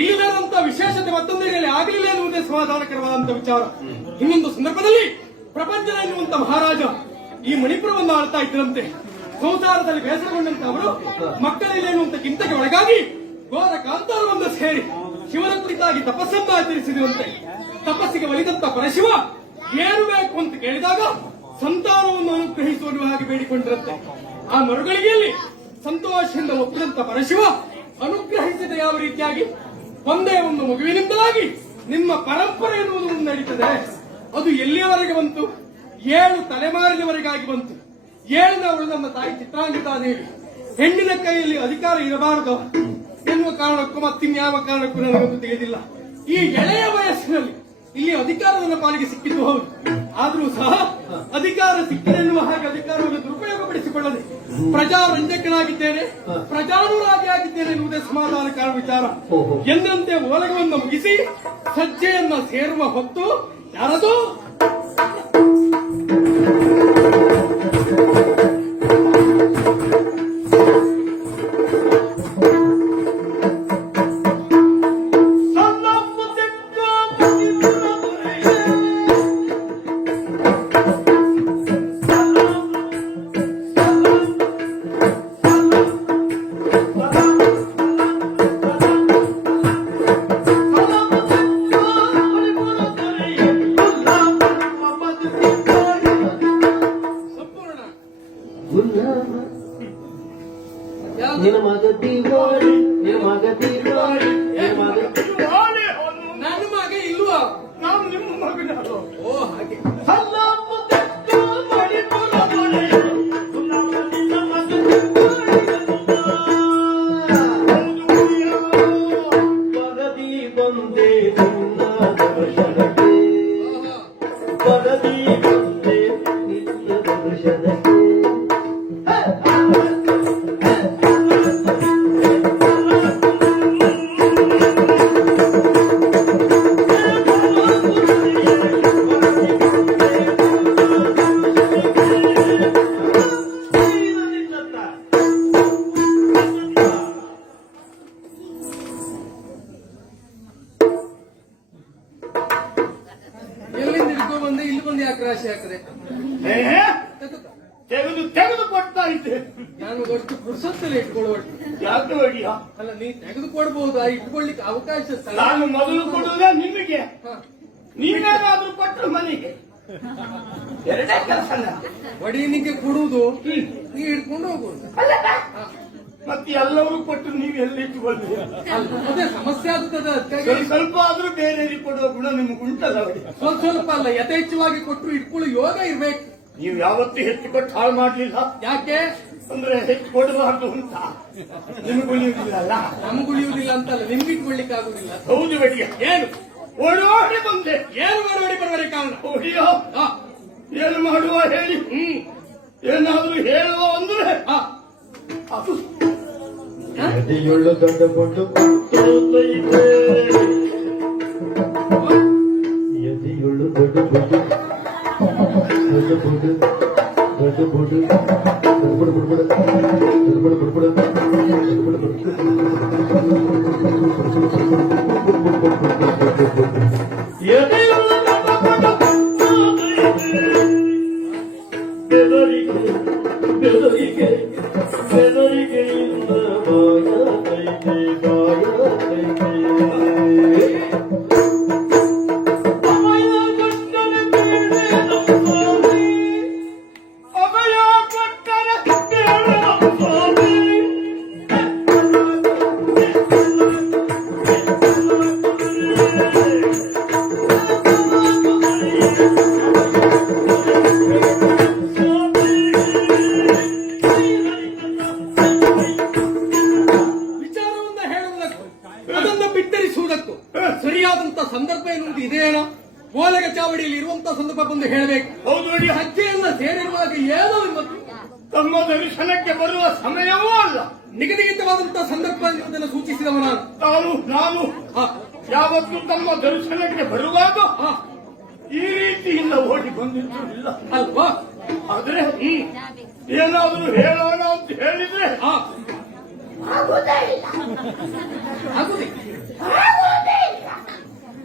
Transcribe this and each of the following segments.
ಇಲ್ಲಿರುವಂತ ವಿಶೇಷತೆ ಮತ್ತೊಂದೆಡೆಯಲ್ಲಿ ಆಗಲಿಲ್ಲ ಎನ್ನುವುದೇ ಸಮಾಧಾನಕರವಾದಂತಹ ವಿಚಾರ. ಇನ್ನೊಂದು ಸಂದರ್ಭದಲ್ಲಿ ಪ್ರಪಂಚದ ಎನ್ನುವಂತ ಮಹಾರಾಜ ಈ ಮಣಿಪುರವನ್ನು ಆಳ್ತಾ ಇದ್ದರಂತೆ. ಸಂಸಾರದಲ್ಲಿ ಬೇಸರಗೊಂಡಂತ ಅವರು ಮಕ್ಕಳಿಲ್ಲ ಎನ್ನುವಂತ ಚಿಂತೆಗೆ ಒಳಗಾಗಿ ಘೋರ ಕಾಂತಾರವನ್ನು ಸೇರಿ ಶಿವನ ಕುರಿತಾಗಿ ತಪಸ್ಸನ್ನು ಆಚರಿಸಿದಂತೆ. ತಪಸ್ಸಿಗೆ ಒಲಿದಂತ ಪರಶಿವ ಏನು ಬೇಕು ಅಂತ ಕೇಳಿದಾಗ ಸಂತಾನವನ್ನು ಅನುಗ್ರಹಿಸುವ ಹಾಗೆ ಬೇಡಿಕೊಂಡಿರಂತೆ. ಆ ಮರುಗಳಿಗೆಯಲ್ಲಿ ಸಂತೋಷದಿಂದ ಒಪ್ಪಿದಂತ ಪರಶಿವ ಅನುಗ್ರಹಿಸಿದ ಯಾವ ರೀತಿಯಾಗಿ ಒಂದೇ ಒಂದು ಮಗುವಿನಿಂದಲಾಗಿ ನಿಮ್ಮ ಪರಂಪರೆ ಎನ್ನುವುದು ಮುನ್ನಡೀತದೆ. ಅದು ಎಲ್ಲಿಯವರೆಗೆ ಬಂತು? 7 ತಲೆಮಾರಿನವರೆಗಾಗಿ ಬಂತು. 7ನೇ ನಮ್ಮ ತಾಯಿ ಚಿತ್ರಾಂಗಿತಾದೇವಿ ಹೆಣ್ಣಿನ ಕೈಯಲ್ಲಿ ಅಧಿಕಾರ ಇರಬಾರದು ಎನ್ನುವ ಕಾರಣಕ್ಕೂ ಮತ್ತಿನ್ಯಾವ ಕಾರಣಕ್ಕೂ ನನಗೊಂದು ತಿಳಿದಿಲ್ಲ. ಈ ಎಳೆಯ ವಯಸ್ಸಿನಲ್ಲಿ ಇಲ್ಲಿ ಅಧಿಕಾರವನ್ನು ಪಾಲಿಗೆ ಸಿಕ್ಕಿದ್ದು ಹೌದು. ಆದರೂ ಸಹ ಅಧಿಕಾರ ಸಿಕ್ಕಿದೆನ್ನುವ ಹಾಗೆ ಅಧಿಕಾರವನ್ನು ದುರುಪಯೋಗಪಡಿಸಿಕೊಳ್ಳದೆ ಪ್ರಜಾರಂಜಕನಾಗಿದ್ದೇನೆ, ಪ್ರಜಾನುರಾಗಿಯಾಗಿದ್ದೇನೆ ಎನ್ನುವುದೇ ಸಮಾಧಾನಕರ ವಿಚಾರ. ಎಂದಂತೆ ಓಲಗವನ್ನು ಮುಗಿಸಿ ಸಜ್ಜೆಯನ್ನ ಸೇರುವ ಹೊತ್ತು ಯಾರದು? ನನ್ನ ಮಗ ಇಲ್ವಾ? ನಾನು ನಿಮ್ಮ ಮಗನ. ಓ ಹಾಗೆ. ತೆಗೆದು ಕೊಡ್ತಾ ಇದ್ದೆ. ನಾನು ಅಷ್ಟು ಪುರುಸತ್ತಲ್ಲಿ ಇಟ್ಕೊಳ್ಳುವ ಯಾಕೆ ಹೊಡಿಯಾ? ಅಲ್ಲ, ನೀ ತೆಗೆದುಕೊಡ್ಬಹುದು, ಇಟ್ಕೊಳ್ಳಿಕ್ಕೆ ಅವಕಾಶ. ನಾನು ಮೊದಲು ಕೊಡುವುದೇ ನಿಮಗೆ, ನೀವೇನಾದ್ರೂ ಕೊಟ್ಟರು ಮನೆಗೆ. ಎರಡೇ ಕೆಲಸ. ಒಡೀನಿಗೆ ಕೊಡುವುದು, ನೀ ಇಟ್ಕೊಂಡು ಹೋಗುದು. ಮತ್ತೆ ಎಲ್ಲರೂ ಕೊಟ್ಟು ನೀವು ಎಲ್ಲಿ ಇಟ್ಟುಕೊಳ್ಳಿ. ಅದೇ ಸಮಸ್ಯೆ ಆಗ್ತದೆ. ಸ್ವಲ್ಪ ಆದ್ರೂ ಬೇರೆ ಕೊಡುವ ಗುಣ ನಿಮ್ಗೆ ಉಂಟಲ್ಲ. ಸ್ವಲ್ಪ ಅಲ್ಲ, ಯಥೇಚ್ಛವಾಗಿ ಕೊಟ್ಟರು ಇಟ್ಕೊಳ್ಳೋ ಯೋಗ ಇರ್ಬೇಕು. ನೀವು ಯಾವತ್ತೂ ಹೆಚ್ಚು ಕೊಟ್ಟು ಹಾಳು ಮಾಡಲಿಲ್ಲ. ಯಾಕೆ ಅಂದ್ರೆ ಹೆಚ್ಚು ಕೊಡಬಾರ್ದು ಅಂತ ನಿಮ್ಗುಳಿಯುವುದಿಲ್ಲ. ನಮ್ಗುಳಿಯುವುದಿಲ್ಲ ಅಂತಲ್ಲ, ನಿಮ್ಗೆ ಇಟ್ಕೊಳ್ಳಿಕ್ಕೆ ಆಗುದಿಲ್ಲ. ಹೌದು ಬಡಿಯ. ಏನು ಓಡೋಡಿ ಬಂದೆ. ಏನು ಓಡೋಡಿ ಬರುವರೆ ಕಾರಣ? ಹೊಡಿಯೋ ಏನು ಮಾಡುವ ಹೇಳಿ. ಏನಾದ್ರೂ ಹೇಳುವ ಅಂದ್ರೆ ಅದು ಎದೆಯುಳ್ಳು ದೊಡ್ಡ ಬೊಡ್ಡು ಎದೆಯುಳ್ಳು ದೊಡ್ಡ ಬೊಡ್ಡು ದೊಡ್ಡ ಬೊಡ್ಡು ದೊಡ್ಡ ಬೊಡ್ಡು ಬುಡ ಬುಡ ಬುಡ ಬುಡ ಬುಡ ಬುಡ ಬುಡ ಬುಡ ಸರಿಯಾದಂತ ಸಂದರ್ಭ ಎನ್ನುವುದು ಇದೇನೋ ಓಲಗ ಚಾವಡಿಯಲ್ಲಿ ಇರುವಂತಹ ಸಂದರ್ಭ ಬಂದು ಹೇಳಬೇಕು. ಹೌದು ನೋಡಿ, ಹೆಜ್ಜೆಯನ್ನ ಸೇರಿರುವಾಗ ಏನೋ ಇವತ್ತು ತಮ್ಮ ದರ್ಶನಕ್ಕೆ ಬರುವ ಸಮಯವೂ ಅಲ್ಲ. ನಿಗದಿತವಾದಂತಹ ಸಂದರ್ಭ ಎನ್ನುವುದನ್ನು ಸೂಚಿಸಿದವ ನಾನು ಹಾ, ಯಾವತ್ತು ತಮ್ಮ ದರ್ಶನಕ್ಕೆ ಬರುವಾಗ ಹಾ, ಈ ರೀತಿಯಿಂದ ಓಡಿ ಬಂದಿದ್ದು ಇಲ್ಲ ಅಲ್ವಾ? ಆದ್ರೆ ಏನಾದರೂ ಹೇಳೋಣ ಅಂತ ಹೇಳಿದ್ರೆ ಹಾ, ಆಗುದಿಲ್ಲ.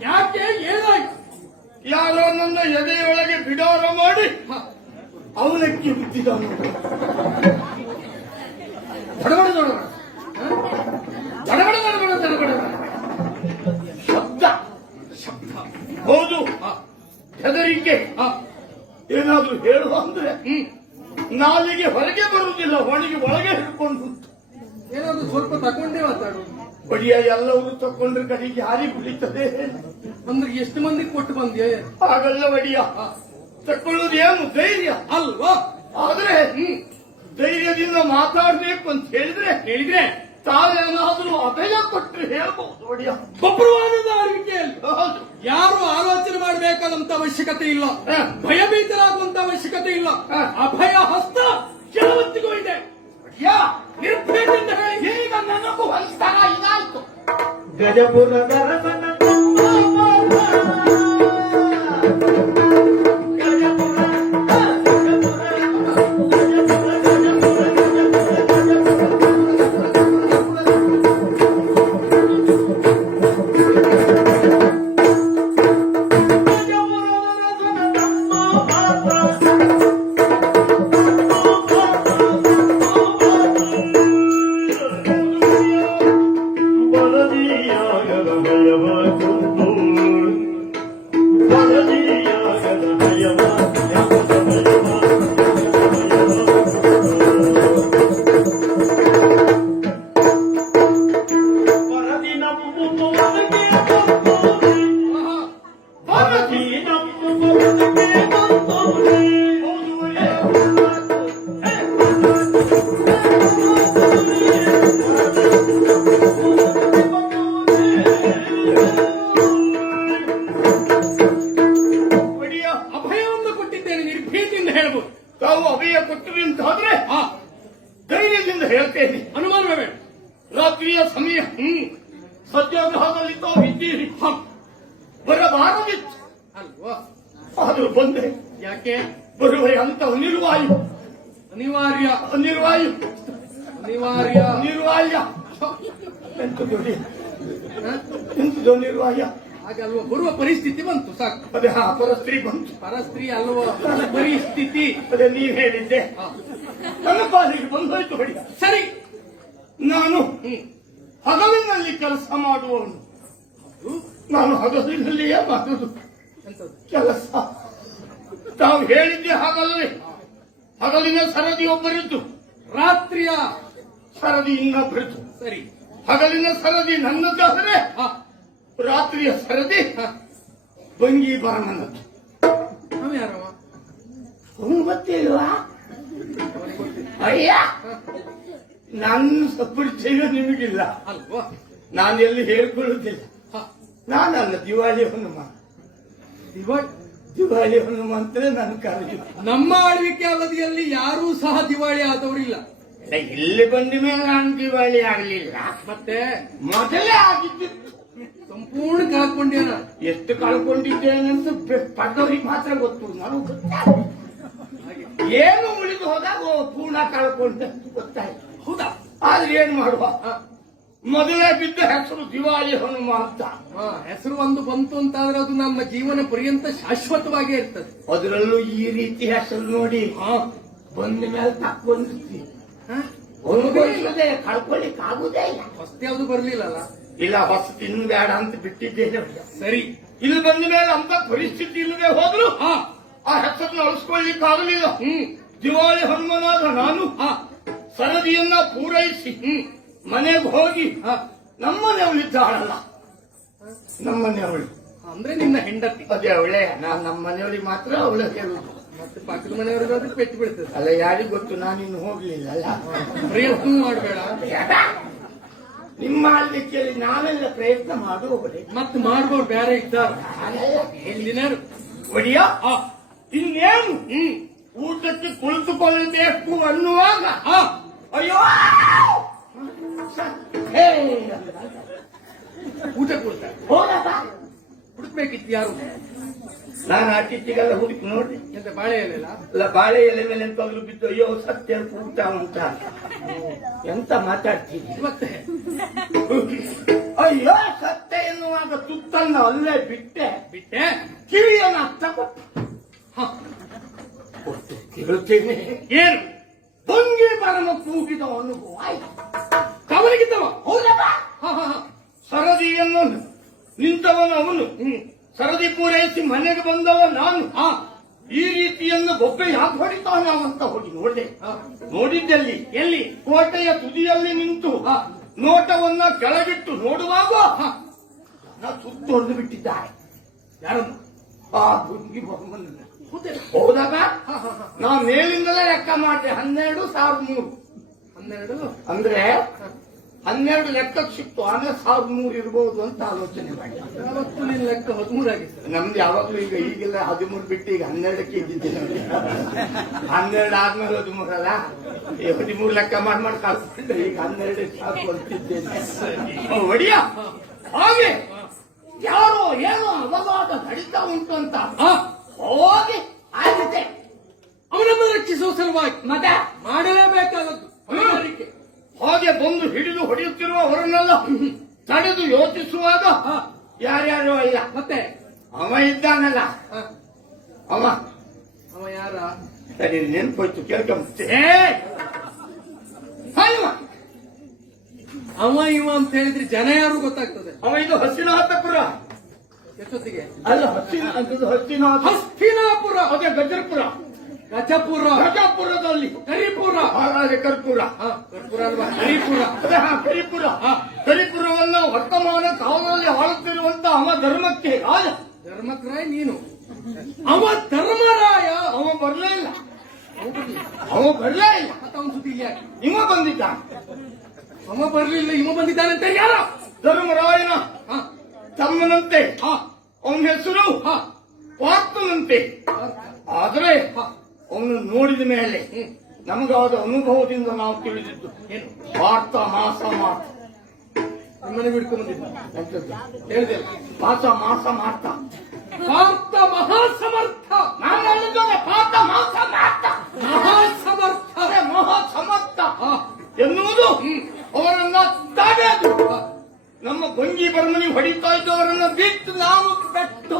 ಯಾಕೆ ಏನಾಯ್ತು? ಯಾರೋ ನನ್ನ ಎದೆಯೊಳಗೆ ಬಿಡಾರ ಮಾಡಿ ಹಾ, ಅವನಕ್ಕೆ ಬಿದ್ದಿದ್ದಾನು. ದಡಬಡ ದಡಬಡ, ಹಾ? ದಡಬಡ ದಡಬಡ ದಡಬಡ ಶಬ್ದ ಶಬ್ದ. ಹೌದು, ಹಾ, ಹೆದರಿಕೆ. ಹಾ, ಏನಾದ್ರೂ ಹೇಳುವ ಅಂದ್ರೆ ನಾಲಿಗೆ ಹೊರಗೆ ಬರುವುದಿಲ್ಲ, ಒಳಗೆ ಹಿಡ್ಕೊಂಡು ಏನಾದ್ರು ಸ್ವಲ್ಪ ತಗೊಂಡೇ ಮಾತಾಡು. ಬಡಿಯ ಎಲ್ಲವರು ತಕೊಂಡ್ರೆ ಕಡೆಗೆ ಯಾರಿಗೆ ಉಳಿತದೆ? ಅಂದ್ರೆ ಎಷ್ಟು ಮಂದಿಗೆ ಕೊಟ್ಟು ಬಂದ್ಯೆ? ಹಾಗಲ್ಲ ಬಡಿಯ, ತಕೊಳ್ಳುವುದೇನು ಧೈರ್ಯ ಅಲ್ವಾ? ಆದ್ರೆ ಧೈರ್ಯದಿಂದ ಮಾತಾಡ್ಬೇಕು ಅಂತ ಹೇಳಿದ್ರೆ ತಾವೇನಾದ್ರೂ ಅಭಯ ಕೊಟ್ಟರೆ ಹೇಳ್ಬಹುದು ಬಡಿಯ. ಬಬ್ರುವಾದದ ಅರಿವಿಕೆಯಲ್ಲಿ ಹೌದು. ಯಾರು ಆಲೋಚನೆ ಮಾಡಬೇಕಾದಂತ ಅವಶ್ಯಕತೆ ಇಲ್ಲ, ಭಯಭೀತರಾಗುವಂತ ಅವಶ್ಯಕತೆ ಇಲ್ಲ. ಅಭಯ ಹಸ್ತ ಕೆಲವತ್ತಿಗೂ ಇದೆ. ಯಾ ನಿರ್ಭೀತಿಯಿಂದ ಹೇಳಿ. ಈಗ ನನಗೂ ಹೊಲಿಸ್ತಾರ ಇದಾಯ್ತು. ಗಜಪುರದ ರಮಣ ಬಡಿಯ ಅಭಯವನ್ನು ಕೊಟ್ಟಿದ್ದೇನೆ, ನಿರ್ಭೀತಿಯಿಂದ ಹೇಳ್ಬೋದು. ತಾವು ಅಭಯ ಕೊಟ್ಟರು ಅಂತಾದ್ರೆ ಹಾ, ಧೈರ್ಯದಿಂದ ಹೇಳ್ತೇನೆ. ಅನುಮಾನವೇ ಬೇಡ. ರಾತ್ರಿಯ ಸಮಯ ಸತ್ಯಾಗ್ರಹದಲ್ಲಿ ತಾವು ಇದ್ದೀರಿ. ಬರಬಾರದಿತ್ತು, ಅಲ್ವಾ? ಆದ್ರೂ ಬಂದೆ. ಯಾಕೆ? ಬರುವೆ ಅಂತ ನಿರ್ವಾಯು ಅನಿವಾರ್ಯ, ನಿರ್ವಾಯು ಅನಿವಾರ್ಯ. ನಿರ್ವಾಯ ಎಂತದು ಹಾ? ಎಂತದು ನಿರ್ವಾಯ? ಹಾಗಲ್ವಾ? ಬರುವ ಪರಿಸ್ಥಿತಿ ಬಂತು, ಸಾಕು. ಅದೇ ಪರಸ್ತ್ರೀ ಬಂತು. ಪರಸ್ತ್ರೀ ಅಲ್ವಾ ಪರಿಸ್ಥಿತಿ? ಅದೇ ನೀವ್ ಹೇಳಿದ್ದೆ. ಹಾ. ನನ್ನ ಪಾಲಿಗೆ ಬಂದೋಯ್ತು ಬಡಿಯ. ಸರಿ, ನಾನು ಹಗಲಿನಲ್ಲಿ ಕೆಲಸ ಮಾಡುವವನು. ನಾನು ಹಗಲಿನಲ್ಲಿಯೇ ಮಾಡುವುದು ಎಂತದ್ದು? ಕೆಲಸ. ತಾವು ಹೇಳಿದ್ದೆ ಹಾಗಲ್ಲವೇ? ಹಗಲಿನ ಸರದಿ ಒಬ್ಬರಿದ್ದು, ರಾತ್ರಿಯ ಸರದಿ ಇನ್ನೊಬ್ಬರಿದ್ದು. ಸರಿ. ಹಗಲಿನ ಸರದಿ ನನ್ನದಾದರೆ ಹಾ, ರಾತ್ರಿಯ ಸರದಿ ಹಾ. ಬಂಗಿ ಬರಮನದ್ದು. ನಾವ್ ಯಾರವ? ಗೊತ್ತಿಲ್ವಾ? ಅಯ್ಯ, ನನ್ನ ಪರಿಚಯ ನಿಮಗಿಲ್ಲ. ಅಲ್ವಾ? ನಾನು ಎಲ್ಲಿ ಹೇಳ್ಕೊಳ್ಳುತ್ತಿಲ್ಲ. ಹಾ. ನಾನಲ್ಲ, ದಿವಾಳಿ ಹನುಮ. ದಿವಾಳಿ ದಿವಾಳಿ ಹನುಮಂತನೇ ನನ್ನ ಕರೆಯು. ನಮ್ಮ ಆಳ್ವಿಕೆ ಅವಧಿಯಲ್ಲಿ ಯಾರೂ ಸಹ ದಿವಾಳಿ ಆದವರಿಲ್ಲ. ಇಲ್ಲಿ ಬಂದ ಮೇಲೆ ನಾನು ದಿವಾಳಿ ಆಗಲಿಲ್ಲ, ಮತ್ತೆ ಮೊದಲೇ ಆಗಿದ್ದಿತ್ತು. ಸಂಪೂರ್ಣ ಕಳ್ಕೊಂಡೇನ? ಎಷ್ಟು ಕಳ್ಕೊಂಡಿದ್ದೇನಂತ ಪಡೆದವ್ರಿಗೆ ಮಾತ್ರ ಗೊತ್ತು, ನನಗೂ ಗೊತ್ತಾಗ ಏನು ಉಳಿದು ಹೋದಾಗ ಪೂರ್ಣ ಕಳ್ಕೊಂಡೆ ಗೊತ್ತಾಯ್ತು. ಹೌದಾ? ಆದ್ರೆ ಏನ್ ಮಾಡುವ, ಮೊದಲೇ ಬಿದ್ದ ಹೆಸರು ದಿವಾಳಿ ಹನುಮ ಅಂತ. ಹೆಸರು ಒಂದು ಬಂತು ಅಂತಾದ್ರೆ ಅದು ನಮ್ಮ ಜೀವನ ಪರ್ಯಂತ ಶಾಶ್ವತವಾಗಿ ಇರ್ತದೆ. ಅದರಲ್ಲೂ ಈ ರೀತಿ ಹೆಸರು ನೋಡಿ ಬಂದ ಮೇಲೆ ತಕ್ಕೊಂಡ್ರಿ. ಅನುಭವಿಸದೆ ಕಳ್ಕೊಳ್ಳಿಕ್ ಆಗುದೇ ಇಲ್ಲ. ಹೊಸ್ತು ಯಾವ್ದು ಬರ್ಲಿಲ್ಲಲ್ಲ? ಇಲ್ಲ, ಹೊಸ ತಿನ್ನು ಬೇಡ ಅಂತ ಬಿಟ್ಟಿದ್ದೇನೆ. ಸರಿ, ಇಲ್ಲಿ ಬಂದ ಮೇಲೆ ಅಂತ ಪರಿಸ್ಥಿತಿ ಇಲ್ಲದೆ ಹೋದ್ರು ಹಾ, ಆ ಹೆಸರನ್ನು ಅಳಿಸ್ಕೊಳ್ಳಿಕ್ಕಾಗಲಿಲ್ಲ. ದಿವಾಳಿ ಹನುಮನಾದ ನಾನು ಸರದಿಯನ್ನ ಪೂರೈಸಿ ಮನೆಗೆ ಹೋಗಿ ನಮ್ಮನೆ ಅವಳಿದ್ದಾಳಲ್ಲ, ನಮ್ಮನೆ ಅವಳು ಅಂದ್ರೆ ನಿನ್ನ ಹೆಂಡತಿ. ಅದೇ ಅವಳೆ. ನಾನು ನಮ್ಮ ಮನೆಯವರಿಗೆ ಮಾತ್ರ ಅವಳೆ ಹೇಳುದು. ಮತ್ತೆ ಪಕ್ಕದ ಮನೆಯವರಿಗೆ ಪೆಟ್ಟು ಬೀಳ್ತದೆ. ಅಲ್ಲ, ಯಾರಿಗ್ ಗೊತ್ತು, ನಾನಿನ್ನು ಹೋಗ್ಲಿಲ್ಲ ಅಲ್ಲ. ಪ್ರಯತ್ನ ಮಾಡಬೇಡ. ನಿಮ್ಮ ಅಲ್ಲಿಕ್ಕೆ ನಾವೆಲ್ಲ ಪ್ರಯತ್ನ ಮಾಡುವವರೇ. ಮತ್ತೆ ಮಾಡುವವ್ರು ಬೇರೆ ಇದ್ದಾರೆ. ಎಲ್ಲಿನಾರು ಒಡಿಯ ಇನ್ನೇನು ಊಟಕ್ಕೆ ಕುಳಿತುಕೊಳ್ಳಬೇಕು ಅನ್ನುವಾಗ ಅಯ್ಯೋ ಹೇ, ಊಟ ಕೊಡ್ತಾರೆ. ಹೋಗಪ್ಪ. ಹುಡುಕ್ಬೇಕಿತ್ತು ಯಾರು? ನಾನು ಆ ಟಿಟ್ಟಿಗೆಲ್ಲ ಹುಡುಕಿ ನೋಡಿ ಎಂತ ಬಾಳೆ ಎಲೆಲ್ಲ? ಅಲ್ಲ, ಬಾಳೆ ಎಲೆ ಮೇಲೆ ಎಂತಾದ್ರು ಬಿದ್ದು ಅಯ್ಯೋ ಸತ್ಯ ಊಟ ಉಂಟ ಎಂತ ಮಾತಾಡ್ತೀನಿ ಮತ್ತೆ ಅಯ್ಯೋ ಸತ್ಯ ಎನ್ನುವಾಗ ತುತ್ತನ್ನು ಅಲ್ಲೇ ಬಿಟ್ಟೆ ಕಿವಿಯನ್ನು ಅತ್ತ ಕೊಟ್ಟು ಕೇಳುತ್ತೇನೆ. ಏನು ಬಂಗಿ ಬರಮ ಕೂಗಿದ ಅನುಭವ ಆಯ್ತು. ಕವಲಿಗಿದ್ದವ? ಹೌದಪ್ಪ. ಸರದಿಯನ್ನು ನಿಂತವನು ಅವನು, ಸರದಿ ಪೂರೈಸಿ ಮನೆಗೆ ಬಂದವ ನಾನು. ಈ ರೀತಿಯನ್ನು ಬೊಬ್ಬೆ ಯಾಕೆ ಹೊಡಿತಾನವಂತ ಹೋಗಿ ನೋಡಿದೆ. ನೋಡಿದ್ದಲ್ಲಿ ಎಲ್ಲಿ ಕೋಟೆಯ ತುದಿಯಲ್ಲಿ ನಿಂತು ನೋಟವನ್ನ ಕೆಳಗಿಟ್ಟು ನೋಡುವಾಗ ನಾ ಸುತ್ತು ಹೊಡೆದು ಬಿಟ್ಟಿದ್ದಾರೆ. ಯಾರನ್ನು? ಆ ಹುಡುಗಿ ಬೊಮ್ಮನ್ನ. ಹೌದಾಗ ನಾ ಮೇಲಿಂದಲೇ ಲೆಕ್ಕ ಮಾಡಿದೆ 12,300. 12 ಅಂದ್ರೆ 12 ಲೆಕ್ಕಕ್ಕೆ ಸಿಕ್ತು. ಆಮೇಲೆ 1,300 ಇರ್ಬೋದು ಅಂತ ಆಲೋಚನೆ ಮಾಡಿ. ಯಾವತ್ತು ನಿನ್ನ ಲೆಕ್ಕ 13 ಆಗಿತ್ತು. ನಮ್ದು ಯಾವಾಗ್ಲೂ ಈಗೆಲ್ಲ 13 ಬಿಟ್ಟು ಈಗ 12ಕ್ಕೆ ಇದ್ದಿದ್ದೇನೆ. 12 ಆದ್ಮೇಲೆ 13 ಅಲ್ಲ, 13 ಲೆಕ್ಕ ಮಾಡಿ ಕಳ್ಸ್ಕೊಂಡೆ. ಈಗ 12 ಸಾಕು ಅಂತಿದ್ದೇನೆ. ಒಡಿಯ ಹಾಗೆ ಯಾರೋ ಏನೋ ಅಪವಾದ ನಡೀತಾ ಉಂಟು ಅಂತ ಹೋಗಿ ಆಗಿದೆ. ಅವನನ್ನು ರಕ್ಷಿಸುವ ಸಲುವಾಗಿ ಮತ್ತೆ ಮಾಡಲೇಬೇಕಾದದ್ದು ಹೊಣೆಗಾರಿಕೆ. ಹಾಗೆ ಬಂದು ಹಿಡಿದು ಹೊಡೆಯುತ್ತಿರುವ ಅವರನ್ನೆಲ್ಲ ತಡೆದು ಯೋಚಿಸುವಾಗ ಯಾರ್ಯಾರು ಇಲ್ಲ. ಮತ್ತೆ ಅವ ಇದ್ದಾನಲ್ಲ, ಅವ ಯಾರ? ಸರಿ ನೆನ್ಪೋಯ್ತು, ಕೇಳ್ಕೊಂಬ. ಅವ ಇವ ಅಂತ ಹೇಳಿದ್ರೆ ಜನ ಯಾರು ಗೊತ್ತಾಗ್ತದೆ. ಅವ ಇದು ಹಸ್ತಿನಾಥಪುರ. ಎಷ್ಟೊತ್ತಿಗೆ? ಅಲ್ಲ, ಹಸ್ತಿನಾಥ, ಹಸ್ತಿನಾಪುರ, ಅದೇ ಗಜಪುರ, ಗಜಪುರ, ಗಜಪುರದಲ್ಲಿ ಕರಿಪುರ, ಹಾಗಾದ್ರೆ ಕರ್ಪೂರ, ಕರ್ಪುರ ಅಲ್ವಾ? ಹರಿಪುರ. ಕರಿಪುರ. ಕರಿಪುರವನ್ನು ವರ್ತಮಾನ ಕಾಲದಲ್ಲಿ ಆಳುತ್ತಿರುವಂತ ಅವ ಧರ್ಮಕ್ಕೆ ರಾಜ. ಧರ್ಮಕ್ರಾಯ್ ನೀನು. ಅವ ಧರ್ಮರಾಯ. ಅವ ಬರ್ಲೇ ಇಲ್ಲ. ಮತ್ತೆ ಅವನ ಸುದ್ದಿ ಇಲ್ಲ. ಇವ ಬಂದಿದ್ದ. ಅವ ಬರ್ಲಿಲ್ಲ, ಇವ ಬಂದಿದ್ದಾನಂತ ಯಾರ? ಧರ್ಮರಾಯನ ತಮ್ಮನಂತೆ. ಅವನ ಹೆಸರು ಪಾರ್ಥನಂತೆ. ಆದರೆ ಅವನು ನೋಡಿದ ಮೇಲೆ ನಮಗಾದ ಅನುಭವದಿಂದ ನಾವು ತಿಳಿದಿದ್ದು ಏನು? ಪಾರ್ಥ ಮಾಸ ಮಾತ ನಿಮ್ಮನೆ ಬಿಡ್ಕೊಂಡು ಬಂದಿದ್ದ. ಹೇಳಿದೆ ಪಾತ ಮಾಸ ಮಾತ ಪಾರ್ಥ ಮಹಾಸಮರ್ಥ. ನಾನು ಹೇಳಿದ್ದೇನೆ ಪಾತ ಮಾಸ ಮಾತ ಮಹಾಸಮರ್ಥ. ಮಹಾಸಮರ್ಥ ಎನ್ನುವುದು ಅವರನ್ನ ತಡೆದು ನಮ್ಮ ಭಂಗಿ ಬರ್ಮನಿ ಹೊಡಿತಾ ಇದ್ದವರನ್ನ ಬಿಟ್ಟು ನಾವು ಪೆಟ್ಟು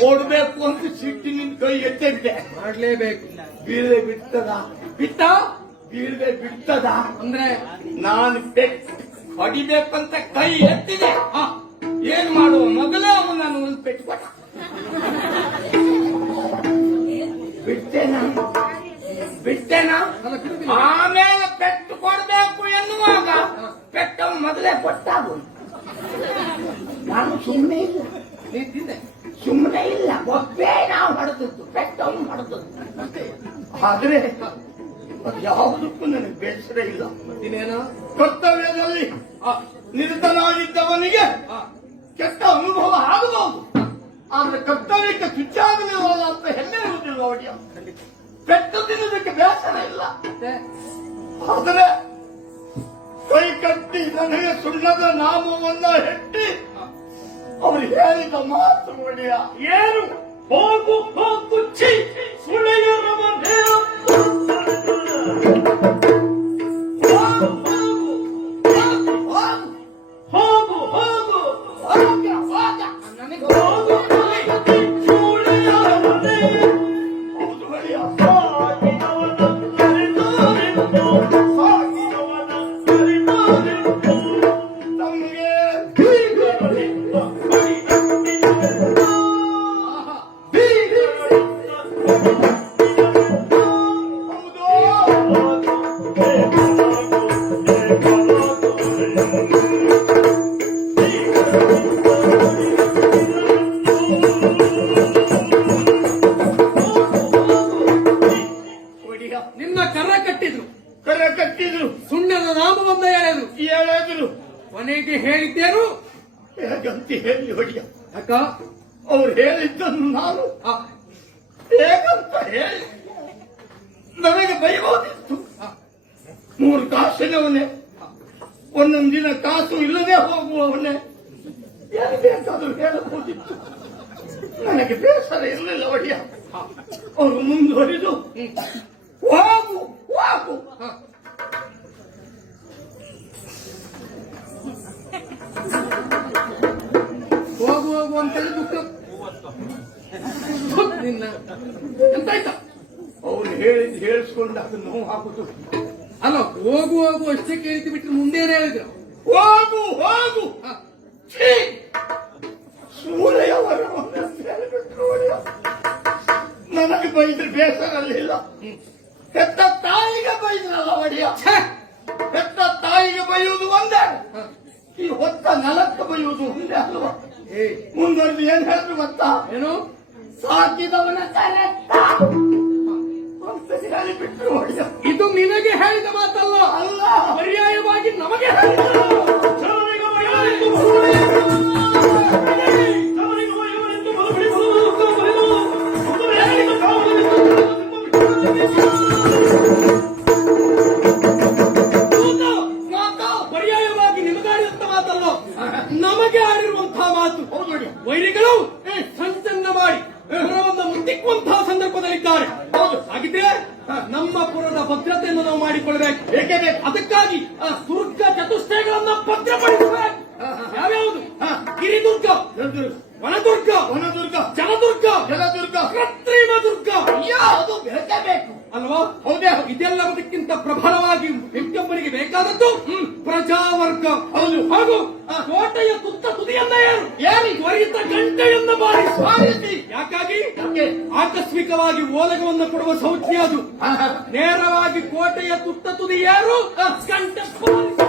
ಕೊಡ್ಬೇಕು ಅಂತ ಸಿಟ್ಟಿನಿಂದ ಕೈ ಎತ್ತಿದ್ದೆ. ಮಾಡ್ಲೇಬೇಕು. ಬೀಳ್ದೆ ಬಿಡ್ತದ? ಬಿಟ್ಟ ಬೀಳ್ದೆ ಬಿಡ್ತದ ಅಂದ್ರೆ ನಾನು ಪೆಟ್ಟು ಹೊಡಿಬೇಕಂತ ಕೈ ಎತ್ತಿದೆ. ಏನ್ ಮಾಡುವ ಮೊದಲೇ ಅವನು ನಾನು ಒಂದು ಪೆಟ್ಟು ಕೊಟ್ಟ. ಬಿಟ್ಟೇನಾ? ಆಮೇಲೆ ಪೆಟ್ಟು ಕೊಡ್ಬೇಕು ಎನ್ನುವಾಗ ಪೆಟ್ಟನ್ನು ಮೊದಲೇ ಕೊಟ್ಟಾಗ ನಾನು ಸುಮ್ಮನೆ ಇಲ್ಲ. ನೀ ತಿಂದೆ? ಸುಮ್ಮನೆ ಇಲ್ಲ. ಒಬ್ಬೇ ನಾವು ಹೊಡೆದದ್ದು, ಪೆಟ್ಟವನ್ನು ಹೊಡೆದದ್ದು. ಆದ್ರೆ ಯಾವುದಕ್ಕೂ ನನಗೆ ಬೇಸರ ಇಲ್ಲ. ಮತ್ತಿನೇನು? ಕರ್ತವ್ಯದಲ್ಲಿ ನಿರತನಾಗಿದ್ದವನಿಗೆ ಕೆಟ್ಟ ಅನುಭವ ಆಗಬಹುದು. ಆದ್ರೆ ಕರ್ತವ್ಯಕ್ಕೆ ತುಚ್ಚಾಗಲಿಲ್ಲ ಅಂತ ಹೆಮ್ಮೆ ಇರುವುದಿಲ್ಲ. ಒಡೆಯ ಪೆಟ್ಟು ತಿನ್ನೋದಕ್ಕೆ ಬೇಸರ ಇಲ್ಲ. ಆದರೆ ಕೈ ಕಟ್ಟಿ ನನಗೆ ಸುಳ್ಳದ ನಾಮವನ್ನ ಹೆಟ್ಟಿ ಅವರು ಹೇಳಿದ ಮಾತು ಒಡೆಯ ಏನು? ಹೋಗು ಹೋಗು ಚಿ ಸುಳೆಯರ ಮನೆ ಹೋಗು ಹೋಗು ನನಗೆ ಹೋಗು ಸುಳೆಯರ ಮನೆ. ಹೌದು ಒಡೆಯ. ಯಾಕ ಅವ್ರು ಹೇಳಿದ್ದನ್ನು ನಾನು ಆ, ಹೇಗಂತ ಹೇಳಿ ನನಗೆ ಬೈಬೋದಿತ್ತು. 3 ಕಾಸಿನವನೇ, ಒಂದೊಂದು ದಿನ ಕಾಸು ಇಲ್ಲದೆ ಹೋಗುವವನೇ, ಏನು ಬೇಕಾದ್ರೂ ಹೇಳಬಹುದಿತ್ತು. ನನಗೆ ಬೇಸರ ಇರಲಿಲ್ಲ ಒಡೆಯ. ಅವರು ಮುಂದುವರಿದು ಹೋಗು ಹೋಗು, ಹೋಗು ಹೋಗು ಅಂತೇಳಿ ಬಿಟ್ಟು ನಿನ್ನ ಎಂತಾಯ್ತ ಅವ್ರು ಹೇಳಿಸ್ಕೊಂಡು ಅದು ನೋವು ಹಾಕುದು. ಅಲ್ಲ ಹೋಗು ಹೋಗು ಅಷ್ಟೇ ಕೇಳಿತು ಬಿಟ್ರೆ ಮುಂದೇನೆ ಹೇಳಿದ್ರು. ಹೋಗು ಹೋಗು, ಛೀ! ಸೂಳೆಯವರ ನನಗೆ ಬೈದ್ರೆ ಬೇಸರಲ್ಲಿಲ್ಲ, ಹೆತ್ತ ತಾಯಿಗೆ ಬೈದ್ರಲ್ಲ ಒಡೆಯ. ಹೆತ್ತ ತಾಯಿಗೆ ಬೈಯುವುದು ಒಂದೇ, ಈ ಹೊತ್ತ ನೆಲಕ್ಕೆ ಬೈಯುವುದು ಒಂದೇ ಅಲ್ವಾ? ಏ ಮುಂದುವರೆದು ಏನ್ ಹೇಳಿದ್ರು ಗೊತ್ತಾ? ಏನು ಸಾಕಿದವನ ಕರೆಕ್ಟ ಅಂತ ಹೇಳಿಬಿಟ್ರು ಒಡೆಯ. ಇದು ನಿನಗೆ ಹೇಳಿದ ಮಾತಲ್ಲ, ಅಲ್ಲ, ಪರ್ಯಾಯವಾಗಿ ನಮಗೆ ಹೇಳಿದ. ಪರ್ಯಾಯವಾಗಿ ನಿಮಗಾಡಿದಂತ ಮಾತಲ್ಲ, ನಮಗೆ ಆಡಿರುವಂತಹ ಮಾತು. ವೈರಿಗಳು ಸಂಚನ್ನ ಮಾಡಿ ಪುರವನ್ನು ಮುತ್ತಿಕ್ಕುವಂತಹ ಸಂದರ್ಭದಲ್ಲಿದ್ದಾರೆ. ಹೌದು, ಹಾಗಿದ್ರೆ ನಮ್ಮ ಪುರದ ಭದ್ರತೆಯನ್ನು ನಾವು ಮಾಡಿಕೊಳ್ಳಬೇಕು. ಬೇಕೇ ಬೇಕು. ಅದಕ್ಕಾಗಿ ದುರ್ಗ ಚತುಷ್ಟಯಗಳನ್ನ ಭದ್ರಪಡಿಸಬೇಕು. ಯಾವ್ಯಾವುದು? ಗಿರಿದುರ್ಗ, ವನದುರ್ಗ, ವನದುರ್ಗ, ಜಲದುರ್ಗ, ಜಲದುರ್ಗ, ಕೃತ್ರಿಮ ದುರ್ಗ, ಯಾವುದು ಬೇಕೇ ಬೇಕು ಅಲ್ವಾ? ಹೌದೇ? ಇದೆಲ್ಲದಕ್ಕಿಂತ ಪ್ರಬಲವಾಗಿ ವ್ಯಕ್ತಿಯೊಬ್ಬರಿಗೆ ಬೇಕಾದದ್ದು ಪ್ರಜಾವರ್ಗ. ಹೌದು. ಹಾಗೂ ಕೋಟೆಯ ತುತ್ತ ತುದಿಯನ್ನ ಏನು ತ್ವರಿತ ಗಂಟೆಯನ್ನ ಬಾರಿಸಿ. ಯಾಕಾಗಿ? ಆಕಸ್ಮಿಕವಾಗಿ ಓಲಗವನ್ನು ಕೊಡುವ ಸೌಖ್ಯ ಅದು. ನೇರವಾಗಿ ಕೋಟೆಯ ತುತ್ತ ತುದಿ ಏರು, ಗಂಟೆ ಬಾರಿಸು.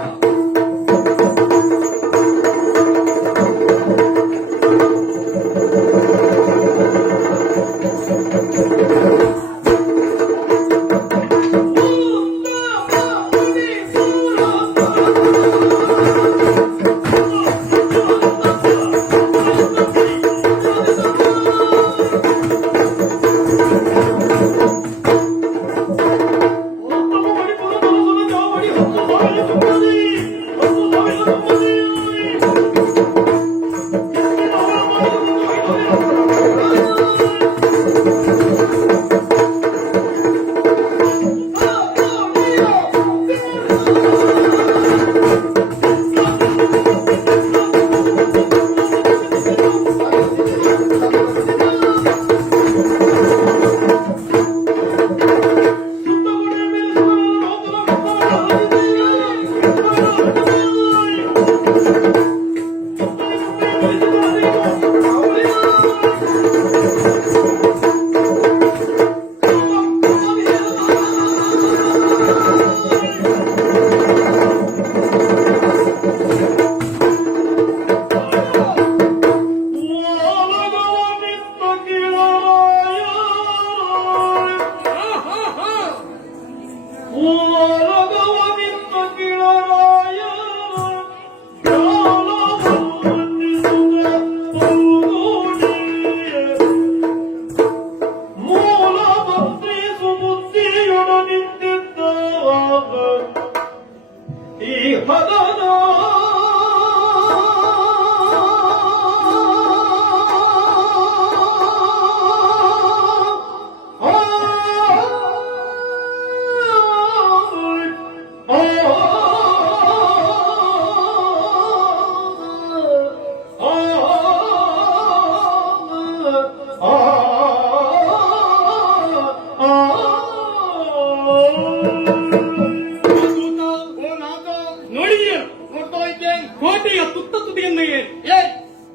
ಕೋಟೆಯ ತುತ್ತ ತುದಿಯನ್ನು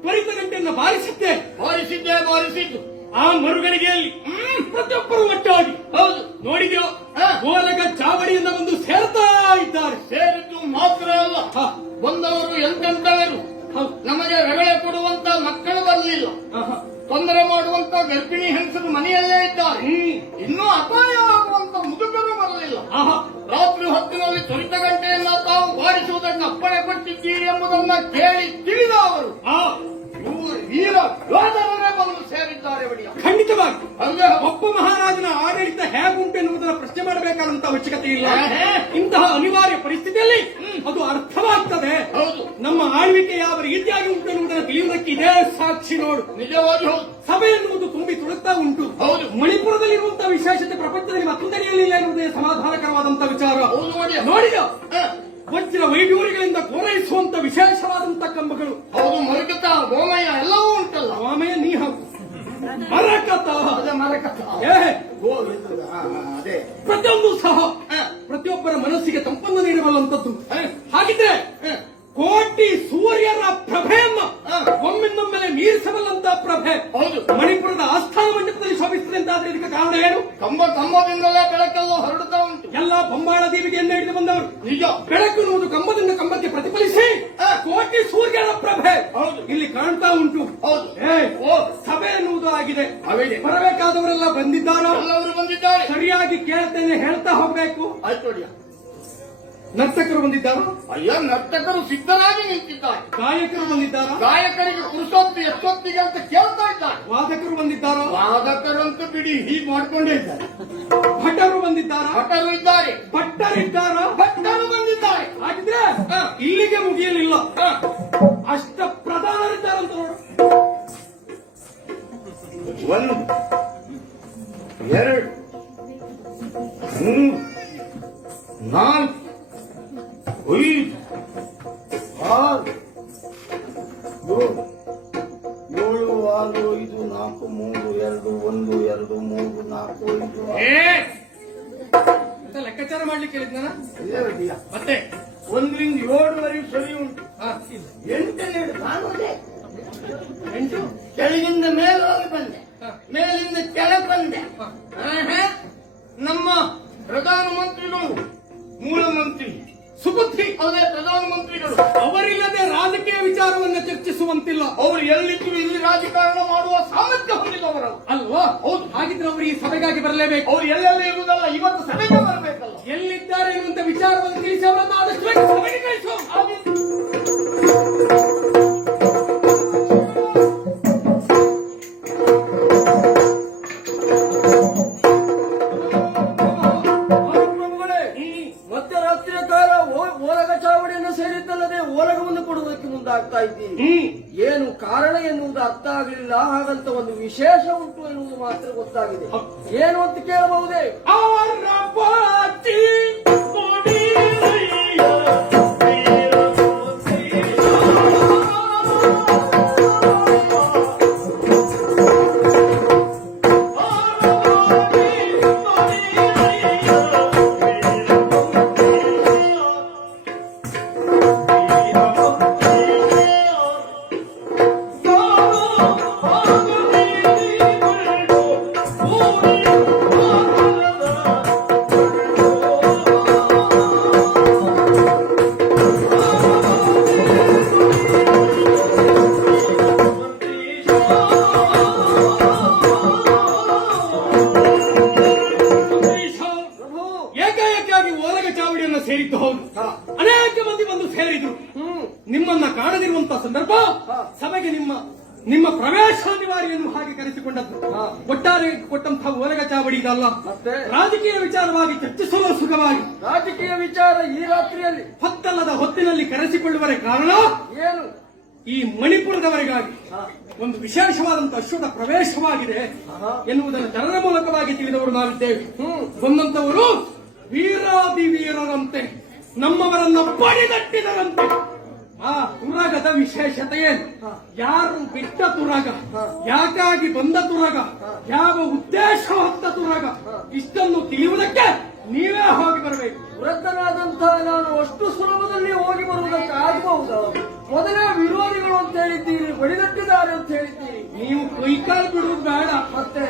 ತ್ವರಿತ ಗಂಟೆಯನ್ನು ಬಾರಿಸಿದ್ದು ಆ ಮರುಗಳಿಗೆಯಲ್ಲಿ ಪ್ರತಿಯೊಬ್ಬರು ಒಟ್ಟಾಗಿ. ಹೌದು, ನೋಡಿದ್ಯೋ? ಗೋಲಗ ಚಾವಡಿಯಿಂದ ಬಂದು ಸೇರ್ತಾ ಇದ್ದಾರೆ. ಸೇರಿದ್ದು ಮಾತ್ರ ಅಲ್ಲ, ಬಂದವರು ಎಂತೆಂತವರು. ನಮಗೆ ರಗಳೆ ಕೊಡುವಂತ ಮಕ್ಕಳು ಬರಲಿಲ್ಲ, ತೊಂದರೆ ಮಾಡುವಂತ ಗರ್ಭಿಣಿ ಹೆಂಗಸರು ಮನೆಯಲ್ಲೇ ಇದ್ದಾರೆ. ಇನ್ನೂ ಅಪಾಯ ಆಗುವಂತ ಮುದುಕರು ಬರಲಿಲ್ಲ. ರಾತ್ರಿ ಹೊತ್ತಿನಲ್ಲಿ ತ್ವರಿತ ಗಂಟೆಯನ್ನ ತಾವು ಬಾರಿಸುವುದನ್ನು ಅಪ್ಪಣೆ ಕೊಟ್ಟಿದ್ದೀರಿ ಎಂಬುದನ್ನ ಕೇಳಿ ತಿಳಿದ ಅವರು ಇವರ ವೀರ ಯೋಧರೇ ಬಂದು ಸೇರಿದ್ದಾರೆ ಬಡಿಯ. ಖಂಡಿತವಾಗಿ ಹೌದಾ? ಒಬ್ಬ ಮಹಾರಾಜನ ಆಡಳಿತ ಹೇಗುಂಟು ಎನ್ನುವುದನ್ನು ಪ್ರಶ್ನೆ ಮಾಡಬೇಕಾದಂತ ಅವಶ್ಯಕತೆ ಇಲ್ಲ. ಇಂತಹ ಅನಿವಾರ್ಯ ಪರಿಸ್ಥಿತಿಯಲ್ಲಿ ಅದು ಅರ್ಥವಾಗ್ತದೆ. ಹೌದು. ನಮ್ಮ ಆಳ್ವಿಕೆ ಯಾವ ರೀತಿಯಾಗಿ ಉಂಟು ಎನ್ನುವುದನ್ನು ತಿಳಿಯುವುದಕ್ಕೆ ಇದೇ ಸಾಕ್ಷಿ ನೋಡು. ನಿಜವಾಗಿ ಹೌದು. ಸಭೆ ಎನ್ನುವುದು ತುಂಬಿ ತುಳುಕ್ತಾ ಉಂಟು. ಹೌದು. ಮಣಿಪುರದಲ್ಲಿರುವಂತಹ ವಿಶೇಷತೆ ಪ್ರಪಂಚದಲ್ಲಿ ಮತ್ತೊಂದೆಡೆಯಲ್ಲಿಲ್ಲ ಎನ್ನುವುದೇ ಸಮಾಧಾನಕರವಾದಂತಹ ವಿಚಾರ. ಹೌದು ನೋಡಿ. ನೋಡಿದ ವಜ್ರ ವೈಡೂರಿಗಳಿಂದ ಕೋರೈಸುವಂತ ವಿಶೇಷವಾದಂತಹ ಕಂಬಗಳು. ಹೌದು. ಮರುಕತ ಗೋಮಯ ಎಲ್ಲವೂ ಉಂಟಲ್ಲ. ಆಮೇಲೆ ನೀ ಹಾಕು ಮರಕತ ಅದೇ ಮರಕತ. ಏ ಅದೇ ಪ್ರತಿಯೊಂದು ಸಹ ಪ್ರತಿಯೊಬ್ಬರ ಮನಸ್ಸಿಗೆ ತಂಪನ್ನು ನೀಡಬಲ್ಲಂತದ್ದು. ಹಾಗಿದ್ರೆ ಕೋಟಿ ಸೂರ್ಯರ ಪ್ರಭೆಯನ್ನ ಒಮ್ಮಿಂದೊಮ್ಮೆಲೆ ಮೀರಿಸಬಲ್ಲಂತಹ ಪ್ರಭೆ ಹೌದು. ಮಣಿಪುರದ ಆಸ್ಥಾನ ಮಂಟಪದಲ್ಲಿ ಶೋಭಿಸುತ್ತದೆ ಅಂತಾದ್ರೆ ಇದಕ್ಕೆ ಕಾರಣ ಏನು? ಕಂಬದಿಂದಲೇ ಬೆಳಕೆಲ್ಲ ಹರಡುತ್ತಾ ಉಂಟು. ಎಲ್ಲ ಬೊಂಬಾಳ ದೀವಿಗೆಯನ್ನು ಹಿಡಿದು ಬಂದವರು. ನಿಜ. ಬೆಳಕು ಎನ್ನುವುದು ಕಂಬದಿಂದ ಕಂಬಕ್ಕೆ ಪ್ರತಿಫಲಿಸಿ ಕೋಟಿ ಸೂರ್ಯರ ಪ್ರಭೆ ಹೌದು. ಇಲ್ಲಿ ಕಾಣ್ತಾ ಉಂಟು. ಹೌದು. ಸಭೆ ಎನ್ನುವುದು ಆಗಿದೆ. ಆಗಿದೆ. ಬರಬೇಕಾದವರೆಲ್ಲ ಬಂದಿದ್ದಾರೋ? ಎಲ್ಲವರು ಬಂದಿದ್ದಾರೆ. ಸರಿಯಾಗಿ ಕೇಳ್ತೇನೆ ಹೇಳ್ತಾ ಹೋಗ್ಬೇಕು. ಆಯ್ತು ನೋಡಿಯ. ನರ್ತಕರು ಬಂದಿದ್ದಾರೋ? ಅಯ್ಯೋ, ನರ್ತಕರು ಸಿದ್ಧರಾಗಿ ನಿಂತಿದ್ದಾರೆ. ಗಾಯಕರು ಬಂದಿದ್ದಾರೋ? ಗಾಯಕರಿಗೆ ಪುರುಷೋತ್ತಿ ಎಷ್ಟೊತ್ತಿಗೆ ಅಂತ ಕೇಳ್ತಾ ಇದ್ದಾರೆ. ವಾದಕರು ಬಂದಿದ್ದಾರೋ? ವಾದಕರಂತೂ ಬಿಡಿ ಹೀಗೆ ಮಾಡ್ಕೊಂಡೇ ಇದ್ದಾರೆ. ಭಟರು ಬಂದಿದ್ದಾರಾ? ಭಟರು ಇದ್ದಾರೆ. ಭಟ್ಟರಿದ್ದಾರೋ? ಭಟ್ಟರು ಬಂದಿದ್ದಾರೆ. ಹಾಗಿದ್ರೆ ಇಲ್ಲಿಗೆ ಮುಗಿಯಲಿಲ್ಲ. ಅಷ್ಟ ಪ್ರಧಾನರಿದ್ದಾರಂತ ನೋಡು. 1 2 3 4 5 6 7 7 6 5 4 3 2 1 2 3 4 5 ಅಂತ ಲೆಕ್ಕಾಚಾರ ಮಾಡ್ಲಿಕ್ಕೆ ಹೇಳಿದ್ನ ಮತ್ತೆ 1 ರಿಂದ 7 ಸರಿ ಉಂಟು. 8 ಕಾಣೋದೆ. 8 ಕೆಳಗಿಂದ ಮೇಲೋಗಿ ಬಂದೆ, ಮೇಲಿಂದ ಕೆಳಗೆ ಬಂದೆ. ನಮ್ಮ ಪ್ರಧಾನಮಂತ್ರಿಗಳು, ಮೂಲ ಮಂತ್ರಿ, ಸುಬುದ್ಧಿ ಅದೇ ಪ್ರಧಾನಮಂತ್ರಿಗಳು ಅವರಿಲ್ಲದೆ ರಾಜಕೀಯ ವಿಚಾರವನ್ನು ಚರ್ಚಿಸುವಂತಿಲ್ಲ. ಅವರು ಎಲ್ಲಿದ್ರು ಇಲ್ಲಿ ರಾಜಕಾರಣ ಮಾಡುವ ಸಾಮರ್ಥ್ಯ ಹೊಂದಿದವರು ಅಲ್ವಾ? ಹೌದು. ಹಾಗಿದ್ರೆ ಅವರು ಈ ಸಭೆಗಾಗಿ ಬರಲೇಬೇಕು. ಅವ್ರು ಎಲ್ಲೆಲ್ಲಿ ಇರುವುದಲ್ಲ, ಇವತ್ತು ಸಭೆಗೆ ಬರಬೇಕಲ್ಲ. ಎಲ್ಲಿದ್ದಾರೆ ಎನ್ನುವಂತ ವಿಚಾರವನ್ನು ತಿಳಿಸಿ ಅವರನ್ನು ಆದಷ್ಟು ಬೇಗ ಸಭೆಗೆ ಕಳಿಸು. ಮಧ್ಯರಾತ್ರಿಯ ಕಾಲ ಓಲಗ ಚಾವಡಿಯನ್ನು ಸೇರಿದ್ದಲ್ಲದೆ ಓಲಗವನ್ನು ಕೊಡುವುದಕ್ಕೆ ಮುಂದಾಗ್ತಾ ಇದ್ದೀನಿ. ಏನು ಕಾರಣ ಎನ್ನುವುದು ಅರ್ಥ ಆಗಲಿಲ್ಲ. ಹಾಗಂತ ಒಂದು ವಿಶೇಷ ಉಂಟು ಎನ್ನುವುದು ಮಾತ್ರ ಗೊತ್ತಾಗಿದೆ. ಏನು ಅಂತ ಕೇಳಬಹುದೇ? ಸೇರಿದ್ದು ಹೌದು. ಅನೇಕ ಮಂದಿ ಬಂದು ಸೇರಿದ್ರು. ನಿಮ್ಮನ್ನ ಕಾಣದಿರುವಂತಹ ಸಂದರ್ಭ ಸಭೆಗೆ ನಿಮ್ಮ ಪ್ರವೇಶ ಅನಿವಾರ್ಯ ಎಂದು ಹಾಗೆ ಕರೆಸಿಕೊಂಡದ್ದು. ಒಟ್ಟಾರೆ ಕೊಟ್ಟಂತಹ ಓಲಗ ಚಾವಡಿ ಇದಲ್ಲ, ಮತ್ತೆ ರಾಜಕೀಯ ವಿಚಾರವಾಗಿ ಚರ್ಚಿಸುವ ಸುಖವಾಗಿ ರಾಜಕೀಯ ವಿಚಾರ ಈ ರಾತ್ರಿಯಲ್ಲಿ ಹೊತ್ತಲ್ಲದ ಹೊತ್ತಿನಲ್ಲಿ ಕರೆಸಿಕೊಳ್ಳುವರೆ ಕಾರಣ ಏನು? ಈ ಮಣಿಪುರದವರಿಗಾಗಿ ಒಂದು ವಿಶೇಷವಾದಂತಹ ಅಶ್ವದ ಪ್ರವೇಶವಾಗಿದೆ ಎನ್ನುವುದನ್ನು ಜನರ ಮೂಲಕವಾಗಿ ತಿಳಿದವರು ನಾವಿದ್ದೇವೆ. ಬಂದಂತವರು ವೀರಾದಿ ವೀರರಂತೆ ನಮ್ಮವರನ್ನ ಬಡಿದಟ್ಟಿದರಂತೆ. ಆ ತುರಗದ ವಿಶೇಷತೆ ಏನು? ಯಾರು ಬಿಟ್ಟ ತುರಗ, ಯಾಕಾಗಿ ಬಂದ ತುರಗ, ಯಾವ ಉದ್ದೇಶ ಹೊತ್ತ ತುರಗ, ಇಷ್ಟನ್ನು ತಿಳಿಯುವುದಕ್ಕೆ ನೀವೇ ಹೋಗಿ ಬರಬೇಕು. ವೃದ್ಧನಾದಂತಹ ನಾನು ಅಷ್ಟು ಸುಲಭದಲ್ಲಿ ಹೋಗಿ ಬರುವುದಕ್ಕೆ ಆಗಬಹುದು? ಮೊದಲೇ ವಿರೋಧಿಗಳು ಅಂತ ಹೇಳಿದ್ದೀರಿ, ಬಡಿದಟ್ಟಿದ್ದಾರೆ ಅಂತ ಹೇಳಿದ್ದೀರಿ. ನೀವು ಕೈಕಾಲು ಬಿಡುವುದು ಬೇಡ. ಮತ್ತೆ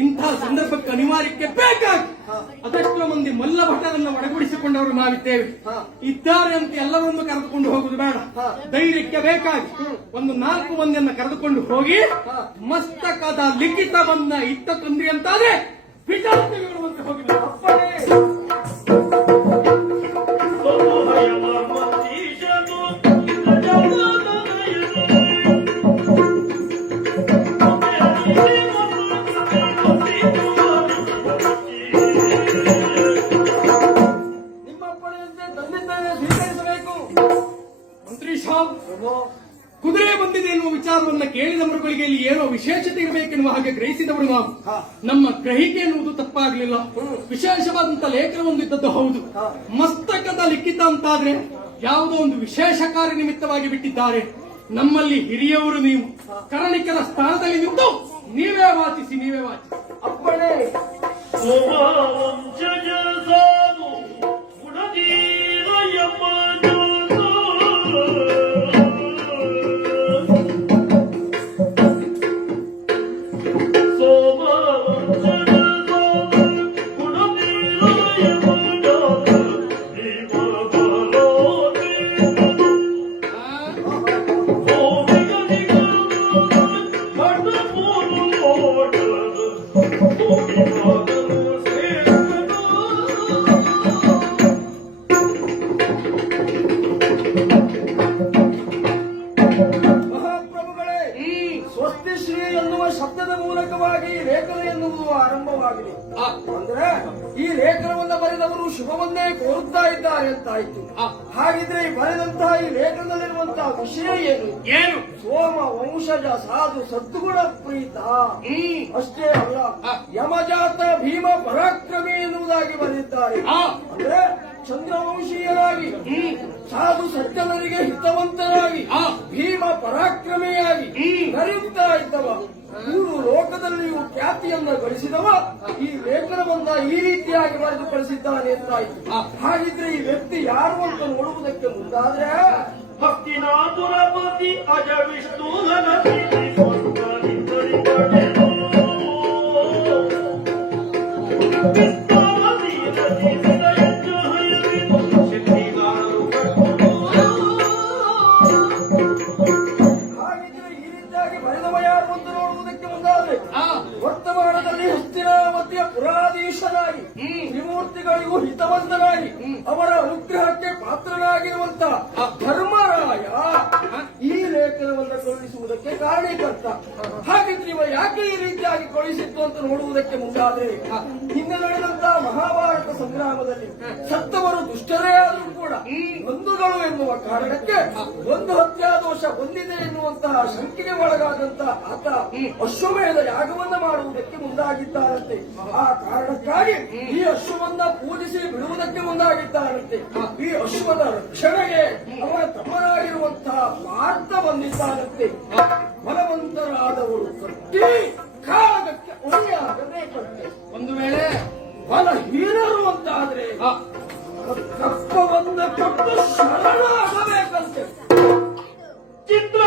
ಇಂಥ ಸಂದರ್ಭಕ್ಕೆ ಅನಿವಾರ್ಯಕ್ಕೆ ಬೇಕಾಗಿ ಅದೆಷ್ಟೋ ಮಂದಿ ಮಲ್ಲ ಭಟರನ್ನ ಒಡಗೂಡಿಸಿಕೊಂಡವರು ನಾವಿದ್ದೇವೆ. ಇದ್ದಾರೆ ಅಂತ ಎಲ್ಲರನ್ನು ಕರೆದುಕೊಂಡು ಹೋಗುದು ಬೇಡ. ಧೈರ್ಯಕ್ಕೆ ಬೇಕಾಗಿ ಒಂದು 4 ಮಂದಿಯನ್ನ ಕರೆದುಕೊಂಡು ಹೋಗಿ ಮಸ್ತಕದ ಲಿಖಿತವನ್ನ ಇತ್ತ ತಂದ್ರಿ ಅಂತಾದ್ರೆ ವಿಚಾರಣೆ ಹೇಳುವಂತೆ ಹೋಗಿಲ್ಲ. ಅಪ್ಪನೇ ನಿಮ್ಮಪ್ಪಣೆಯಂತೆ ತಂದಿದ್ದೇನೆ, ಸ್ವೀಕರಿಸಬೇಕು. ಮಂತ್ರಿ ಸಾಬ್, ಕುದುರೆ ಬಂದಿದೆ ಎನ್ನುವ ವಿಚಾರವನ್ನ ಕೇಳಿದವರುಗಳಿಗೆ ಇಲ್ಲಿ ಏನೋ ವಿಶೇಷತೆ ಇರಬೇಕೆನ್ನುವ ಹಾಗೆ ಗ್ರಹಿಸಿದವರು ನಾವು. ನಮ್ಮ ಗ್ರಹಿಕೆ ಎನ್ನುವುದು ತಪ್ಪಾಗಲಿಲ್ಲ. ವಿಶೇಷವಾದಂತಹ ಲೇಖನವೊಂದು ಇದ್ದದ್ದು ಹೌದು. ಮಸ್ತಕದ ಲಿಖಿತ ಅಂತಾದ್ರೆ ಯಾವುದೋ ಒಂದು ವಿಶೇಷ ಕಾರ್ಯ ನಿಮಿತ್ತವಾಗಿ ಬಿಟ್ಟಿದ್ದಾರೆ. ನಮ್ಮಲ್ಲಿ ಹಿರಿಯವರು ನೀವು ಕರಣಿಕರ ಸ್ಥಾನದಲ್ಲಿ ನಿಂತು ನೀವೇ ವಾಚಿಸಿ. ಅಪ್ಪಣೆ. ಮಹಾಪ್ರಭುಗಳೇ, ಸ್ವಸ್ತಿ ಶ್ರೀ ಎನ್ನುವ ಶಬ್ದದ ಮೂಲಕವಾಗಿ ಲೇಖನ ಎನ್ನುವುದು ಆರಂಭವಾಗಿದೆ. ಅಂದ್ರೆ ಈ ಲೇಖನವನ್ನ ಬರೆದವರು ಶುಭವನ್ನೇ ಕೋರುತ್ತಾ ಇದ್ದಾರೆ ಅಂತಾಯ್ತು. ಹಾಗಿದ್ರೆ ಈ ಬರೆದಂತಹ ಈ ಲೇಖನದಲ್ಲಿರುವಂತಹ ವಿಷಯ ಏನು? ಸೋಮ ವಂಶಜ ಸಾಧು ಸದ್ಗುಣ ಪ್ರೀತ. ಅಷ್ಟೇ ಅಲ್ಲ, ಯಮಜಾತ ಭೀಮ ಪರಾಕ್ರಮಿ ಎನ್ನುವುದಾಗಿ ಬರೆದಿದ್ದಾರೆ. ಅಂದ್ರೆ ಚಂದ್ರವಂಶೀಯರಾಗಿ, ಸಾಧು ಸಜ್ಜನರಿಗೆ ಹಿತವಂತರಾಗಿ, ಭೀಮ ಪರಾಕ್ರಮಿಯಾಗಿ ನಡೆಯುತ್ತಾ ಇದ್ದವ, 3 ಲೋಕದಲ್ಲಿಯೂ ಖ್ಯಾತಿಯನ್ನ ಗಳಿಸಿದವ ಈ ಲೇಖನವನ್ನ ಈ ರೀತಿಯಾಗಿ ಬರೆದು ಕಳಿಸಿದ್ದಾನೆ ಅಂತಾಯಿತು. ಹಾಗಿದ್ರೆ ಈ ವ್ಯಕ್ತಿ ಯಾರು ಅಂತ ನೋಡುವುದಕ್ಕೆ ಮುಂದಾದ್ರೆ ಭಕ್ತಿನಾಥುರಪತಿ ಅಜ ವಿಷ್ಣು ವರ್ತಮಾನದಲ್ಲಿ ಹಸ್ತಿನಾವತಿಯ ಪುರಾಧೀಶನಾಗಿ ತ್ರಿಮೂರ್ತಿಗಳಿಗೂ ಹಿತವಂತನಾಗಿ ಅವರ ಅನುಗ್ರಹಕ್ಕೆ ಪಾತ್ರನಾಗಿರುವಂತ ಧರ್ಮರಾಯ ಈ ಲೇಖನವನ್ನು ಕಳುಹಿಸುವುದಕ್ಕೆ ಕಾರಣೀಕರ್ತ. ಹಾಗಿದ್ರೆ ಇವ ಯಾಕೆ ಈ ರೀತಿಯಾಗಿ ಕಳುಹಿಸಿತ್ತು ಅಂತ ನೋಡುವುದಕ್ಕೆ ಮುಂದಾದ್ರೆ ಹಿಂದೆ ನಡೆದಂತಹ ಮಹಾಭಾರತ ಸಂಗ್ರಾಮದಲ್ಲಿ ಸತ್ತವರು ದುಷ್ಟರೇ ಆದರೂ ಕೂಡ ಬಂಧುಗಳು ಎನ್ನುವ ಕಾರಣಕ್ಕೆ ಒಂದು ಹತ್ಯಾದೋಷ ಬಂದಿದೆ ಎನ್ನುವಂತಹ ಶಂಕೆಗೆ ಒಳಗಾದಂತಹ ಆತ ಅಶ್ವಮೇಧ ಯಾಗವನ್ನ ಮಾಡುವುದಕ್ಕೆ ಮುಂದಾಗಿದ್ದಾರಂತೆ. ಆ ಕಾರಣಕ್ಕಾಗಿ ಈ ಅಶ್ವವನ್ನ ಪೂಜಿಸಿ ಬಿಡುವುದಕ್ಕೆ ಮುಂದಾಗಿದ್ದಾರಂತೆ. ಈ ಅಶ್ವದ ರಕ್ಷಣೆಗೆ ಅವರ ತಮ್ಮನಾಗಿರುವಂತಹ ಪಾರ್ಥ ಬಂದಿದ್ದಾರಂತೆ. ಬಲವಂತರಾದವರು ಕಟ್ಟಿ ಕಾಲಕ್ಕೆ ಉಳಿಯಾಗಬೇಕಂತೆ. ಒಂದು ವೇಳೆ ಬಲಹೀನರು ಅಂತಾದ್ರೆ ಕಪ್ಪವನ್ನ ಕೊಟ್ಟು ಶರಣಾಗಬೇಕಂತೆ. ಚಿತ್ರ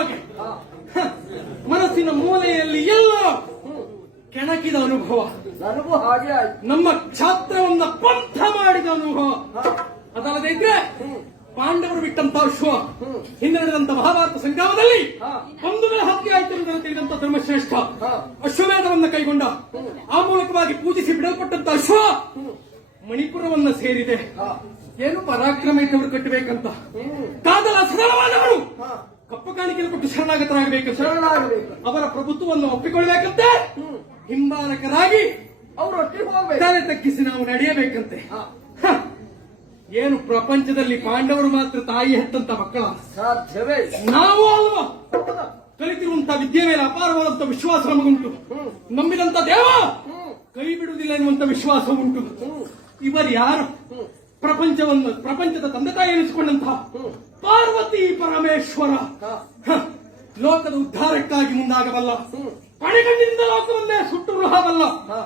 ಹಾಗೆ ಹಾ. ಹ, ಮನಸ್ಸಿನ ಮೂಲೆಯಲ್ಲಿ ಎಲ್ಲ ಕೆಣಕಿದ ಅನುಭವ, ನನಗೂ ಹಾಗೆ ಆಯ್ತು. ನಮ್ಮ ಕ್ಷಾತ್ರವನ್ನ ಪಂಥ ಮಾಡಿದ ಅನುಭವ. ಹಾ. ಅದಲ್ಲದೆ ಇದ್ರೆ ಪಾಂಡವರು ಬಿಟ್ಟಂತ ಅಶ್ವ ಹ್ಮ್. ಹಿಂದೆ ನಡೆದಂತ ಮಹಾಭಾರತ ಸಂಗ್ರಾಮದಲ್ಲಿ ಹಾ. ಬಂಧುಗಳ ಹತ್ಯೆ ಆಯ್ತು ಎಂದು ತಿಳಿದಂತ ಧರ್ಮಶ್ರೇಷ್ಠ ಹಾ. ಅಶ್ವಮೇಧವನ್ನ ಕೈಗೊಂಡ. ಆ ಮೂಲಕವಾಗಿ ಪೂಜಿಸಿ ಬಿಡಲ್ಪಟ್ಟಂತ ಅಶ್ವ ಹ್ಮ್. ಮಣಿಪುರವನ್ನ ಸೇರಿದೆ. ಹಾ. ಏನು ಪರಾಕ್ರಮ ಇದ್ದವರು ಕಟ್ಟಬೇಕಂತ ಹ್ಮ್. ಕಾದಲ ಸರಳವಾದವರು ಹಾ. ಕಪ್ಪು ಕಾಣಿಕೆಯನ್ನು ಕೊಟ್ಟು ಶರಣಾಗತರಾಗಬೇಕಂತ, ಶರಣಾಗಬೇಕು. ಅವರ ಪ್ರಭುತ್ವವನ್ನು ಒಪ್ಪಿಕೊಳ್ಳಬೇಕಂತೆ, ಹ್ಮ್. ಹಿಂಬಾಲಕರಾಗಿ ಅವ್ರು ಒಟ್ಟಿಗೆ ಹೋಗ್ಬೇಕು. ತಲೆ ತಗ್ಗಿಸಿ ನಾವು ನಡೆಯಬೇಕಂತೆ. ಹಾ. ಹ, ಏನು ಪ್ರಪಂಚದಲ್ಲಿ ಪಾಂಡವರು ಮಾತ್ರ ತಾಯಿ ಹೆತ್ತಂತ ಮಕ್ಕಳ, ಸಾಧ್ಯವೇ ಇಲ್ಲ. ನಾವು ಅಲ್ವಾ ಹೌದಾ? ಕಲಿತಿರುವಂತಹ ವಿದ್ಯೆ ಮೇಲೆ ಅಪಾರವಾದಂತ ವಿಶ್ವಾಸ ನಮಗುಂಟು. ಹ್ಮ್. ನಂಬಿದಂತ ದೇವ ಹ್ಮ್. ಕೈ ಬಿಡುವುದಿಲ್ಲ ಎನ್ನುವಂತ ವಿಶ್ವಾಸ ಉಂಟು. ಹ್ಮ್. ಇವರು ಯಾರು? ಹ್ಮ್. ಪ್ರಪಂಚದ ತಂದೆ ತಾಯಿ ಎನಿಸಿಕೊಂಡಂತಹ ಹ್ಮ್. ಪಾರ್ವತಿ ಪರಮೇಶ್ವರ. ಹಾ. ಹ, ಲೋಕದ ಉದ್ಧಾರಕ್ಕಾಗಿ ಮುಂದಾಗಬಲ್ಲ, ಹ್ಮ್. ಪಣಿಗಣ್ಣಿನಿಂದ ಲೋಕವನ್ನೇ ಸುಟ್ಟು ರುಹಬಲ್ಲ. ಹಾ.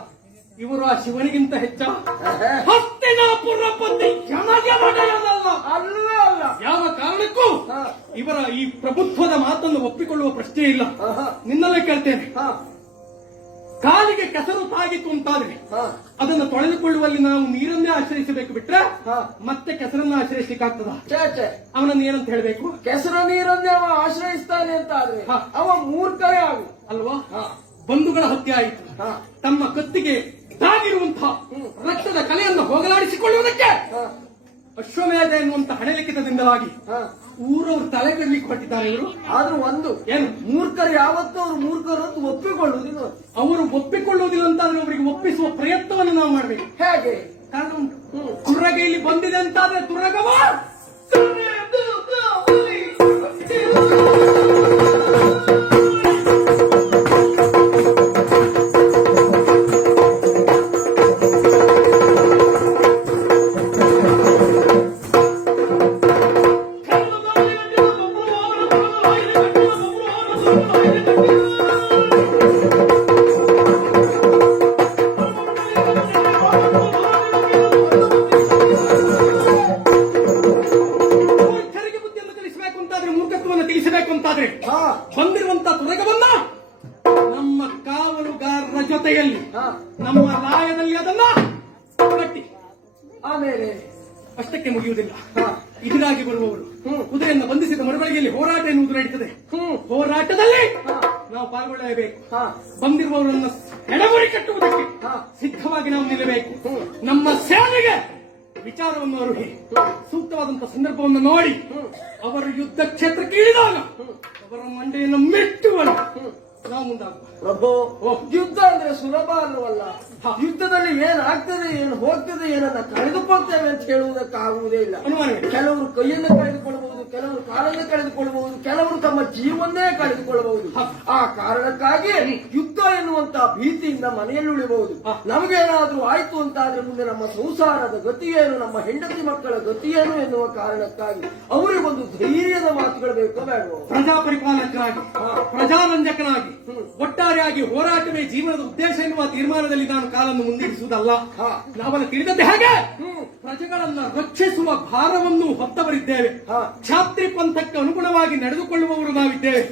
ಇವರು ಆ ಶಿವನಿಗಿಂತ ಹೆಚ್ಚ ಆಹಾ. ಹಸ್ತಿನಾಪುರ ಪತಿ ಯಮಗೆ ಒಡೆಯನಲ್ಲ. ಅಲ್ಲವೇ ಅಲ್ಲ. ಯಾವ ಕಾರಣಕ್ಕೂ ಹಾ. ಇವರ ಈ ಪ್ರಭುತ್ವದ ಮಾತನ್ನು ಒಪ್ಪಿಕೊಳ್ಳುವ ಪ್ರಶ್ನೆ ಇಲ್ಲ. ಆಹಾ. ನಿನ್ನಲ್ಲೇ ಕೇಳ್ತೇನೆ, ಹಾ. ಕಾಲಿಗೆ ಕೆಸರು ತಾಗಿತು ಅಂತಾದ್ರೆ ಹಾ. ಅದನ್ನು ತೊಳೆದುಕೊಳ್ಳುವಲ್ಲಿ ನಾವು ನೀರನ್ನೇ ಆಶ್ರಯಿಸಬೇಕು ಬಿಟ್ರೆ ಹಾ. ಮತ್ತೆ ಕೆಸರನ್ನ ಆಶ್ರಯಿಸಲಿಕ್ಕಾಗ್ತದ? ಚೇ ಅವನನ್ನು ಏನಂತ ಹೇಳಬೇಕು? ಕೆಸರು ನೀರನ್ನೇ ಅವ ಆಶ್ರಯಿಸ್ತಾನೆ ಅಂತ ಆದ್ರೆ ಹಾ. ಅವ ಮೂರ್ಖರೇ ಆಗು. ಅಲ್ವಾ? ಹಾ. ಬಂಧುಗಳ ಹತ್ಯೆ ಆಯಿತು, ಹಾ. ತಮ್ಮ ಕತ್ತಿಗೆ ತಾಗಿರುವಂತಹ ರಕ್ತದ ಕಲೆಯನ್ನು ಹೋಗಲಾಡಿಸಿಕೊಳ್ಳುವುದಕ್ಕೆ ಹಾ. ಅಶ್ವಮೇಧ ಎನ್ನುವಂತ ಹಣೆಲಿಖಿತದಿಂದಲಾಗಿ ಹಾ. ಊರವರು ತಲೆ ಕೆಡಲಿಕ್ಕೆ ಹೊರಟಿದ್ದಾರೆ. ಇವರು ಆದ್ರೂ ಒಂದು ಏನು? ಮೂರ್ಖರು ಯಾವತ್ತೂ ಅವ್ರು ಮೂರ್ಖರು ಅಂತ ಒಪ್ಪಿಕೊಳ್ಳುವುದಿಲ್ಲ. ಅವರು ಒಪ್ಪಿಕೊಳ್ಳುವುದಿಲ್ಲ ಅಂತಾದ್ರೆ ಅವರಿಗೆ ಒಪ್ಪಿಸುವ ಪ್ರಯತ್ನವನ್ನು ನಾವು ಮಾಡಬೇಕು. ಹೇಗೆ? ಕಾರಣ ಉಂಟು. ಹ್ಮ್. ತುರ್ರಗ ಇಲ್ಲಿ ಬಂದಿದೆ ಅಂತಾದ್ರೆ ತುರ್ರಗವ ಮೂರ್ಖರಿಗೆ ಬುದ್ಧಿಯನ್ನು ತಿಳಿಸಬೇಕು ಅಂತಾದ್ರೆ, ಮೂರ್ಖತ್ವವನ್ನು ತಿಳಿಸಬೇಕು ಅಂತಾದ್ರೆ ಹಾ. ಬಂದಿರುವಂತ ತುರಗವನ್ನ ನಮ್ಮ ಕಾವಲುಗಾರರ ಜೊತೆಯಲ್ಲಿ ಹಾ. ನಮ್ಮ ಲಾಯದಲ್ಲಿ ಅದನ್ನ ಕಟ್ಟಿ, ಆಮೇಲೆ ಅಷ್ಟಕ್ಕೆ ಮುಗಿಯುವುದಿಲ್ಲ. ಹಾ. ಇದರಾಗಿ ಬರುವವರು ಹ್ಮ್. ಕುದುರೆಯನ್ನು ಬಂಧಿಸಿದ ಮರುಗಳಿಗೆಯಲ್ಲಿ ಹೋರಾಟ ಎನ್ನುವುದು ನಡೀತದೆ. ಹ್ಮ್. ಹೋರಾಟದಲ್ಲಿ ಹಾ. ನಾವು ಪಾಲ್ಗೊಳ್ಳಲೇಬೇಕು. ಹಾ. ಬಂದಿರುವವರನ್ನು ಎಡಗುರಿ ಕಟ್ಟುವುದಕ್ಕೆ ಹಾ. ಸಿದ್ಧವಾಗಿ ನಾವು ನಿಲ್ಲಬೇಕು. ಹ್ಮ್. ನಮ್ಮ ಸೇನೆಗೆ ವಿಚಾರವನ್ನು ಅರುಹಿ ಸೂಕ್ತವಾದಂತಹ ಸಂದರ್ಭವನ್ನು ನೋಡಿ ಅವರು ಯುದ್ಧ ಕ್ಷೇತ್ರಕ್ಕೆ ಇಳಿದಾಗ ಅವರ ಮಂಡೆಯನ್ನು ಮೆಟ್ಟುವನು ನಾವು ಮುಂದಾಗುವ. ಪ್ರಭು, ಯುದ್ಧ ಅಂದ್ರೆ ಸುಲಭ ಅಲ್ಲವಲ್ಲ. ಯುದ್ಧದಲ್ಲಿ ಏನಾಗ್ತದೆ, ಏನು ಹೋಗ್ತದೆ, ಏನನ್ನ ಕಳೆದುಕೊಳ್ತೇವೆ ಅಂತ ಹೇಳುವುದಕ್ಕಾಗುವುದೇ ಇಲ್ಲ. ಅನುಮಾನವಿಲ್ಲ. ಕೆಲವರು ಕೈಯನ್ನು ಕಳೆದುಕೊಳ್ಳಬಹುದು, ಕೆಲವರು ಕಾಲನ್ನು ಕಳೆದುಕೊಳ್ಳಬಹುದು, ಕೆಲವರು ತಮ್ಮ ಜೀವನ್ನೇ ಕಳೆದುಕೊಳ್ಳಬಹುದು. ಆ ಕಾರಣಕ್ಕಾಗಿ ಯುದ್ಧ ಎನ್ನುವಂತಹ ಭೀತಿಯಿಂದ ಮನೆಯಲ್ಲಿ ಉಳಿಬಹುದು. ನಮಗೇನಾದ್ರೂ ಆಯ್ತು ಅಂತಾದ್ರೆ ಮುಂದೆ ನಮ್ಮ ಸಂಸಾರದ ಗತಿಯೇನು, ನಮ್ಮ ಹೆಂಡತಿ ಮಕ್ಕಳ ಗತಿಯೇನು ಎನ್ನುವ ಕಾರಣಕ್ಕಾಗಿ ಅವರಿಗೊಂದು ಧೈರ್ಯದ ಮಾತುಗಳು ಬೇಕೋ ಬೇಡವೋ? ಪ್ರಜಾಪರಿಪಾಲಕನಾಗಿ, ಪ್ರಜಾರಂಜಕನಾಗಿ, ಒಟ್ಟಾರೆಯಾಗಿ ಹೋರಾಟವೇ ಜೀವನದ ಉದ್ದೇಶ ಎನ್ನುವ ತೀರ್ಮಾನದಲ್ಲಿ ನಾನು ಕಾಲನ್ನು ಮುಂದಿರಿಸುವುದಲ್ಲ. ನಾವೆಲ್ಲ ತಿಳಿದಂತೆ ಹೇಗೆ ಪ್ರಜೆಗಳನ್ನ ರಕ್ಷಿಸುವ ಭಾರವನ್ನು ಹೊತ್ತವರಿದ್ದೇವೆ. ಕ್ಷಾತ್ರಿ ಪಂಥಕ್ಕೆ ಅನುಗುಣವಾಗಿ ನಡೆದುಕೊಳ್ಳುವವರು ನಾವಿದ್ದೇವೆ.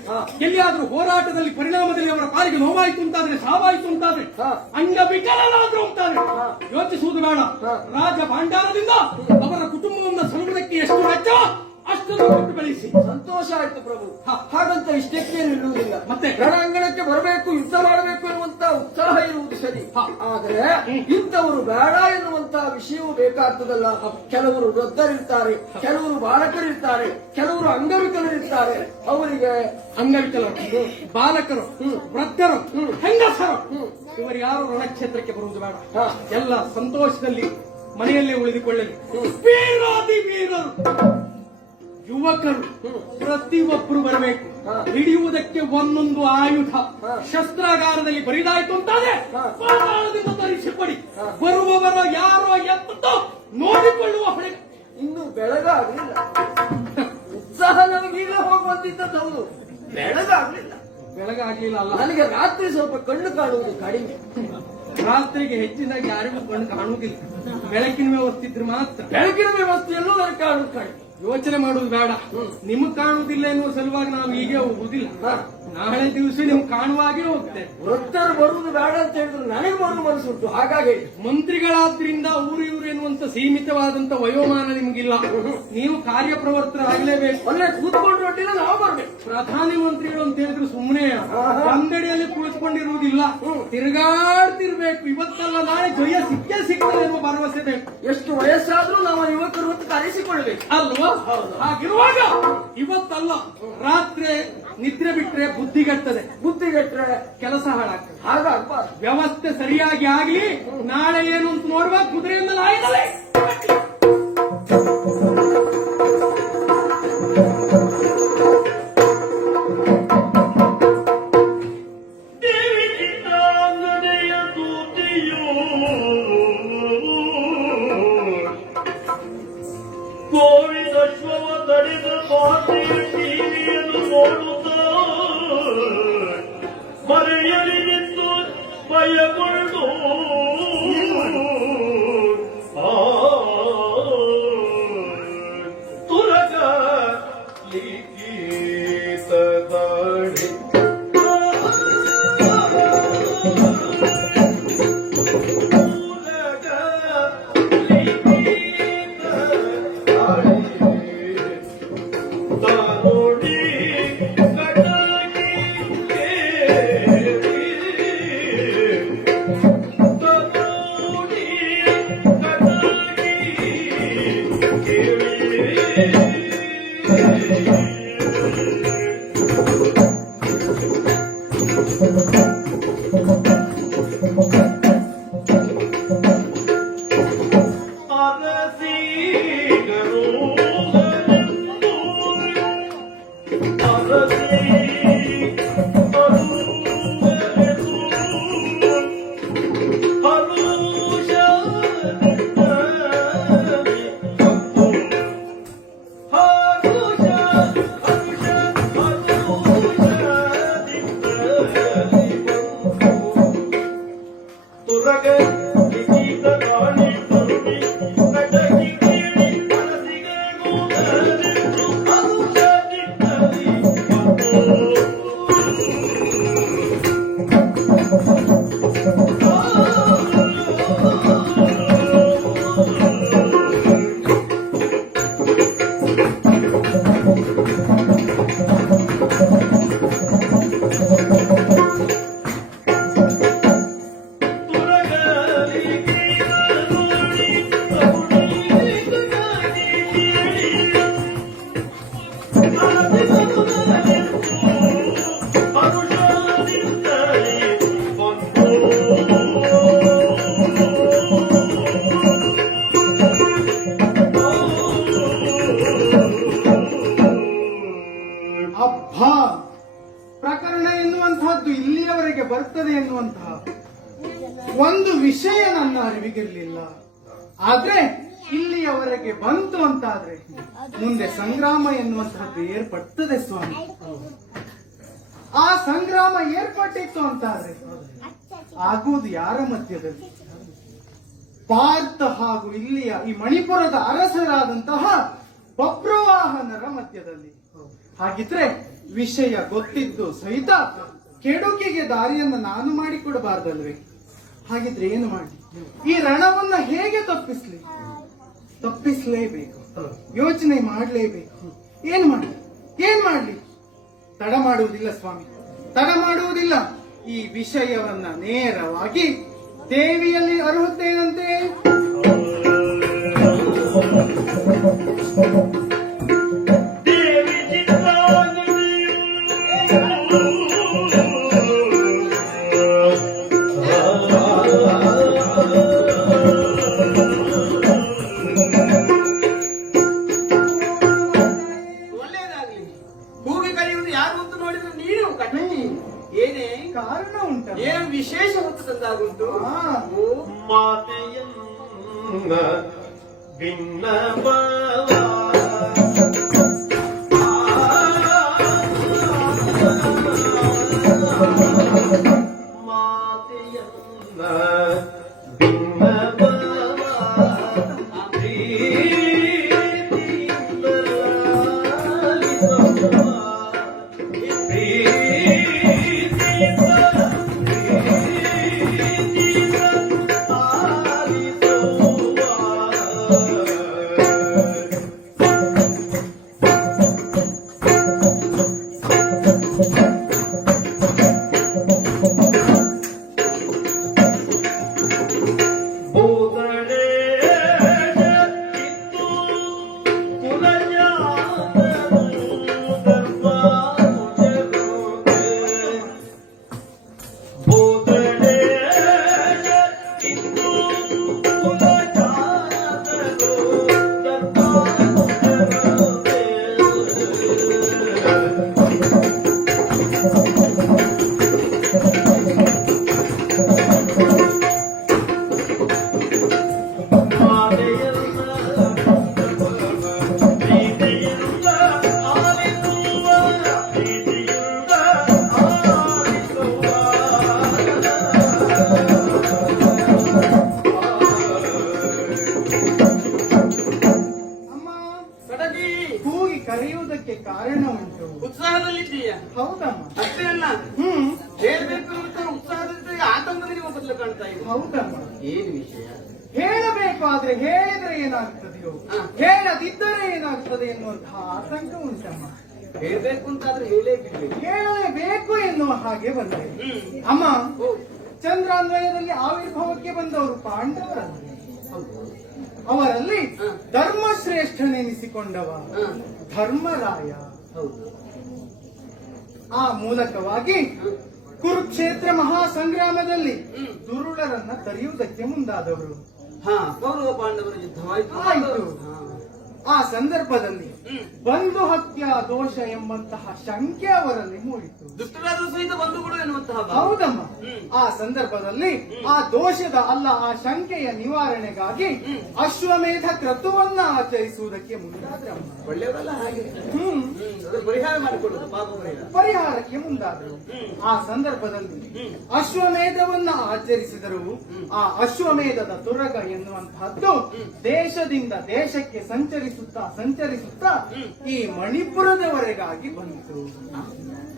ಎಲ್ಲಿಯಾದ್ರೂ ಹೋರಾಟದಲ್ಲಿ ಪರಿಣಾಮದಲ್ಲಿ ಅವರ ಪಾಲಿಗೆ ನೋವಾಯಿತು ಅಂತಾದ್ರೆ, ಸಾವಾಯಿತು ಅಂತಾದ್ರೆ, ಅಂಗವಿಕಲನಾದ್ರು ಅಂತಾದ್ರೆ ಯೋಚಿಸುವುದು ಬೇಡ. ರಾಜ ಭಾಂಡಾರದಿಂದ ಅವರ ಕುಟುಂಬವನ್ನು ಸಲುವುದಕ್ಕೆ ಎಷ್ಟು ವೆಚ್ಚ ಅಷ್ಟನ್ನು ಕೊಟ್ಟು ಬೆಳೆಸಿ. ಸಂತೋಷ ಆಯ್ತು ಪ್ರಭು. ಹಾಗಂತ ಇಷ್ಟಕ್ಕೆ ನಿಲ್ಲುವುದಿಲ್ಲ. ಮತ್ತೆ ರಣಾಂಗಣಕ್ಕೆ ಬರಬೇಕು, ಯುದ್ಧ ಮಾಡಬೇಕು ಎನ್ನುವಂತ ಉತ್ಸಾಹ ಇರುವುದು ಸರಿ. ಆದ್ರೆ ಇಂಥವರು ಬೇಡ ಎನ್ನುವಂತಹ ವಿಷಯವೂ ಬೇಕಾಗ್ತದಲ್ಲ. ಕೆಲವರು ವೃದ್ಧರಿರ್ತಾರೆ, ಕೆಲವರು ಬಾಲಕರಿರ್ತಾರೆ, ಕೆಲವರು ಅಂಗವಿಕಲರಿರ್ತಾರೆ. ಅವರಿಗೆ ಅಂಗವಿಕಲರು, ಬಾಲಕರು, ವೃದ್ಧರು, ಹೆಂಗಸರು ಇವರು ಯಾರು ರಣಕ್ಷೇತ್ರಕ್ಕೆ ಬರುವುದು ಬೇಡ. ಎಲ್ಲ ಸಂತೋಷದಲ್ಲಿ ಮನೆಯಲ್ಲೇ ಉಳಿದುಕೊಳ್ಳಲಿ. ವೀರಾದಿ ವೀರರು, ಯುವಕರು ಪ್ರತಿಯೊಬ್ಬರು ಬರಬೇಕು. ಹಿಡಿಯುವುದಕ್ಕೆ ಒಂದೊಂದು ಆಯುಧ ಶಸ್ತ್ರಾಗಾರದಲ್ಲಿ ಬರಿದಾಯ್ತು ಅಂತಾದ್ರೆ ಪಾತಾಳದಿಂದ ತರಿಸಿಕೊಡಿ. ಬರುವವರ ಯಾರೋ ಎತ್ತೋ ನೋಡಿಕೊಳ್ಳುವ ಹೊಣೆ. ಇನ್ನು ಬೆಳಗಾಗಲಿಲ್ಲ. ಉತ್ಸಾಹ ನಮಗೀಗ ಹೋಗುವಂತಿದ್ದದ್ದು ಹೌದು, ಬೆಳಗಾಗಲಿಲ್ಲ. ಬೆಳಗಾಗ್ಲಿಲ್ಲ ಅಲ್ಲ, ನನಗೆ ರಾತ್ರಿ ಸ್ವಲ್ಪ ಕಣ್ಣು ಕಾಣುವುದು ಕಡಿಮೆ. ರಾತ್ರಿಗೆ ಹೆಚ್ಚಿನಾಗಿ ಯಾರಿಗೂ ಕಣ್ಣು ಕಾಣುವುದಿಲ್ಲ. ಬೆಳಕಿನ ವ್ಯವಸ್ಥೆ ಇದ್ರೆ ಮಾತ್ರ. ಬೆಳಕಿನ ವ್ಯವಸ್ಥೆಯಲ್ಲೂ ನನಗೆ ಕಾಣುವುದು ಕಡಿಮೆ. ಯೋಚನೆ ಮಾಡುವುದು ಬೇಡ. ನಿಮಗ್ ಕಾಣುವುದಿಲ್ಲ ಎನ್ನುವ ಸಲುವಾಗಿ ನಾವು ಹೀಗೆ ಹೋಗುದಿಲ್ಲ. ನಾಳೆ ದಿವಸ ನಿಮ್ಗೆ ಕಾಣುವಾಗೆ ಹೋಗ್ತೇವೆ. ವೃತ್ತರು ಬರುವುದು ಬೇಡ ಅಂತ ಹೇಳಿದ್ರು ನನಗೆ ಬರುವುದು ಮನಸ್ಸುಂಟು. ಹಾಗಾಗಿ ಮಂತ್ರಿಗಳಾದ್ರಿಂದ ಊರು ಇವರು ಎನ್ನುವಂತ ಸೀಮಿತವಾದಂತ ವಯೋಮಾನ ನಿಮ್ಗಿಲ್ಲ. ನೀವು ಕಾರ್ಯಪ್ರವರ್ತರಾಗಲೇಬೇಕು. ಒಳ್ಳೆ ಕೂತ್ಕೊಂಡು ಒಟ್ಟಿಲ್ಲ ನಾವು ಬರ್ಬೇಕು. ಪ್ರಧಾನಿ ಮಂತ್ರಿಗಳು ಅಂತ ಹೇಳಿದ್ರು ಸುಮ್ಮನೆ ಅಂಗಡಿಯಲ್ಲಿ ಕುಳಿತುಕೊಂಡಿರುವುದಿಲ್ಲ, ತಿರುಗಾಡ್ತಿರ್ಬೇಕು. ಇವತ್ತಲ್ಲ ನಾಳೆ ಜಯ ಸಿಕ್ಕೇ ಸಿಗ್ತದೆ ಎನ್ನುವ ಭರವಸೆ ಬೇಕು. ಎಷ್ಟು ವಯಸ್ಸಾದ್ರೂ ನಾವು ಯುವಕರು ಅಂತ ಕರೆಸಿಕೊಳ್ಬೇಕು ಅಲ್ವಾ? ಹಾಗಿರುವಾಗ ಇವತ್ತಲ್ಲ ರಾತ್ರಿ ನಿದ್ರೆ ಬಿಟ್ರೆ ಬುದ್ಧಿಗೆಟ್ಟದೆ, ಬುದ್ಧಿಗೆಟ್ರೆ ಕೆಲಸ ಹಾಳಾಗ್ತದೆ. ಹಾಗಾಗ್ಬಾರ್ದು. ವ್ಯವಸ್ಥೆ ಸರಿಯಾಗಿ ಆಗ್ಲಿ. ನಾಳೆ ಏನು ಅಂತ ನೋಡುವ ಕುದುರೆಯಿಂದ ಲಾಯದಲ್ಲೇ ದೇವಿ ಚಿತ್ತಾಂಗನೆಯ ದೂತಿಯೋ ಗೋವಿಂದ ಶ್ವವ ತಡೆದ ಪಾತಿಯ ಟಿವಿಯನ್ನು ನೋಡುತ್ತಾ ಮರೆಯಲಿ ನಿಂತು ಭಯಗೊಂಡು ತುರಗ ಲಿಖಿತದಾಡಿ ಪ್ರಕರಣ ಎನ್ನುವಂತಹದ್ದು ಇಲ್ಲಿಯವರೆಗೆ ಬರ್ತದೆ ಎನ್ನುವಂತಹ ಒಂದು ವಿಷಯ ನನ್ನ ಅರಿವಿಗಿರಲಿಲ್ಲ. ಆದ್ರೆ ಇಲ್ಲಿಯವರೆಗೆ ಬಂತು ಅಂತಾದ್ರೆ ಮುಂದೆ ಸಂಗ್ರಾಮ ಎನ್ನುವಂತಹದ್ದು ಏರ್ಪಡ್ತದೆ ಸ್ವಾಮಿ. ಆ ಸಂಗ್ರಾಮ ಏರ್ಪಟ್ಟಿತ್ತು ಅಂತಾದ್ರೆ ಆಗುವುದು ಯಾರ ಮಧ್ಯದಲ್ಲಿ? ಪಾರ್ಥ ಹಾಗೂ ಇಲ್ಲಿಯ ಈ ಮಣಿಪುರದ ಅರಸರಾದಂತಹ ಬಬ್ರುವಾಹನರ ಮಧ್ಯದಲ್ಲಿ. ಹಾಗಿದ್ರೆ ವಿಷಯ ಗೊತ್ತಿದ್ದು ಸಹಿತ ಕೆಡುಕಿಗೆ ದಾರಿಯನ್ನು ನಾನು ಮಾಡಿಕೊಡಬಾರ್ದಲ್ವೇ? ಹಾಗಿದ್ರೆ ಏನು ಮಾಡಿ ಈ ರಣವನ್ನ ಹೇಗೆ ತಪ್ಪಿಸ್ಲೇಬೇಕು, ಯೋಚನೆ ಮಾಡಲೇಬೇಕು. ಏನ್ ಮಾಡ್ಲಿ? ತಡ ಮಾಡುವುದಿಲ್ಲ ಸ್ವಾಮಿ, ತಡ ಮಾಡುವುದಿಲ್ಲ. ಈ ವಿಷಯವನ್ನ ನೇರವಾಗಿ ದೇವಿಯಲ್ಲಿ ಅರ್ಹುತ್ತೇನಂತೆ. ದೇವಿ ಒಳ್ಳೇದಾಗ್ಲಿ. ಕೂಗಿ ಕರೆಯುವುದು ಯಾರು ಅಂತ ನೋಡಿದ್ರೆ ನೀನು ಕಣ್ಣಿ. ಏನೇ ಕಾರಣ ಉಂಟ? ಏನು ವಿಶೇಷ ಹೊತ್ತು ತಂದಾಗುಂಟು? ಮಾತೆಯನ್ನ ಭಿನ್ನವ ಮಾತೆಯನ್ನ ಭಿನ್ನವ ಪ್ರೀತಿಯಿಂದ ಕಾರಣ ಉಂಟು. ಉತ್ಸಾಹದಲ್ಲಿದ್ದೀಯ? ಹೌದಮ್ಮ. ಅಷ್ಟೇ ಅಲ್ಲ, ಹೇಳ್ಬೇಕು ಅಂತ ಉತ್ಸಾಹದಲ್ಲಿ ಆತಂಕದಲ್ಲಿ ಬದಲು ಕಾಣ್ತಾ ಇದೆ. ಹೌದಮ್ಮ. ಏನು ವಿಷಯ? ಹೇಳಬೇಕಾದ್ರೆ ಹೇಳಿದ್ರೆ ಏನಾಗ್ತದೆಯೋ, ಹೇಳದಿದ್ದರೆ ಏನಾಗ್ತದೆ ಎನ್ನುವಂತಹ ಆತಂಕ ಉಂಟಮ್ಮ. ಹೇಳ್ಬೇಕು ಅಂತಾದ್ರೆ ಹೇಳೇ ಬಿಡ್ಬೇಕು. ಹೇಳಲೇಬೇಕು ಎನ್ನುವ ಹಾಗೆ ಬಂದೆ ಅಮ್ಮ. ಚಂದ್ರಾನ್ವಯದಲ್ಲಿ ಆವಿರ್ಭಾವಕ್ಕೆ ಬಂದವರು ಪಾಂಡವರಲ್ಲಿ. ಅವರಲ್ಲಿ ಧರ್ಮಶ್ರೇಷ್ಠನೆನಿಸಿಕೊಂಡವ ಧರ್ಮರಾಯ. ಆ ಮೂಲಕವಾಗಿ ಕುರುಕ್ಷೇತ್ರ ಮಹಾಸಂಗ್ರಾಮದಲ್ಲಿ ದುರುಳರನ್ನ ತರೆಯುವುದಕ್ಕೆ ಮುಂದಾದವರು. ಕೌರವ ಪಾಂಡವರ ಯುದ್ಧವಾಯಿತು. ಆಯಿತು. ಆ ಸಂದರ್ಭದಲ್ಲಿ ಬಂಧು ಹತ್ಯಾ ದೋಷ ಎಂಬಂತಹ ಶಂಕೆ ಅವರಲ್ಲಿ ಮೂಡಿತು. ದುಷ್ಟರಾದ ಸಹಿತ ಬಂಧುಗಳು ಎನ್ನುವಂತಹ ಭಾವ. ಹೌದಮ್ಮ. ಆ ಸಂದರ್ಭದಲ್ಲಿ ಆ ದೋಷದ ಅಲ್ಲ, ಆ ಶಂಕೆಯ ನಿವಾರಣೆಗಾಗಿ ಅಶ್ವಮೇಧ ಕ್ರತುವನ್ನ ಆಚರಿಸುವುದಕ್ಕೆ ಮುಂದಾದ್ರಮ್ಮ. ಒಳ್ಳೆಯವರಲ್ಲ ಹಾಗೆ. ಅದರ ಪರಿಹಾರ ಮಾಡಿಕೊಳ್ಳುವುದು, ಪಾಪ ಪರಿಹಾರಕ್ಕೆ ಮುಂದಾದರು. ಆ ಸಂದರ್ಭದಲ್ಲಿ ಅಶ್ವಮೇಧವನ್ನ ಆಚರಿಸಿದರು. ಆ ಅಶ್ವಮೇಧದ ತುರಗ ಎನ್ನುವಂತಹದ್ದು ದೇಶದಿಂದ ದೇಶಕ್ಕೆ ಸಂಚರಿಸುತ್ತಾ ಈ ಮಣಿಪುರದವರೆಗಾಗಿ ಬಂತು.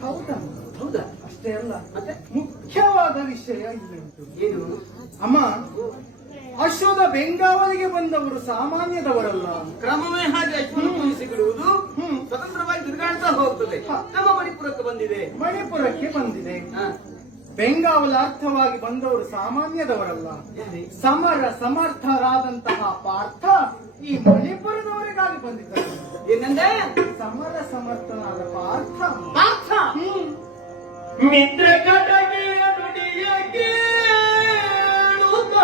ಹೌದಾ? ಅಷ್ಟೇ ಅಲ್ಲ, ಮತ್ತೆ ಮುಖ್ಯವಾದ ವಿಷಯ ಇಲ್ಲುಂಟು. ಏನು ಅಮ್ಮ? ಅಶ್ವದ ಬೆಂಗಾವಲಿಗೆ ಬಂದವರು ಸಾಮಾನ್ಯದವರಲ್ಲ. ಕ್ರಮವೇ ಹಾಗೆ. ಅಶ್ವವನ್ನು ಬಿಡುವುದು ಸ್ವತಂತ್ರವಾಗಿ ತಿರುಗಾಡ್ತಾ ಹೋಗ್ತದೆ. ನಮ್ಮ ಮಣಿಪುರಕ್ಕೆ ಬಂದಿದೆ. ಮಣಿಪುರಕ್ಕೆ ಬಂದಿದೆ. ಬೆಂಗಾವಲಾರ್ಥವಾಗಿ ಬಂದವರು ಸಾಮಾನ್ಯದವರಲ್ಲ. ಸಮರ ಸಮರ್ಥರಾದಂತಹ ಪಾರ್ಥ ಈ ಮಣಿಪುರದವರಿಗಾಗಿ ಬಂದಿದ್ದಾರೆ. ಏನಂದ್ರೆ ಸಮರ ಸಮರ್ಥನಾದ ಪಾರ್ಥ. ಮಿತ್ರ ಕಟಗಿಯ ನುಡಿಯ ಕೇಳುತ್ತ,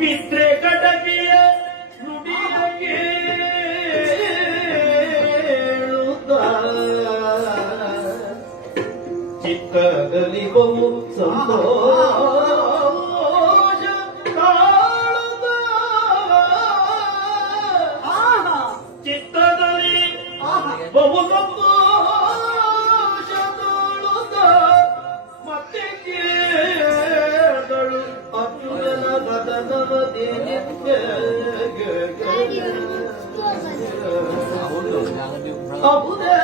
ಮಿತ್ರ ಕಟಗಿಯ ನುಡಿಯ ಕೇಳುತ್ತ, ಚಿತ್ತದಲ್ಲಿ ಬಹು ಸಂತೋಷ ಕಾಣುತ್ತ, ಚಿತ್ತದಲ್ಲಿ ಬಹು ಸಂತೋಷ ಕಾಣುತ್ತ, ಮತ್ತೆ ಕೇಳಗಳು ಅರ್ಜುನನ ಗದನವದೇ ಅಬುದೇ ಅಬುದೇ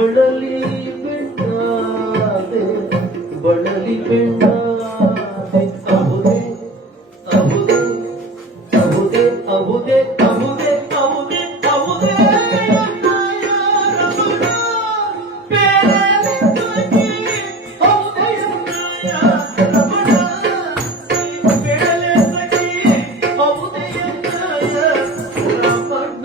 ಬಳಲಿ ಬೆಣ್ಣಾದೆ ಬಳಲಿ ಬೆಣ್ಣಾದೆ ಅಹುದೆ ಅಹುದೆ ಅಹುದೆ ಅಹುದೆ ಅಹುದೆ ಅಹುದೆ ಅಹುದೆ ಅಣ್ಣಯ್ಯ ರಮಣ ಬೇರೆ ತಗಿ ಅಹುದೆ ಅಣ್ಣಯ್ಯ ರಮಣ ಬೇರೆ ತಗಿ ಅಹುದೆ ಅಣ್ಣಯ್ಯ ರಮಣ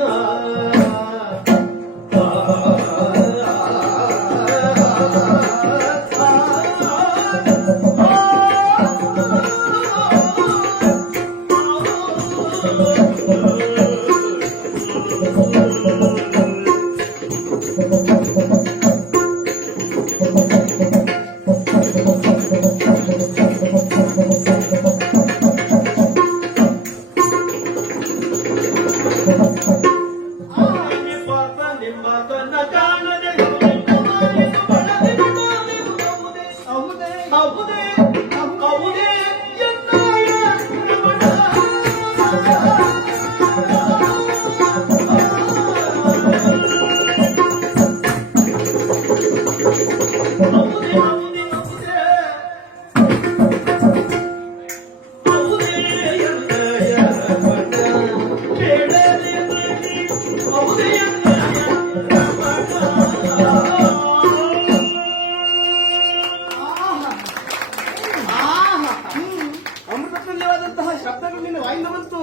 ಅಮೃತತುಲ್ಯವಾದಂತಹ ಶಬ್ದಗಳು ನಿನ್ನ ವಾಯಿಂದ ಬಂತು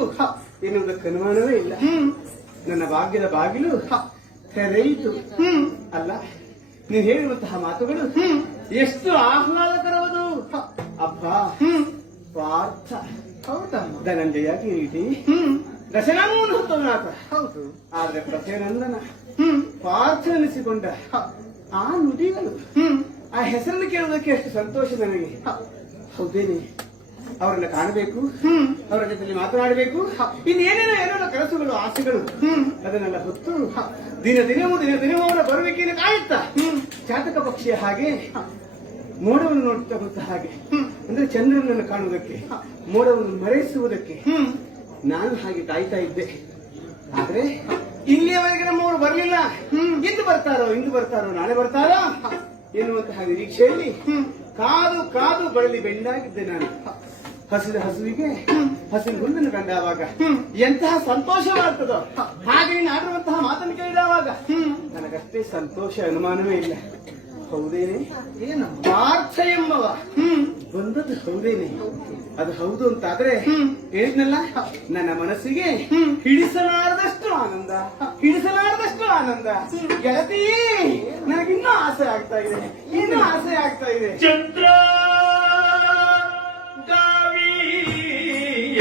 ಎನ್ನುವುದಕ್ಕೆ ಅನುಮಾನವೇ ಇಲ್ಲ. ನನ್ನ ಭಾಗ್ಯದ ಬಾಗಿಲು ತೆರೆಯಿತು. ಅಲ್ಲ, ನೀವು ಹೇಳುವಂತಹ ಮಾತುಗಳು ಎಷ್ಟು ಆಹ್ಲಾದಕರವದು. ಅಬ್ಬ ಪಾರ್ಥ, ಹೌದಮ್ಮ, ಧನಂಜಯ ಕಿರೀಟಿ, ದಶನಾಮೂನು ಹೊತ್ತನಾಥ, ಹೌದು. ಆದ್ರೆ ಪ್ರಥೇನಂದನ ಪಾರ್ಥ ಎನಿಸಿಕೊಂಡ ಆ ನುಡಿಗಳು, ಆ ಹೆಸರನ್ನು ಕೇಳುವುದಕ್ಕೆ ಎಷ್ಟು ಸಂತೋಷ ನನಗೆ. ಹೌದೇನೆ, ಅವರನ್ನ ಕಾಣಬೇಕು, ಅವರ ಜೊತೆ ಮಾತನಾಡಬೇಕು, ಇನ್ನೇನೇನೋ ಏನೇನೋ ಕೆಲಸಗಳು, ಆಸೆಗಳು, ಅದನ್ನೆಲ್ಲ ಹೊತ್ತು ದಿನ ದಿನವೂ ಅವರ ಬರುವಿಕೆಯನ್ನು ಕಾಯುತ್ತಾ ಚಾತಕ ಪಕ್ಷಿಯ ಹಾಗೆ ಮೋಡವನ್ನು ನೋಡ್ತಾ ಹೋದ ಹಾಗೆ, ಅಂದ್ರೆ ಚಂದ್ರನನ್ನು ಕಾಣುವುದಕ್ಕೆ, ಮೋಡವನ್ನು ಮರೆಸುವುದಕ್ಕೆ ನಾನು ಹಾಗೆ ಕಾಯ್ತಾ ಇದ್ದೆ. ಆದ್ರೆ ಇಲ್ಲಿಯವರೆಗೆ ನಮ್ಮವರು ಬರಲಿಲ್ಲ. ಇಂದು ಬರ್ತಾರೋ ನಾಳೆ ಬರ್ತಾರೋ ಎನ್ನುವಂತಹ ನಿರೀಕ್ಷೆಯಲ್ಲಿ ಕಾದು ಕಾದು ಬಳಲಿ ಬೆಂಡಾಗಿದ್ದೆ ನಾನು. ಹಸಿದ ಹಸುವಿಗೆ ಹಸಿರು ಹುಲ್ಲನ್ನು ಕಂಡಾವಾಗ ಎಂತಹ ಸಂತೋಷವಾಗ್ತದೋ ಹಾಗೆ ನೀನು ಆಡುವಂತಹ ಮಾತನ್ನು ಕೇಳಿದವಾಗ ನನಗಷ್ಟೇ ಸಂತೋಷ, ಅನುಮಾನವೇ ಇಲ್ಲ. ಹೌದೇನೆ, ಏನು ಪಾರ್ಥ ಎಂಬವ ಬಂದದ್ದು ಹೌದೇನೆ, ಅದು ಹೌದು ಅಂತಾದ್ರೆ ಹೇಳಿದ್ನಲ್ಲ, ನನ್ನ ಮನಸ್ಸಿಗೆ ಹಿಡಿಸಲಾರದಷ್ಟು ಆನಂದ ಗೆಳತಿ, ನನಗಿನ್ನೂ ಆಸೆ ಆಗ್ತಾ ಇದೆ. ಚಂದ್ರ ಗಾವಿಯ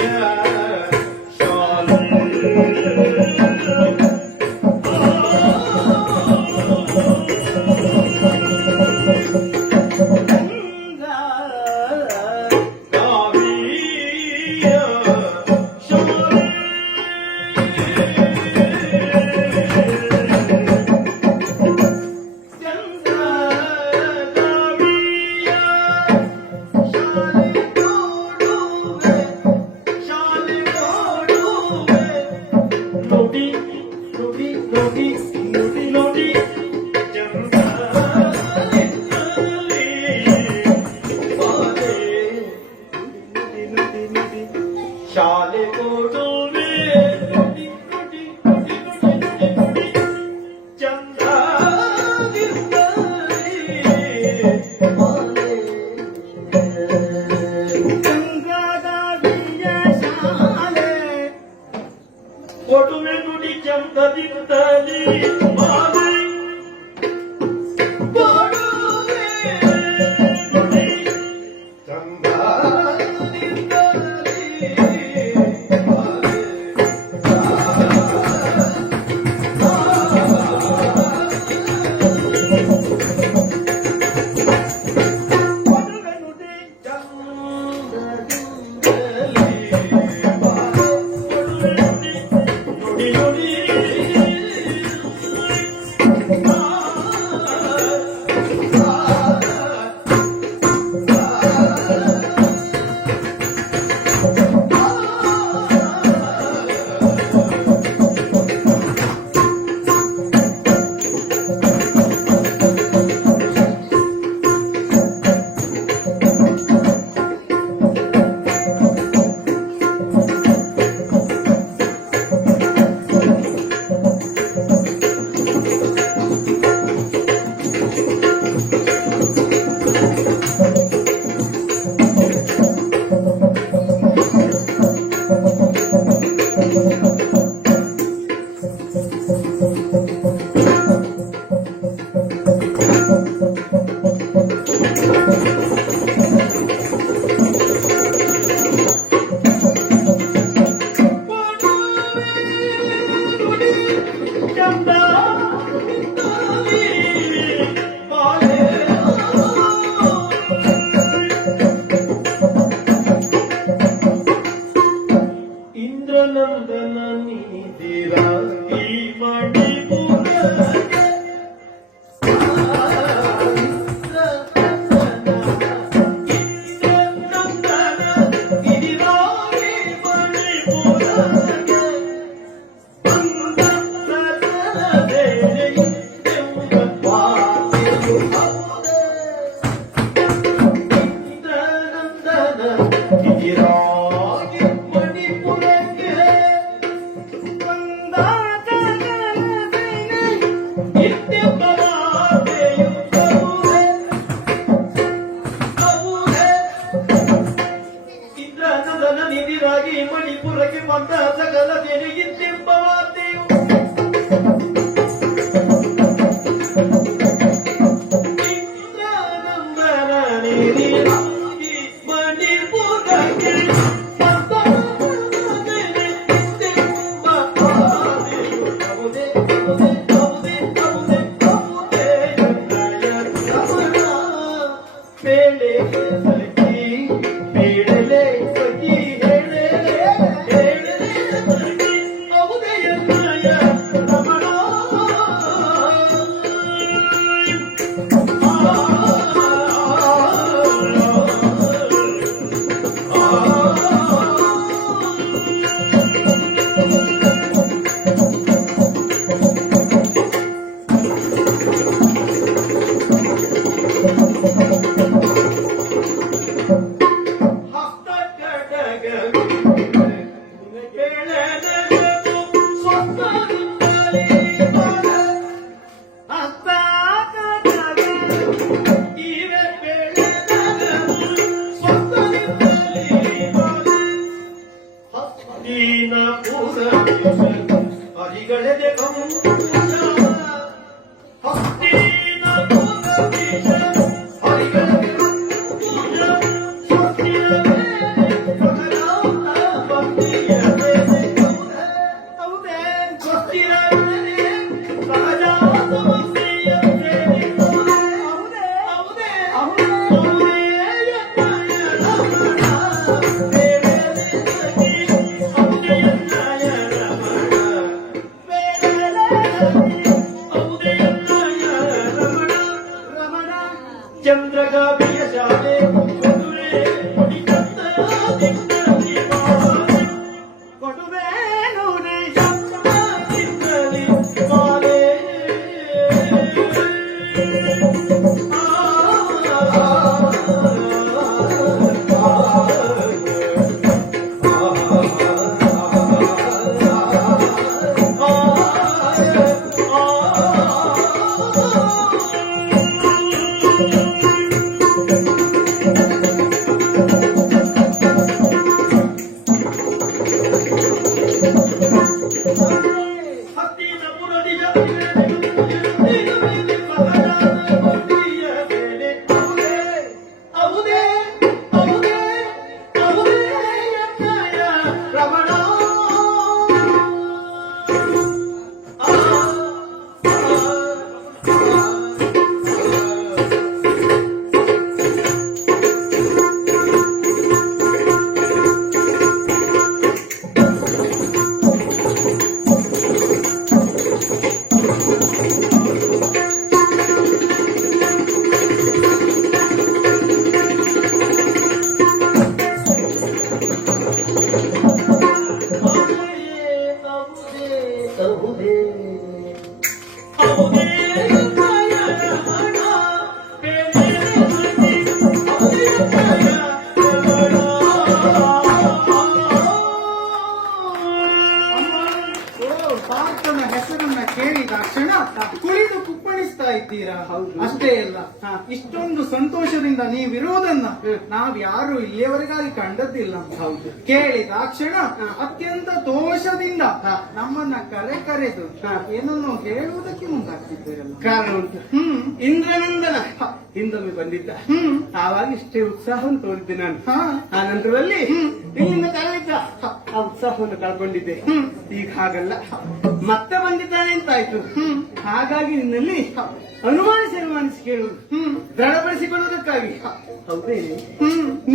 ಕುಣಿದು ಕುಪ್ಪಣಿಸ್ತಾ ಇದ್ದೀರಾ. ಹೌದು. ಅಷ್ಟೇ ಅಲ್ಲ, ಇಷ್ಟೊಂದು ಸಂತೋಷದಿಂದ ನೀವಿರುವುದನ್ನ ನಾವ್ಯಾರು ಇಲ್ಲಿಯವರೆಗಾಗಿ ಕಂಡದ್ದಿಲ್ಲ. ಹೌದು. ಕೇಳಿದಾಕ್ಷಣ ಅತ್ಯಂತ ದೋಷದಿಂದ ನಮ್ಮನ್ನ ಕರೆದು ಏನನ್ನು ಹೇಳುವುದಕ್ಕೆ ಮುಂದಾಗ್ತಿದ್ದೀರಲ್ಲ. ಕಾರಣ ಉಂಟು. ಇಂದ್ರನಂದನ ಹಿಂದೊಮ್ಮೆ ಬಂದಿದ್ದ. ಆವಾಗ ಇಷ್ಟೇ ಉತ್ಸಾಹವನ್ನು ತೋರಿದ್ದೆ ನಾನು. ಆ ನಂತರದಲ್ಲಿ ಇಲ್ಲಿಂದ ಕರೆದಿದ್ದ, ಆ ಉತ್ಸಾಹವನ್ನು ಕಳ್ಕೊಂಡಿದ್ದೆ. ಈಗ ಹಾಗಲ್ಲ, ಮತ್ತೆ ಬಂದಿದ್ದಾನೆ ಅಂತಾಯ್ತು. ಹಾಗಾಗಿ ನಿನ್ನಲ್ಲಿ ಅನುಮಾನಿಸಿ ಕೇಳುವುದು, ದೃಢಪಡಿಸಿಕೊಳ್ಳುವುದಕ್ಕಾಗಿ. ಹೌದೇನೆ?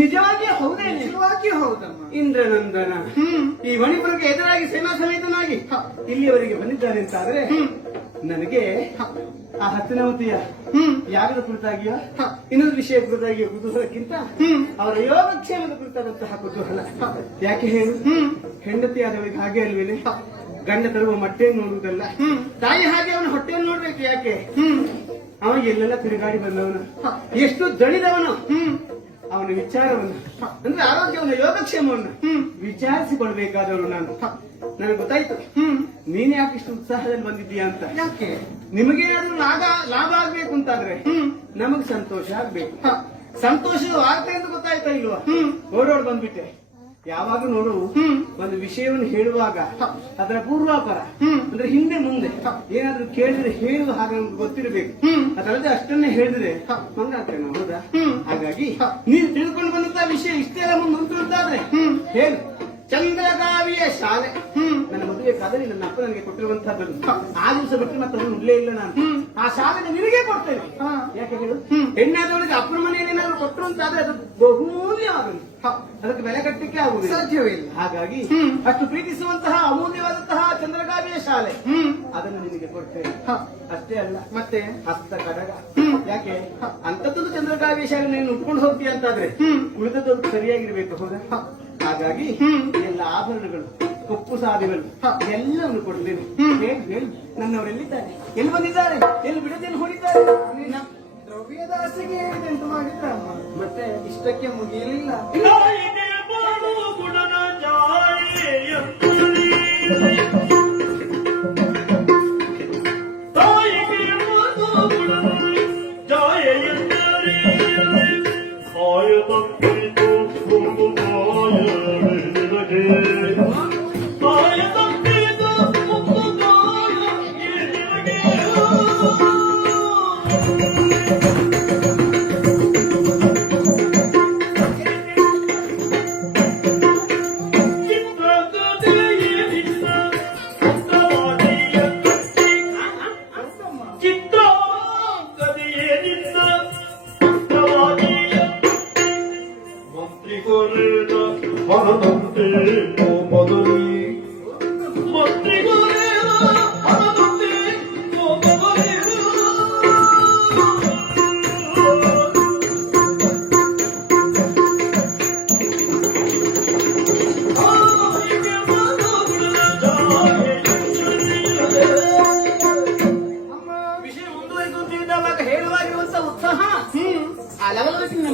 ನಿಜವಾಗಿ ಹೌದೇನೆ? ನಿಜವಾಗಿ ಹೌದಮ್ಮ. ಇಂದ್ರನಂದನ ಈ ಮಣಿಪುರಕ್ಕೆ ಎದುರಾಗಿ ಸೇನಾ ಸಮೇತನಾಗಿ ಇಲ್ಲಿಯವರೆಗೆ ಬಂದಿದ್ದಾನೆ ಅಂತಾದ್ರೆ ನನಗೆ ಆ ಹತ್ತನಾವತಿಯ ಯಾಗದ ಕುರಿತಾಗಿಯ ಇನ್ನೊಂದು ವಿಷಯ ಕುರಿತಾಗಿಯ ಕುತೂಹಲಕ್ಕಿಂತ ಅವರ ಯೋಗಕ್ಷೇಮದ ಕುರಿತಾದಂತಹ ಕುತೂಹಲ. ಯಾಕೆ ಹೇಳು? ಹೆಂಡತಿಯಾದವರಿಗೆ ಹಾಗೆ ಅಲ್ವೇನೆ, ಗಂಡ ತರುವ ಮೊಟ್ಟೆಯನ್ನು ನೋಡುವುದಲ್ಲ, ತಾಯಿ ಹಾಗೆ ಅವನ ಹೊಟ್ಟೆಯನ್ನು ನೋಡ್ಬೇಕು. ಯಾಕೆ? ಅವನು ಎಲ್ಲೆಲ್ಲ ತಿರುಗಾಡಿ ಬಂದವನು, ಎಷ್ಟು ದಣಿದವನು. ಅವನ ವಿಚಾರವನ್ನು ಅಂದ್ರೆ ಆರೋಗ್ಯವನ್ನು, ಯೋಗಕ್ಷೇಮವನ್ನು ವಿಚಾರಿಸಿಕೊಳ್ಬೇಕಾದವನು ನಾನು. ನನಗೆ ಗೊತ್ತಾಯ್ತು ನೀನ್ ಯಾಕೆ ಇಷ್ಟು ಉತ್ಸಾಹದಲ್ಲಿ ಬಂದಿದ್ದೀಯಾ ಅಂತ. ಯಾಕೆ? ನಿಮಗೇನಾದ್ರೂ ಲಾಭ ಆಗ್ಬೇಕು ಅಂತಾದ್ರೆ ನಮಗ್ ಸಂತೋಷ ಆಗ್ಬೇಕು. ಸಂತೋಷದ ವಾರ್ತೆ ಎಂದು ಗೊತ್ತಾಯ್ತಾ ಇಲ್ವಾ? ಓಡೋಡ್ ಬಂದ್ಬಿಟ್ಟೆ. ಯಾವಾಗ ನೋಡು ಒಂದು ವಿಷಯವನ್ನು ಹೇಳುವಾಗ ಅದರ ಪೂರ್ವಾಪರ ಅಂದ್ರೆ ಹಿಂದೆ ಮುಂದೆ ಏನಾದ್ರೂ ಕೇಳಿದ್ರೆ ಹೇಳುವ ಹಾಗೆ ನಮ್ಗೆ ಗೊತ್ತಿರಬೇಕು. ಅದಲ್ಲದೆ ಅಷ್ಟನ್ನೇ ಹೇಳಿದ್ರೆ ಮಂಗಾಗ್ತೇವೆ ನಾವು. ಹೌದಾ? ಹಾಗಾಗಿ ನೀನು ತಿಳ್ಕೊಂಡು ಬಂದಂತಹ ವಿಷಯ ಇಷ್ಟೆಲ್ಲ ಮುಂದುಂಟಾದ್ರೆ ಹೇಳು. ಚಂದ್ರಗಾವಿಯ ಶಾಲೆ ನನ್ನ ಮದುವೆ ಕಾದಲ್ಲಿ ನನ್ನ ಅಪ್ಪ ನನಗೆ ಕೊಟ್ಟಿರುವಂತಹದ್ದು. ಆ ದಿವಸ ಬಿಟ್ಟು ಮತ್ತೆ ಅದನ್ನು ಉಡ್ಲೇ ಇಲ್ಲ ನಾನು. ಆ ಶಾಲೆಗೆ ನಿನಗೆ ಕೊಡ್ತೇನೆ. ಯಾಕೆ ಹೇಳು? ಹೆಣ್ಣಾದವಳಿಗೆ ಅಪ್ಪನ ಮನೆಯಲ್ಲಿ ಏನಾದ್ರು ಕೊಟ್ಟರು ಅಂತಾದ್ರೆ ಅದು ಬಹುಮೂಲ್ಯವಾಗಲಿ, ಅದಕ್ಕೆ ಬೆಲೆ ಕಟ್ಟಲಿಕ್ಕೆ ಆಗುವುದಿಲ್ಲ, ಸಾಧ್ಯವಿಲ್ಲ. ಹಾಗಾಗಿ ಅಷ್ಟು ಪ್ರೀತಿಸುವಂತಹ ಅಮೂಲ್ಯವಾದಂತಹ ಚಂದ್ರಗಾವಿಯ ಶಾಲೆ ಅದನ್ನು ನಿನಗೆ ಕೊಡ್ತೇನೆ. ಅಷ್ಟೇ ಅಲ್ಲ, ಮತ್ತೆ ಹಸ್ತ ಕಡಗ. ಯಾಕೆ? ಅಂತದ್ದು ಚಂದ್ರಗಾವಿಯ ಶಾಲೆ ನೀನು ಉಟ್ಕೊಂಡು ಹೋಗ್ತೀಯ ಅಂತಾದ್ರೆ ಉಳಿದದ್ದು ಸರಿಯಾಗಿರ್ಬೇಕು. ಹೌದಾ? ಹಾಗಾಗಿ ಎಲ್ಲ ಆಭರಣಗಳು, ಕೊಪ್ಪು ಸಾದಿಗಳು ಎಲ್ಲವನ್ನು ಕೊಡ್ತೇನೆ. ಹೇಳಿ ನನ್ನವರೆಲ್ಲಿದ್ದಾರೆ? ಎಲ್ಲಿ ಬಂದಿದ್ದಾರೆ? ಎಲ್ಲಿ ಬಿಡದೇನು ಹೊಡಿದ್ದಾರೆ? ದ್ರವ್ಯದಾಸಿಗೆ ಹೇಳಿದಂಟು ಮಾಡಿದ್ರಮ್ಮ. ಮತ್ತೆ ಇಷ್ಟಕ್ಕೆ ಮುಗಿಯಲಿಲ್ಲ.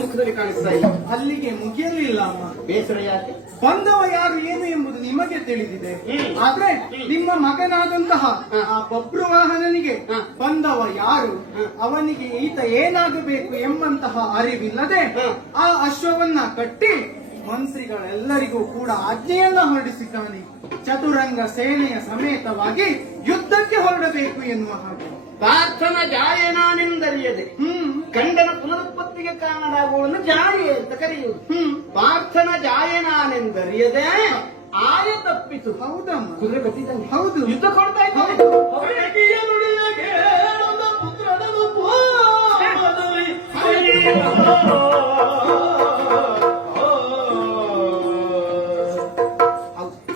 ಮುಖದಲ್ಲಿ ಕಾಣಿಸ್ತಾ ಇಲ್ಲ. ಅಲ್ಲಿಗೆ ಮುಗಿಯಲಿಲ್ಲ ಅಮ್ಮ. ಬೇಸರ ಯಾಕೆ? ಬಂದವ ಯಾರು ಏನು ಎಂಬುದು ನಿಮಗೆ ತಿಳಿದಿದೆ. ಆದ್ರೆ ನಿಮ್ಮ ಮಗನಾದಂತಹ ಆ ಬಬ್ರುವಾಹನನಿಗೆ ಬಂದವ ಯಾರು, ಅವನಿಗೆ ಈತ ಏನಾಗಬೇಕು ಎಂಬಂತಹ ಅರಿವಿಲ್ಲದೆ ಆ ಅಶ್ವವನ್ನ ಕಟ್ಟಿ ಮಂತ್ರಿಗಳೆಲ್ಲರಿಗೂ ಕೂಡ ಆಜ್ಞೆಯನ್ನ ಹೊರಡಿಸಿದ್ದಾನೆ. ಚತುರಂಗ ಸೇನೆಯ ಸಮೇತವಾಗಿ ಯುದ್ಧಕ್ಕೆ ಹೊರಡಬೇಕು ಎನ್ನುವ ಹಾಗೆ. ಪಾರ್ಥನ ಜಾಯನಾನೆಂದರಿಯದೆ ಗಂಡನ ಪುನರುತ್ಪತ್ತಿಗೆ ಕಾರಣರಾಗುವನ್ನು ಜಾಯೆ ಅಂತ ಕರೆಯುವುದು. ಪಾರ್ಥನ ಜಾಯನಾನೆಂದರಿಯದೆ ಆಯ ತಪ್ಪಿತು. ಹೌದಮ್ಮ. ಕುದುರೆ ಕಟ್ಟಿದ್ದಾನೆ. ಹೌದು. ಯುದ್ಧ ಕೊಡ್ತಾ ಇದ್ದಾನೆ.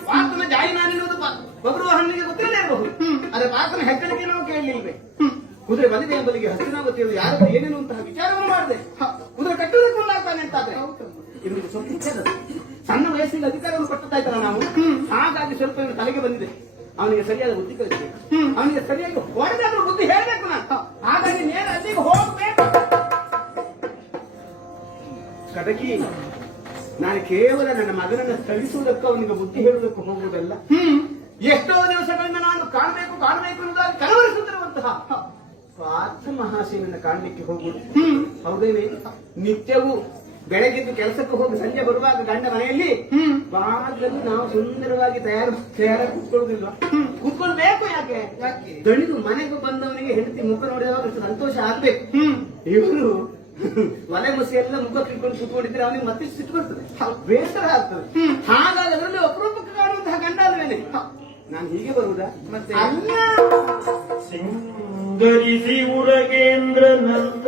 ಪಾರ್ಥನ ಜಾಯನಾನೆನ್ನುವುದು ಬಬ್ರುವಾಹನಿಗೆ ಗೊತ್ತಿರಲೇ ಇರಬಹುದು. ಆದ್ರೆ ಪಾರ್ಥನ ಹೆಗ್ಗಳಿಕೆ ನಾವು ಕೇಳಲಿಲ್ವೇ? ಕುದುರೆ ಬಂದಿದೆ ಎಂಬುದಿಗೆ ಹಸ್ತಿನಾವತಿಯವರು ಯಾರು ಏನೇನು ಅಂತಹ ವಿಚಾರವನ್ನು ಮಾಡಿದೆ. ಕುದುರೆ ಕಟ್ಟುವುದಕ್ಕೆ ಮುಂದಾಗ್ತಾನೆ ಅಂತಾದ್ರೆ ಇವರಿಗೆ ಸ್ವಲ್ಪ ವಿಚಾರ. ಸಣ್ಣ ವಯಸ್ಸಿನ ಅಧಿಕಾರವನ್ನು ಕೊಟ್ಟದ್ದಾಯ್ತಲ್ಲ ನಾವು. ಹಾಗಾಗಿ ಸ್ವಲ್ಪ ಇವನು ತಲೆಗೆ ಬಂದಿದೆ. ಅವನಿಗೆ ಸರಿಯಾದ ಬುದ್ಧಿ ಕಲಿಸಬೇಕು. ಅವನಿಗೆ ಸರಿಯಾಗಿ ಹೊಡೆದಾದ್ರೂ ಬುದ್ಧಿ ಹೇಳಬೇಕು ನಾನು. ಹಾಗಾಗಿ ನೇರ ಅಲ್ಲಿಗೆ ಹೋಗ್ಬೇಕು. ಕಟಕಿ ನಾನು ಕೇವಲ ನನ್ನ ಮಗನನ್ನು ಸ್ಥಳಿಸುವುದಕ್ಕೂ ಅವನಿಗೆ ಬುದ್ಧಿ ಹೇಳುವುದಕ್ಕೂ ಹೋಗುವುದಲ್ಲ. ಎಷ್ಟೋ ದಿವಸಗಳಿಂದ ನಾನು ಕಾಣಬೇಕು ಅನ್ನೋದಾಗಿ ಕನವರಿಸುತ್ತಿರುವಂತಹ ಸ್ವಾರ್ಥ ಮಹಾಶಿವನ ಕಾಣಲಿಕ್ಕೆ ಹೋಗುದು ಹೌದೇನೆ? ನಿತ್ಯವೂ ಬೆಳಗ್ಗೆದ್ದು ಕೆಲಸಕ್ಕೆ ಹೋಗಿ ಸಂಜೆ ಬರುವಾಗ ಗಂಡ ಮನೆಯಲ್ಲಿ ಬಾಗಿಲಲ್ಲಿ ನಾವು ಸುಂದರವಾಗಿ ತಯಾರಾಗಿ ಕೂತ್ಕೊಳ್ಳುದಿಲ್ವಾ? ಕೂತ್ಕೊಳ್ಬೇಕು. ಯಾಕೆ ದಣಿದು ಮನೆಗೆ ಬಂದವನಿಗೆ ಹೆಂಡತಿ ಮುಖ ನೋಡಿದವಾಗ ಸಂತೋಷ ಆಗ್ಬೇಕು. ಇವರು ಮನೆ ಮುಸಿ ಎಲ್ಲ ಮುಖ ಕಿಟ್ಕೊಂಡು ಕೂತ್ಕೊಂಡಿದ್ರೆ ಅವನಿಗೆ ಮತ್ತೆ ಸಿಟ್ಟು ಬರ್ತದೆ, ಬೇಸರ ಆಗ್ತದೆ. ಹಾಗಾಗಿ ಅದರಲ್ಲಿ ಅಪರೂಪಕ್ಕೆ ಕಾಣುವಂತಹ ಗಂಡ ಆದ್ರೇನೆ ನಾನು ಹೀಗೆ ಬರುವುದಾ? ಮತ್ತೆ ಅಲ್ಲ, ಸಿಂಗರಿಸಿ ಉರಗೇಂದ್ರ ನಂದ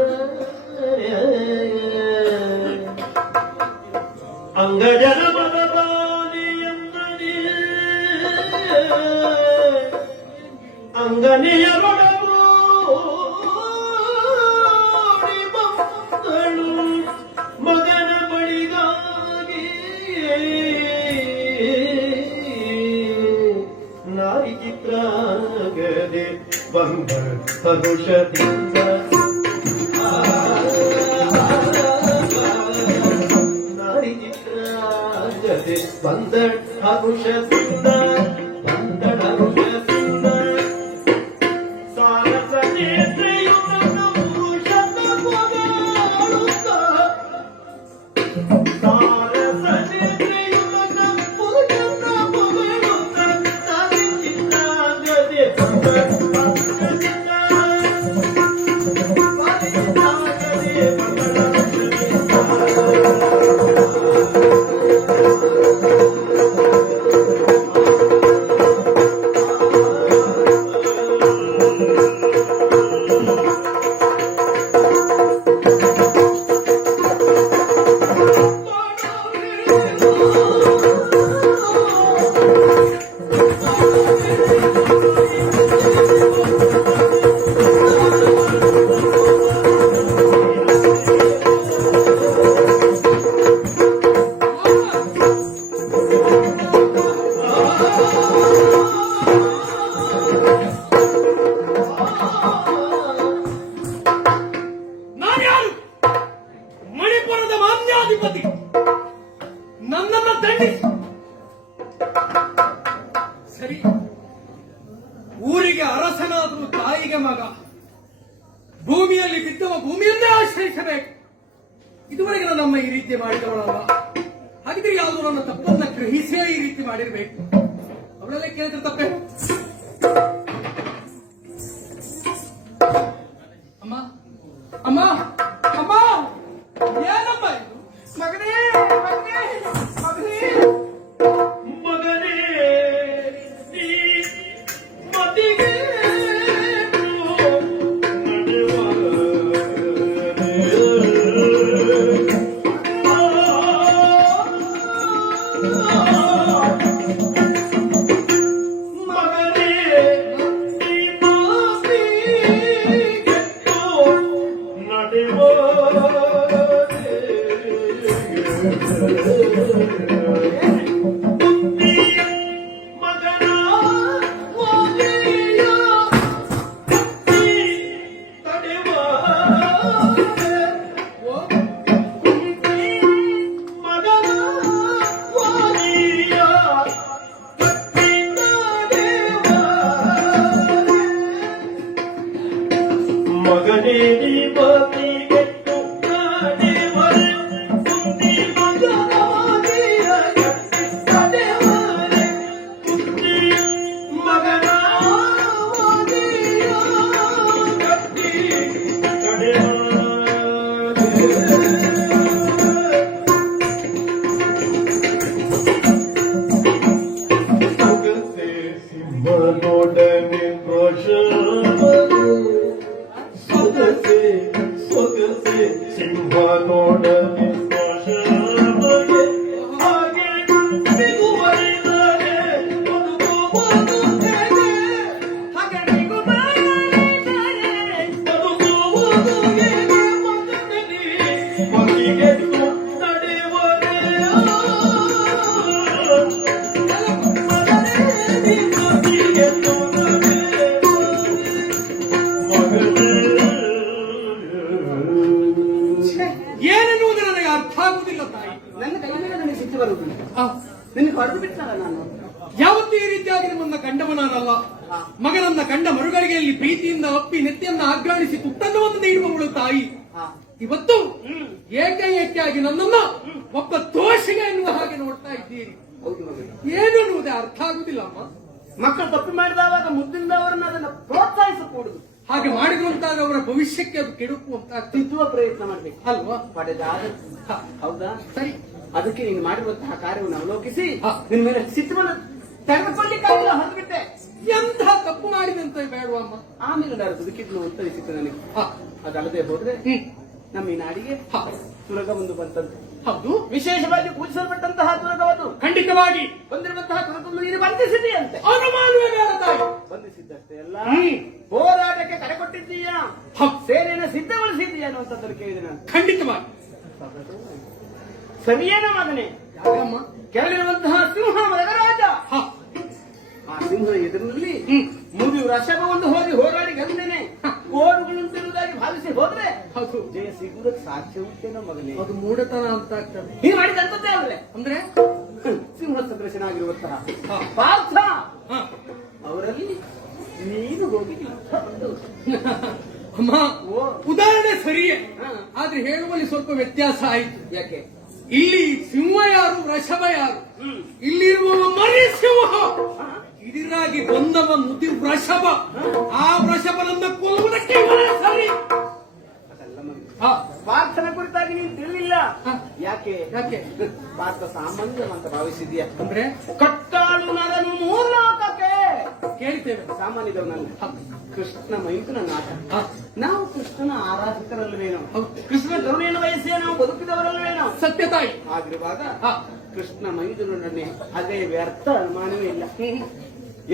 ಅಂಗಜನ ಬಲಬಾಲಿಯಂದನೇ ಅಂಗನೆಯ ಮಗಳು ಮಗನ ಬಳಿಗಾಗಿ ನಾರಿ ಚಿತ್ರಾಗದೆ ಬಂದ ಹರುಷದಿಂದ ನಾರಿ ಚಿತ್ರಾಗದೆ ಬಂದ ಹರುಷದಿಂದ ಬಂದ ಹರುಷದಿಂದ ಸಾರಸ ನೇತ್ರೆಯುತ ಪುರುಷನ ಪೊಗಳುತ್ತ ಸಾರಸ ನೇತ್ರೆಯುತ ಪುರುಷನ ಪೊಗಳುತ್ತ ನಾರಿ ಚಿತ್ರಾಗದೆ ಬಂದ ಹರುಷದಿಂದ ನಾರಿ ಚಿತ್ರಾಗದೆ ಬಂದ ನಾನ್ಯಾರು? ಮಣಿಪುರದ ಮಾನ್ಯಾಧಿಪತಿ. ನನ್ನನ್ನು ದಂಡಿಸಿ ಸರಿ, ಊರಿಗೆ ಅರಸನಾದರೂ ತಾಯಿಗೆ ಮಗ. ಭೂಮಿಯಲ್ಲಿ ಬಿದ್ದವ ಭೂಮಿಯನ್ನೇ ಆಶ್ರಯಿಸಬೇಕು. ಇದುವರೆಗೆ ನಮ್ಮ ಈ ರೀತಿ ಮಾಡಿದವಳಲ್ಲ. ಹಾಗಿದ್ರೆ ಯಾವುದು ನನ್ನ ತಪ್ಪನ್ನ ಗ್ರಹಿಸೇ ಈ ರೀತಿ ಮಾಡಿರ್ಬೇಕು. ಅವಳೆಲ್ಲ ಕೇಳಿದ್ರೆ ತಪ್ಪೇನು? ಅಮ್ಮ ಅಮ್ಮ ಅಮ್ಮ, ಏನಮ್ಮ ಇದು? ಮಗನೇ ಮಗನೇ ಮಗನೇ ಮಗನೇ ನೀ ಮತಿಗೆ ಮಗನೇ ನೀ ಮತಿಗೆಟ್ಟು ನಡೆವರೆ ಕುಂದಿ ಮಗನಾಗಿಯ ನಡೆವರೆ ಕುಂದಿ ಮಗನಾಗಿಯ ಗಟ್ಟಿ ಸೊಗಸೆ ಸಿಂಹನೊಡನೆ ಸೊಗಸೆ ಸೊಗಸೆ ಸಿಂಹನೊಡನೆ ಸ್ಪರ್ಶಮಗೆ ಹಾಗೆ ಸಿಗುವರಿದರೆ ಬದುಕುವುದುತ್ತೇನೆ ಹಾಗೆ ಬದುಕುವುದು ಹೇಗೆ ಮಗನೇ ಮತಿಗೆಟ್ಟು ನಡೆವರೆ ಮತಿಗೆಟ್ಟು ಏನೆನ್ನುವುದು ನನಗೆ ಅರ್ಥ ಆಗುವುದಿಲ್ಲ ತಾಯಿ. ನನ್ನ ಕೈ ಮೇಲೆ ನನಗೆ ಸಿಟ್ಟು ಬರುವುದಿಲ್ಲ. ನಿನಗೆ ಹೊಡೆದು ಬಿಟ್ಟಲ್ಲ ನಾನು. ಯಾವತ್ತೂ ಈ ರೀತಿಯಾಗಿ ನಿಮ್ಮನ್ನ ಕಂಡವ ನಾನಲ್ಲ. ಮಗನನ್ನ ಕಂಡ ಮರುಗಳಿಗೆಯಲ್ಲಿ ಪ್ರೀತಿಯಿಂದ ಅಪ್ಪಿ ನೆತ್ತಿಯನ್ನ ಆಘ್ರಾಣಿಸಿ ತುಟ್ಟನ್ನು ಒಂದು ನೀಡುವವಳು ತಾಯಿ. ಇವತ್ತು ಏಕೈಕ್ಯಾಗಿ ನನ್ನನ್ನ ಒಬ್ಬ ದೋಷಿಗ ಎನ್ನುವ ಹಾಗೆ ನೋಡ್ತಾ ಇದ್ದೀರಿ. ಹೌದು ಮಗನೇ. ಏನು ಅನ್ನುವುದೇ ಅರ್ಥ ಆಗುದಿಲ್ಲ ಅಮ್ಮ. ಮಕ್ಕಳು ತಪ್ಪು ಮಾಡಿದವಾಗ ಮುದ್ದಿಂದ ಅವರನ್ನ ಅದನ್ನ ಪ್ರೋತ್ಸಾಹಿಸಕೂಡುದು, ಹಾಗೆ ಮಾಡಿದಂತಾಗ ಅವರ ಭವಿಷ್ಯಕ್ಕೆ ಅದು ಕೆಡುಕು ಅಂತ ತಿದ್ದುವ ಪ್ರಯತ್ನ ಮಾಡ್ಬೇಕು ಅಲ್ವಾ? ಪಡೆದಾದ ಹೌದಾ? ಸರಿ. ಅದಕ್ಕೆ ನೀನು ಮಾಡಿರುವಂತಹ ಕಾರ್ಯವನ್ನು ಅವಲೋಕಿಸಿ ಹಾ. ನಿನ್ನ ಮೇಲೆ ಸಿಟ್ಟವನ್ನು ತೆಗೆದುಕೊಳ್ಳಿಕ್ಕಾಗಿಲ್ಲ, ಹೊರಬಿಟ್ಟೆ. ಎಂಥ ತಪ್ಪು ಮಾಡಿದಂತ ಬೇಡವಮ್ಮ. ಆಮೇಲೆ ನಾನು ಬದುಕಿದ್ಲು ಅಂತ ಅನಿಸಿತ್ತು ನನಗೆ. ಅದಲ್ಲದೆ ಹೋದ್ರೆ ನಮ್ಮ ಈ ನಾಡಿಗೆ ತುರಗ ಒಂದು ಬಂತದ್ದು. ಹೌದು, ವಿಶೇಷವಾಗಿ ಪೂಜಿಸಲ್ಪಟ್ಟಂತಹ ತುರಗವನ್ನು ಖಂಡಿತವಾಗಿ ಬಂದಿರುವಂತಹ ತುರಗವನ್ನು ನೀನು ಬಂಧಿಸಿದೆಯಂತೆ. ಅನುಮಾನವೇ ಬೇಡ ತಾಯಿ. ಬಂಧಿಸಿದ್ದಷ್ಟೇ ಅಲ್ಲ, ಹೋರಾಟಕ್ಕೆ ಕರೆ ಕೊಟ್ಟಿದ್ದೀಯಾ, ಸೇನೆಯನ್ನು ಸಿದ್ಧಗೊಳಿಸಿದ್ದೀಯಾ ಅನ್ನುವಂಥದ್ದನ್ನು ಕೇಳಿದೆ ನಾನು. ಖಂಡಿತವಾಗಿ. ಸರಿಯೇನ ಮಗನೇ? ಯಾಕಮ್ಮ? ಕೆಳಗಿರುವಂತಹ ಸಿಂಹ ಮೃಗರಾಜ, ಆ ಸಿಂಹದ ಎದುರಿನಲ್ಲಿ ಮುದಿ ವೃಷಭವನ್ನು ಹೋಗಿ ಹೋರಾಡಿ ಗೆದ್ದೇನೆ ಕೋರುಗಳುಂಟಿರುವುದಾಗಿ ಭಾವಿಸಿ ಹೋದ್ರೆ ಹೌದು, ಜಯ ಸಿಗುವುದಕ್ಕೆ ಸಾಧ್ಯ ಉಂಟೇನೋ ಮಗನೇ? ಅದು ಮೂಢತನ ಅಂತ ಆಗ್ತದೆ. ನೀನು ಮಾಡಿದಂತದ್ದೇ ಅಲ್ವೇ? ಅಂದ್ರೆ ಸಿಂಹ ಸದೃಶನಾಗಿರುವಂತಹ ಪಾರ್ಥ ಅವರಲ್ಲಿ ನೀನು ಹೋಗಿ ಅಮ್ಮ, ಉದಾಹರಣೆ ಸರಿಯೇ, ಆದ್ರೆ ಹೇಳುವಲ್ಲಿ ಸ್ವಲ್ಪ ವ್ಯತ್ಯಾಸ ಆಯಿತು. ಯಾಕೆ? ಇಲ್ಲಿ ಸಿಂಹ ಯಾರು, ವೃಷಭ ಯಾರು? ಇಲ್ಲಿರುವ ಮರಿ ಸಿಂಹ, ಇದಿರಾಗಿ ಬಂದವ ಮುದಿ ವೃಷಭ. ಆ ವೃಷಭನನ್ನ ಕೊಲ್ಲುವುದಕ್ಕೆ ಇವರೇ ಸರಿ. ಅದಲ್ಲ ಮಗನೇ, ಪಾರ್ಥನ ಕುರಿತಾಗಿ ನೀನು ತಿಳಿಲಿಲ್ಲ. ಯಾಕೆ? ಯಾಕೆ? ಪಾರ್ಥ ಸಾಮಾನ್ಯ ಅಂತ ಭಾವಿಸಿದ್ಯಾ? ಅಂದ್ರೆ ಕಟ್ಟಾಳು ನರನು ಮೂರ್ಲೋಕಕ್ಕೆ ಕೇಳ್ತೇವೆ. ಸಾಮಾನ್ಯದವನಲ್ಲ, ಕೃಷ್ಣ ಮೈತು ನನ್ನ ಆಟ. ನಾವು ಕೃಷ್ಣನ ಆರಾಧಕರಲ್ವೇನೋ, ಕೃಷ್ಣ ಕರುಣೆಯನ್ನು ವಯಸ್ಸೇ ನಾವು ಬದುಕಿದವರಲ್ವೇನೋ. ಸತ್ಯ ತಾಯಿ. ಆಗಿರುವಾಗ ಕೃಷ್ಣ ಮೈದುನೊಡನೆ ಅದೇ ವ್ಯರ್ಥ ಅನುಮಾನವೇ ಇಲ್ಲ.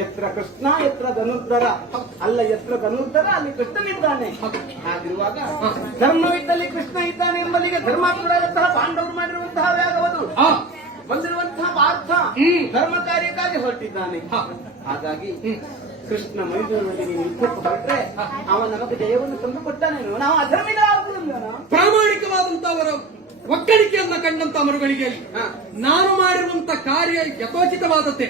ಎತ್ರ ಕೃಷ್ಣ ಎತ್ರ ಧನುರ್ಧರ, ಅಲ್ಲ ಎತ್ರ ಧನುರ್ಧರ ಅಲ್ಲಿ ಕೃಷ್ಣನಿದ್ದಾನೆ. ಹಾಗಿರುವಾಗ ಧರ್ಮವಿದ್ದಲ್ಲಿ ಕೃಷ್ಣ ಇದ್ದಾನೆ ಎಂಬಲ್ಲಿಗೆ ಧರ್ಮಾತ್ಮರಾದಂತಹ ಪಾಂಡವರು ಮಾಡಿರುವಂತಹ ವ್ಯಾಗವದು ಬಂದಿರುವಂತಹ ಪಾರ್ಥ ಧರ್ಮ ಕಾರ್ಯಕ್ಕಾಗಿ ಹೊರಟಿದ್ದಾನೆ. ಹಾಗಾಗಿ ಕೃಷ್ಣ ಮೈದುನಲ್ಲಿ ನೀನು ಇಪ್ಪತ್ತು ಹೊರಟ್ರೆ ಅವ ನಮಗೆ ಜಯವನ್ನು ತಂದು ಕೊಟ್ಟಾನೇನು? ನಾವು ಅಧರ್ಮಿಗಳಾಗುವುದಿಲ್ಲ. ಪ್ರಾಮಾಣಿಕವಾದಂತವರ ಒಕ್ಕಣಿಕೆಯನ್ನ ಕಂಡಂತ ಮರುಗಳಿಗೆ ನಾನು ಮಾಡಿರುವಂತ ಕಾರ್ಯ ಯಥೋಚಿತವಾದದ್ದೇ.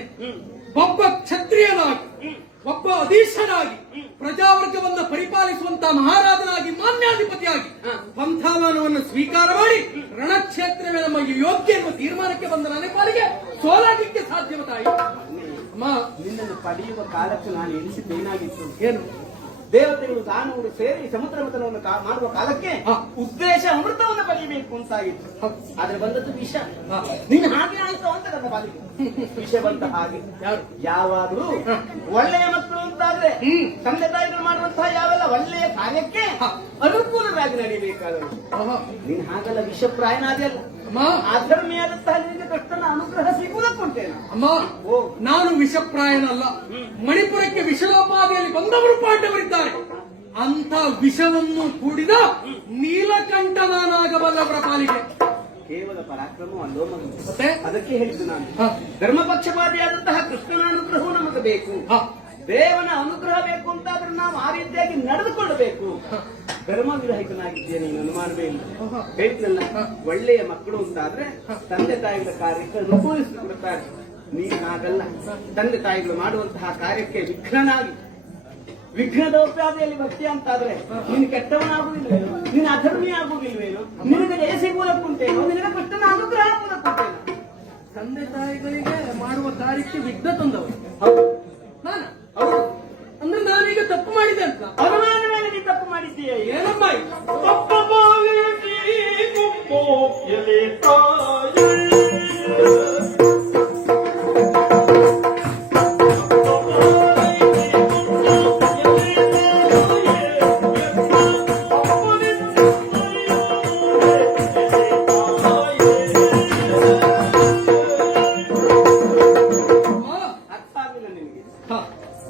ಒಬ್ಬ ಕ್ಷತ್ರಿಯನಾಗಿ, ಒಬ್ಬ ಅಧೀಶನಾಗಿ, ಪ್ರಜಾವರ್ಗವನ್ನು ಪರಿಪಾಲಿಸುವಂತ ಮಹಾರಾಜನಾಗಿ, ಮಾನ್ಯಾಧಿಪತಿಯಾಗಿ ಪಂಥಾಮಾನವನ್ನು ಸ್ವೀಕಾರ ಮಾಡಿ ರಣಕ್ಷೇತ್ರವೇ ನಮ್ಮ ಯೋಗ್ಯ ಎನ್ನುವ ತೀರ್ಮಾನಕ್ಕೆ ಬಂದ ನನ್ನ ಪಾಲಿಗೆ ಸೋಲಾಗಲಿಕ್ಕೆ ಸಾಧ್ಯವ ತಾಯಿ. ಅಮ್ಮ, ನಿನ್ನನ್ನು ಪಡೆಯುವ ಕಾಲಕ್ಕೆ ನಾನು ಎಣಿಸಿದ್ದೇನಾಗಿತ್ತು? ಏನು? ದೇವತೆಗಳು ದಾನವರು ಸೇರಿ ಸಮುದ್ರ ಮಥನವನ್ನು ಮಾಡುವ ಕಾಲಕ್ಕೆ ಉದ್ದೇಶ ಅಮೃತವನ್ನು ಪಡೆಯಬೇಕು ಅಂತಾಗಿತ್ತು. ಆದ್ರೆ ಬಂದದ್ದು ವಿಷ. ನೀನು ಹಾಗೆ ಆಯ್ತು ಅಂತ ನನ್ನ ಬಾಲಿಗೆ ವಿಷ ಬಂತ. ಹಾಗೆ ಯಾವಾಗಲೂ ಒಳ್ಳೆಯ ಮಕ್ಕಳು ಅಂತಾದ್ರೆ ತಂದೆ ತಾಯಿಗಳು ಮಾಡುವಂತಹ ಯಾವೆಲ್ಲ ಒಳ್ಳೆಯ ಕಾರ್ಯಕ್ಕೆ ಅನುಕೂಲವಾಗಿ ನಡೆಯಬೇಕಾದರು. ನೀನು ಹಾಗಲ್ಲ, ವಿಷಪ್ರಾಯನಾದಲ್ಲ. ಅಧರ್ಮಿಯಾದಂತಹ ನಿನಗೆ ಕೃಷ್ಣನ ಅನುಗ್ರಹ ಸಿಗುವುದಕ್ಕುಂಟೇನು? ಅಮ್ಮ, ನಾನು ವಿಷಪ್ರಾಯನಲ್ಲ. ಮಣಿಪುರಕ್ಕೆ ವಿಷಲೋಪಾದಿಯಲ್ಲಿ ಬಂದವರು ಪಾಂಡವರಿದ್ದಾರೆ. ಅಂತ ವಿಷವನ್ನು ಕೂಡಿದ ನೀಲಕಂಠ ನಾನಾಗಬಲ್ಲವರ ಪಾಲಿಗೆ ಕೇವಲ ಪರಾಕ್ರಮ ಅಲ್ಲೋ ಮಗನು. ಮತ್ತೆ ಅದಕ್ಕೆ ಹೇಳಿದ್ದು ನಾನು, ಧರ್ಮ ಪಕ್ಷಪಾತಿಯಾದಂತಹ ಕೃಷ್ಣನ ಅನುಗ್ರಹವು ನಮಗೆ ಬೇಕು. ದೇವನ ಅನುಗ್ರಹ ಬೇಕು ಅಂತಾದ್ರೆ ನಾವು ಆ ರೀತಿಯಾಗಿ ನಡೆದುಕೊಳ್ಳಬೇಕು. ಧರ್ಮ ವಿರಹಿತನಾಗಿದ್ದೇನೆ, ನೀನು ಅನುಮಾನವೇ ಇಲ್ಲ. ಹೇಳ್ತಿಲ್ಲ, ಒಳ್ಳೆಯ ಮಕ್ಕಳು ಅಂತಾದ್ರೆ ತಂದೆ ತಾಯಿಗಳ ಕಾರ್ಯಕ್ಕೆ ಅನುಕೂಲಿಸಿಕೊಡುತ್ತಾರೆ. ನೀನು ಹಾಗಲ್ಲ, ತಂದೆ ತಾಯಿಗಳು ಮಾಡುವಂತಹ ಕಾರ್ಯಕ್ಕೆ ವಿಘ್ನದೋಪಾದಿಯಲ್ಲಿ ಭಕ್ತಿ ಅಂತಾದ್ರೆ ನೀನು ಕೆಟ್ಟವನಾಗುವುದಿಲ್ವೇನು? ನೀನು ಅಧರ್ಮಿ ಆಗುವುದಿಲ್ವೇನು? ನಿನಗೆ ಜಯ ಸಿಗುವುದಕ್ಕುಂಟೇನು? ನಿನಗೆ ಕೃಷ್ಣನ ಅನುಗ್ರಹ ಆಗುವುದಕ್ಕುಂಟೇನು? ತಂದೆ ತಾಯಿಗಳಿಗೆ ಮಾಡುವ ಕಾರ್ಯಕ್ಕೆ ವಿಘ್ನ ತಂದವರು ನಾನು. ಹೌದು. ಅಂದ್ರೆ ನಾನೀಗ ತಪ್ಪು ಮಾಡಿದೆ ಅಂತ ಅನುಮಾನ ಮೇಲೆ ನೀನು ತಪ್ಪು ಮಾಡಿದ್ದೀಯ. ಏನಮ್ಮ ತಪ್ಪ ಬಾವಿಸಿ ಗುಮ್ಮೋ ಎಲೆ ತಾಯಿ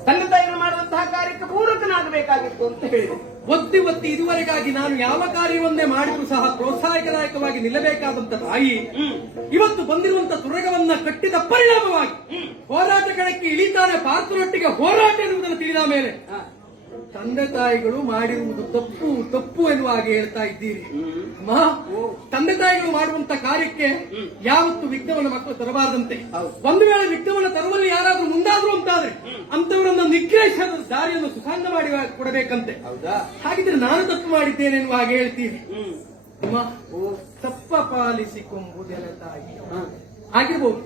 ತಂದೆ ತಾಯಿಗಳು ಮಾಡುವಂತಹ ಕಾರ್ಯಕ್ಕೆ ಪೂರಕನಾಗಬೇಕಾಗಿತ್ತು ಅಂತ ಹೇಳಿದೆ. ಒತ್ತಿ ಇದುವರೆಗಾಗಿ ನಾನು ಯಾವ ಕಾರ್ಯವನ್ನೇ ಮಾಡಿದ್ರು ಸಹ ಪ್ರೋತ್ಸಾಹಕದಾಯಕವಾಗಿ ನಿಲ್ಲಬೇಕಾದಂತ ತಾಯಿ ಇವತ್ತು ಬಂದಿರುವಂತ ತುರಗವನ್ನ ಕಟ್ಟಿದ ಪರಿಣಾಮವಾಗಿ ಹೋರಾಟ ಕಣಕ್ಕೆ ಇಳಿತಾನೆ. ಪಾರ್ಥನೊಟ್ಟಿಗೆ ಹೋರಾಟ ಎನ್ನುವುದನ್ನು ತಿಳಿದ ಮೇಲೆ ತಂದೆ ತಾಯಿಗಳು ಮಾಡಿರುವುದು ತಪ್ಪು ತಪ್ಪು ಎನ್ನುವ ಹಾಗೆ ಹೇಳ್ತಾ ಇದ್ದೀರಿ. ಅಮ್ಮ, ತಂದೆ ತಾಯಿಗಳು ಮಾಡುವಂತ ಕಾರ್ಯಕ್ಕೆ ಯಾವತ್ತು ವಿಘ್ನವನ್ನು ಮಕ್ಕಳು ತರಬಾರದಂತೆ. ಒಂದು ವೇಳೆ ವಿಘ್ನವನ್ನು ತರುವಲ್ಲಿ ಯಾರಾದ್ರೂ ಮುಂದಾದ್ರು ಅಂತಾದ್ರೆ ಅಂತವರನ್ನ ನಿಗ್ರಹಿಸದ ದಾರಿಯನ್ನು ಸುಸಂಗ ಮಾಡಿ ಕೊಡಬೇಕಂತೆ. ಹೌದಾ? ಹಾಗಿದ್ರೆ ನಾನು ತಪ್ಪು ಮಾಡಿದ್ದೇನೆ ಎನ್ನುವ ಹಾಗೆ ಹೇಳ್ತೀರಿ. ಅಮ್ಮ, ತಪ್ಪ ಪಾಲಿಸಿಕೊಂಬುದೆಲ್ಲ ತಾಯಿ ಆಗಿರ್ಬೋದು.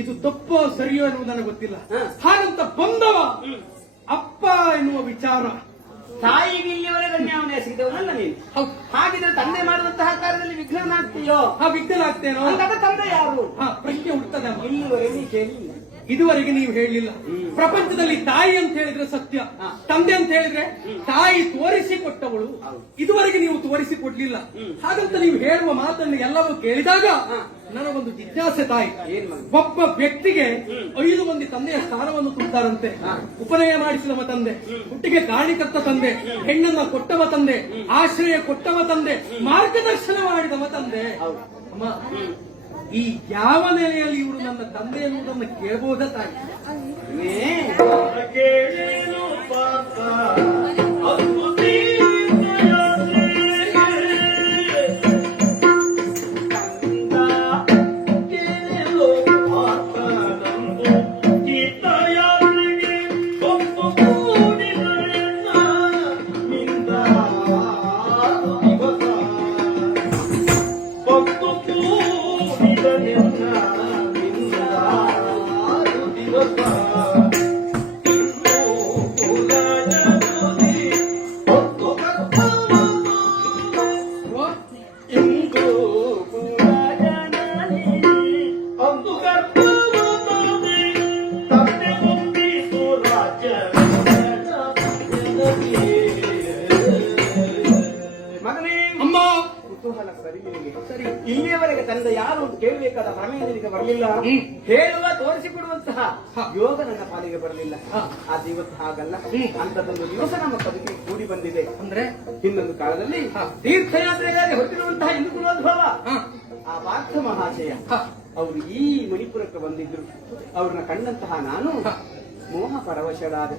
ಇದು ತಪ್ಪೋ ಸರಿಯೋ ಎನ್ನುವುದು ನನಗೆ ಗೊತ್ತಿಲ್ಲ. ಹಾಗಂತ ಬಂದವ ಅಪ್ಪ ಎನ್ನುವ ವಿಚಾರ ತಾಯಿಗೆ ಇಲ್ಲಿವರೆಗೆ ಅನ್ಯಾಯ ಸಿಗದವನಲ್ಲ ನೀನು. ಹಾಗಿದ್ರೆ ತಂದೆ ಮಾಡುವಂತಹ ಕಾರ್ಯದಲ್ಲಿ ವಿಘ್ನನಾಗ್ತೀಯೋ? ವಿಘ್ನನಾಗ್ತೇನೋ? ಅಂದಾಗ ತಂದೆ ಯಾರು? ಪ್ರಶ್ನೆ ಹುಡ್ತದೆ ಅಮ್ಮ. ಇಲ್ಲಿವರೆಗೆ ನೀ ಕೇಳಿಲ್ಲ. ಇದುವರೆಗೆ ನೀವು ಹೇಳಲಿಲ್ಲ. ಪ್ರಪಂಚದಲ್ಲಿ ತಾಯಿ ಅಂತ ಹೇಳಿದ್ರೆ ಸತ್ಯ, ತಂದೆ ಅಂತ ಹೇಳಿದ್ರೆ ತಾಯಿ ತೋರಿಸಿಕೊಟ್ಟವಳು. ಇದುವರೆಗೆ ನೀವು ತೋರಿಸಿಕೊಡ್ಲಿಲ್ಲ. ಹಾಗಂತ ನೀವು ಹೇಳುವ ಮಾತನ್ನು ಎಲ್ಲವೂ ಕೇಳಿದಾಗ ನನಗೊಂದು ಜಿಜ್ಞಾಸೆ ತಾಯಿ. ಒಬ್ಬ ವ್ಯಕ್ತಿಗೆ 5 ಮಂದಿ ತಂದೆಯ ಸ್ಥಾನವನ್ನು ತುಂಬ್ತಾರಂತೆ. ಉಪನಯ ಮಾಡಿಸಿದವ ತಂದೆ, ಹುಟ್ಟಿಗೆ ಕಾರಣಕರ್ತ ತಂದೆ, ಹೆಣ್ಣನ್ನ ಕೊಟ್ಟವ ತಂದೆ, ಆಶ್ರಯ ಕೊಟ್ಟವ ತಂದೆ, ಮಾರ್ಗದರ್ಶನ ಮಾಡಿದವ ತಂದೆ. ಅಮ್ಮ, ಈ ಯಾವ ನೆಲೆಯಲ್ಲಿ ಇವರು ನನ್ನ ತಂದೆ ಎನ್ನುವುದನ್ನು ಕೇಳಬಹುದ ತಾಯಿ? ಕೇಳೇನು ಪಾಪ ಇಲ್ಲಿಯವರೆಗೆ ತಂದೆ ಯಾರು ಅಂತ ಕೇಳಬೇಕಾದ ಪ್ರಮೇಯ ನಿನಗೆ ಬರಲಿಲ್ಲ. ಹೇಳುವ ತೋರಿಸಿಕೊಡುವಂತಹ ಯೋಗ ನನ್ನ ಪಾಲಿಗೆ ಬರಲಿಲ್ಲ. ಅದು ಇವತ್ತು ಹಾಗಲ್ಲ. ಅಂತದೊಂದು ದಿವಸ ನಮ್ಮ ಬದುಕಿಗೆ ಕೂಡಿ ಬಂದಿದೆ. ಅಂದ್ರೆ ಇನ್ನೊಂದು ಕಾಲದಲ್ಲಿ ತೀರ್ಥಯಾತ್ರೆಗಾಗಿ ಹೊರಟಿರುವಂತಹ ಹಿಂದೂ ಕುಲೋದ್ಭವ ಆ ಪಾರ್ಥ ಮಹಾಶಯ ಅವರು ಈ ಮಣಿಪುರಕ್ಕೆ ಬಂದಿದ್ರು. ಅವ್ರನ್ನ ಕಂಡಂತಹ ನಾನು ಮೋಹ ಪರವಶರಾದೆ.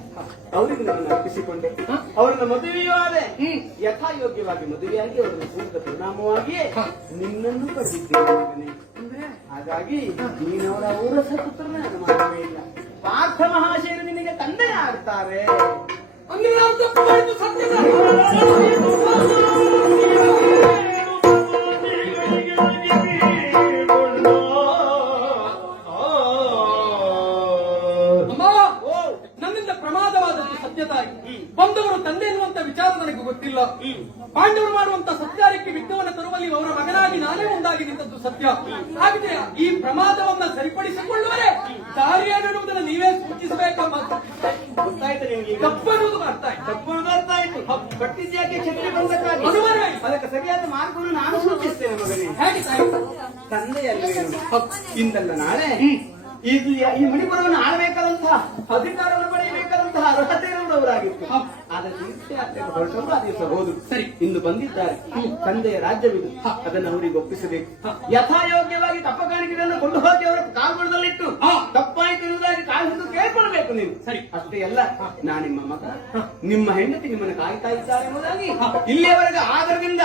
ಅವರಿಗೆ ನಾನು ಅರ್ಪಿಸಿಕೊಂಡೆ. ಅವರನ್ನ ಮದುವೆಯೂ ಆದೆ. ಯಥಾಯೋಗ್ಯವಾಗಿ ಮದುವೆಯಾಗಿ ಅವರನ್ನು ಕೂಡಿದ ಪರಿಣಾಮವಾಗಿಯೇ ನಿನ್ನನ್ನು ಪಡೆದಿದ್ದೇನೆ. ಹಾಗಾಗಿ ನೀನವರ ಔರಸ ಪುತ್ರನ ನಾನು ಮಾಡವೇ ಇಲ್ಲ. ಪಾರ್ಥ ಮಹಾಶಯರು ನಿನಗೆ ತಂದೆ ಆಗ್ತಾರೆ. ಅಂದ್ರೆ ನಾವು ತಪ್ಪು ಮಾಡಿದ್ದು ಸತ್ಯದ. ಬಂದವರು ತಂದೆ ಎನ್ನುವಂತ ವಿಚಾರ ನನಗೆ ಗೊತ್ತಿಲ್ಲ. ಪಾಂಡವರು ಮಾಡುವಂತ ಸತ್ಕಾರ್ಯಕ್ಕೆ ವಿಘ್ನವನ್ನು ತರುವಲ್ಲಿ ಅವರ ಮಗನಾಗಿ ನಾನೇ ಒಂದಾಗಿ ನಿಂತದ್ದು ಸತ್ಯ. ಹಾಗಿದ್ರೆ ಈ ಪ್ರಮಾದವನ್ನ ಸರಿಪಡಿಸಿಕೊಳ್ಳುವರೆ ದಾರಿಯನ್ನುವುದನ್ನು ನೀವೇ ಸೂಚಿಸಬೇಕಮ್ಮ. ಗೊತ್ತಾಯ್ತು ನಿಮಗೆ? ತಪ್ಪನ್ನುವುದು ಅರ್ಥ ಆಯ್ತು. ತಪ್ಪು ಅರ್ಥ ಆಯ್ತು. ಕಟ್ಟಿದ್ಯಾಕೆ ಛತ್ರಿ ಬಂದಕ್ಕಾಗಿ ಅದಕ್ಕೆ ಸರಿಯಾದ ಮಾರ್ಗವನ್ನು ನಾನು ಸೂಚಿಸ್ತೇನೆ ಮಗನೇ. ಹೇಗೆ ತಾಯಿ? ತಂದೆಯಲ್ಲಿ ಇಂದಲ್ಲ ನಾಳೆ ಇದು ಈ ಮಣಿಪುರವನ್ನು ಆಳಬೇಕಾದಂತಹ ಅಧಿಕಾರವನ್ನು ಪಡೆಯಬೇಕಾದಂತಹ ಅರ್ಹತೆ ಇರುವವರಾಗಿತ್ತು. ಆದ ತೀರ್ಥಯಾತ್ರೆಗೆ ಹೊರಟವರು ಆ ದಿವಸ ಹೋದ್ರು. ಸರಿ, ಇಂದು ಬಂದಿದ್ದಾರೆ. ತಂದೆಯ ರಾಜ್ಯವಿದು, ಅದನ್ನು ಅವರಿಗೆ ಒಪ್ಪಿಸಬೇಕು. ಯಥಾಯೋಗ್ಯವಾಗಿ ತಪ್ಪ ಕಾಣಿಕೆಗಳನ್ನು ಕೊಂಡು ಹೋಗಿ ಅವರ ಕಾಲ್ಗೊಳದಲ್ಲಿಟ್ಟು ತಪ್ಪಾಯಿತು ಎನ್ನುವುದಾಗಿ ಕಾಲು ಹಿಡಿದು ಕೇಳ್ಕೊಳ್ಬೇಕು ನೀವು. ಸರಿ, ಅಷ್ಟೇ ಅಲ್ಲ, ನಾ ನಿಮ್ಮ ಮಗ, ನಿಮ್ಮ ಹೆಂಡತಿ ನಿಮ್ಮನ್ನು ಕಾಯ್ತಾ ಇದ್ದಾರೆ ಎಂಬುದಾಗಿ ಇಲ್ಲಿಯವರೆಗೆ ಆದರದಿಂದ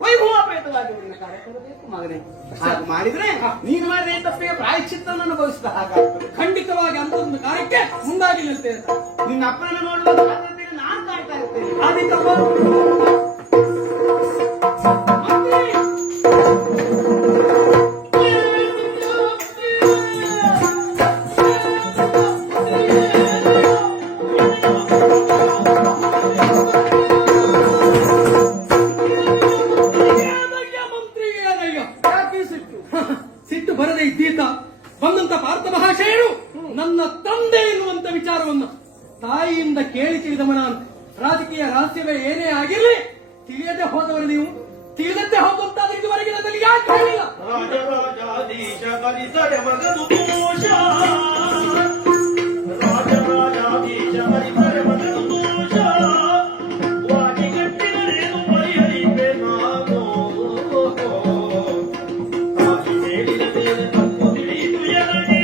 ವೈಭವಪೇತವಾಗಿ ಅವರನ್ನ ಕಾರ್ಯಕ್ರಮಬೇಕು ಮಗನೇ. ಹಾಗೆ ಮಾಡಿದ್ರೆ ನೀನು ಮಾಡಿದ ತಪ್ಪಿಗೆ ಪ್ರಾಯಶ್ಚಿತ್ತವನ್ನು ಅನುಭವಿಸಿದ ಹಾಗಾಗ್ತದೆ. ಖಂಡಿತವಾಗಿ ಅಂತ ಒಂದು ಕಾರ್ಯಕ್ಕೆ ಮುಂದಾಗಿ ನಿಲ್ತೇನೆ. ನಿನ್ನ ಅಪ್ಪನನ್ನು ನೋಡುವ ಸಾಧ್ಯತೆಯಲ್ಲಿ ನಾನು ಕಾಯ್ತಾ ಇರ್ತೇನೆ. ಸಿಟ್ಟು ಬರದೆ ಇದ್ದೀತ ಬಂದಂತ ಪಾರ್ಥ ಮಹಾಶಯರು ನನ್ನ ತಂದೆ ಎನ್ನುವಂತ ವಿಚಾರವನ್ನು ತಾಯಿಯಿಂದ ಕೇಳಿ ತಿಳಿದವ ನಾನು. ರಾಜಕೀಯ ರಹಸ್ಯವೇ ಏನೇ ಆಗಿರಲಿ ತಿಳಿಯದೆ ಹೋದವರು ನೀವು. ತಿಳಿದಂತೆ ಹೋಗುವಂತಾದ್ರೆ ಇದುವರೆಗೆ ನನ್ನಲ್ಲಿ ಯಾಕೆ ಹೇಳಿಲ್ಲ? ರಾಜರಾಜಾಧೀಶ ಕಲಿತರೆ ಮಗದು ದೋಷ. ರಾಜರಾಜಾಧೀಶ ಕಲಿತರೆ ಮಗದು ದೋಷ. ವಾಜಿಗಟ್ಟಿನರೇನು ಪರಿಹರಿಪೆ ನಾನು. ತಾಯಿ ಹೇಳಿದ ಮೇಲೆ ತಪ್ಪು ತಿಳಿಯಿತು ಎನಗೆ.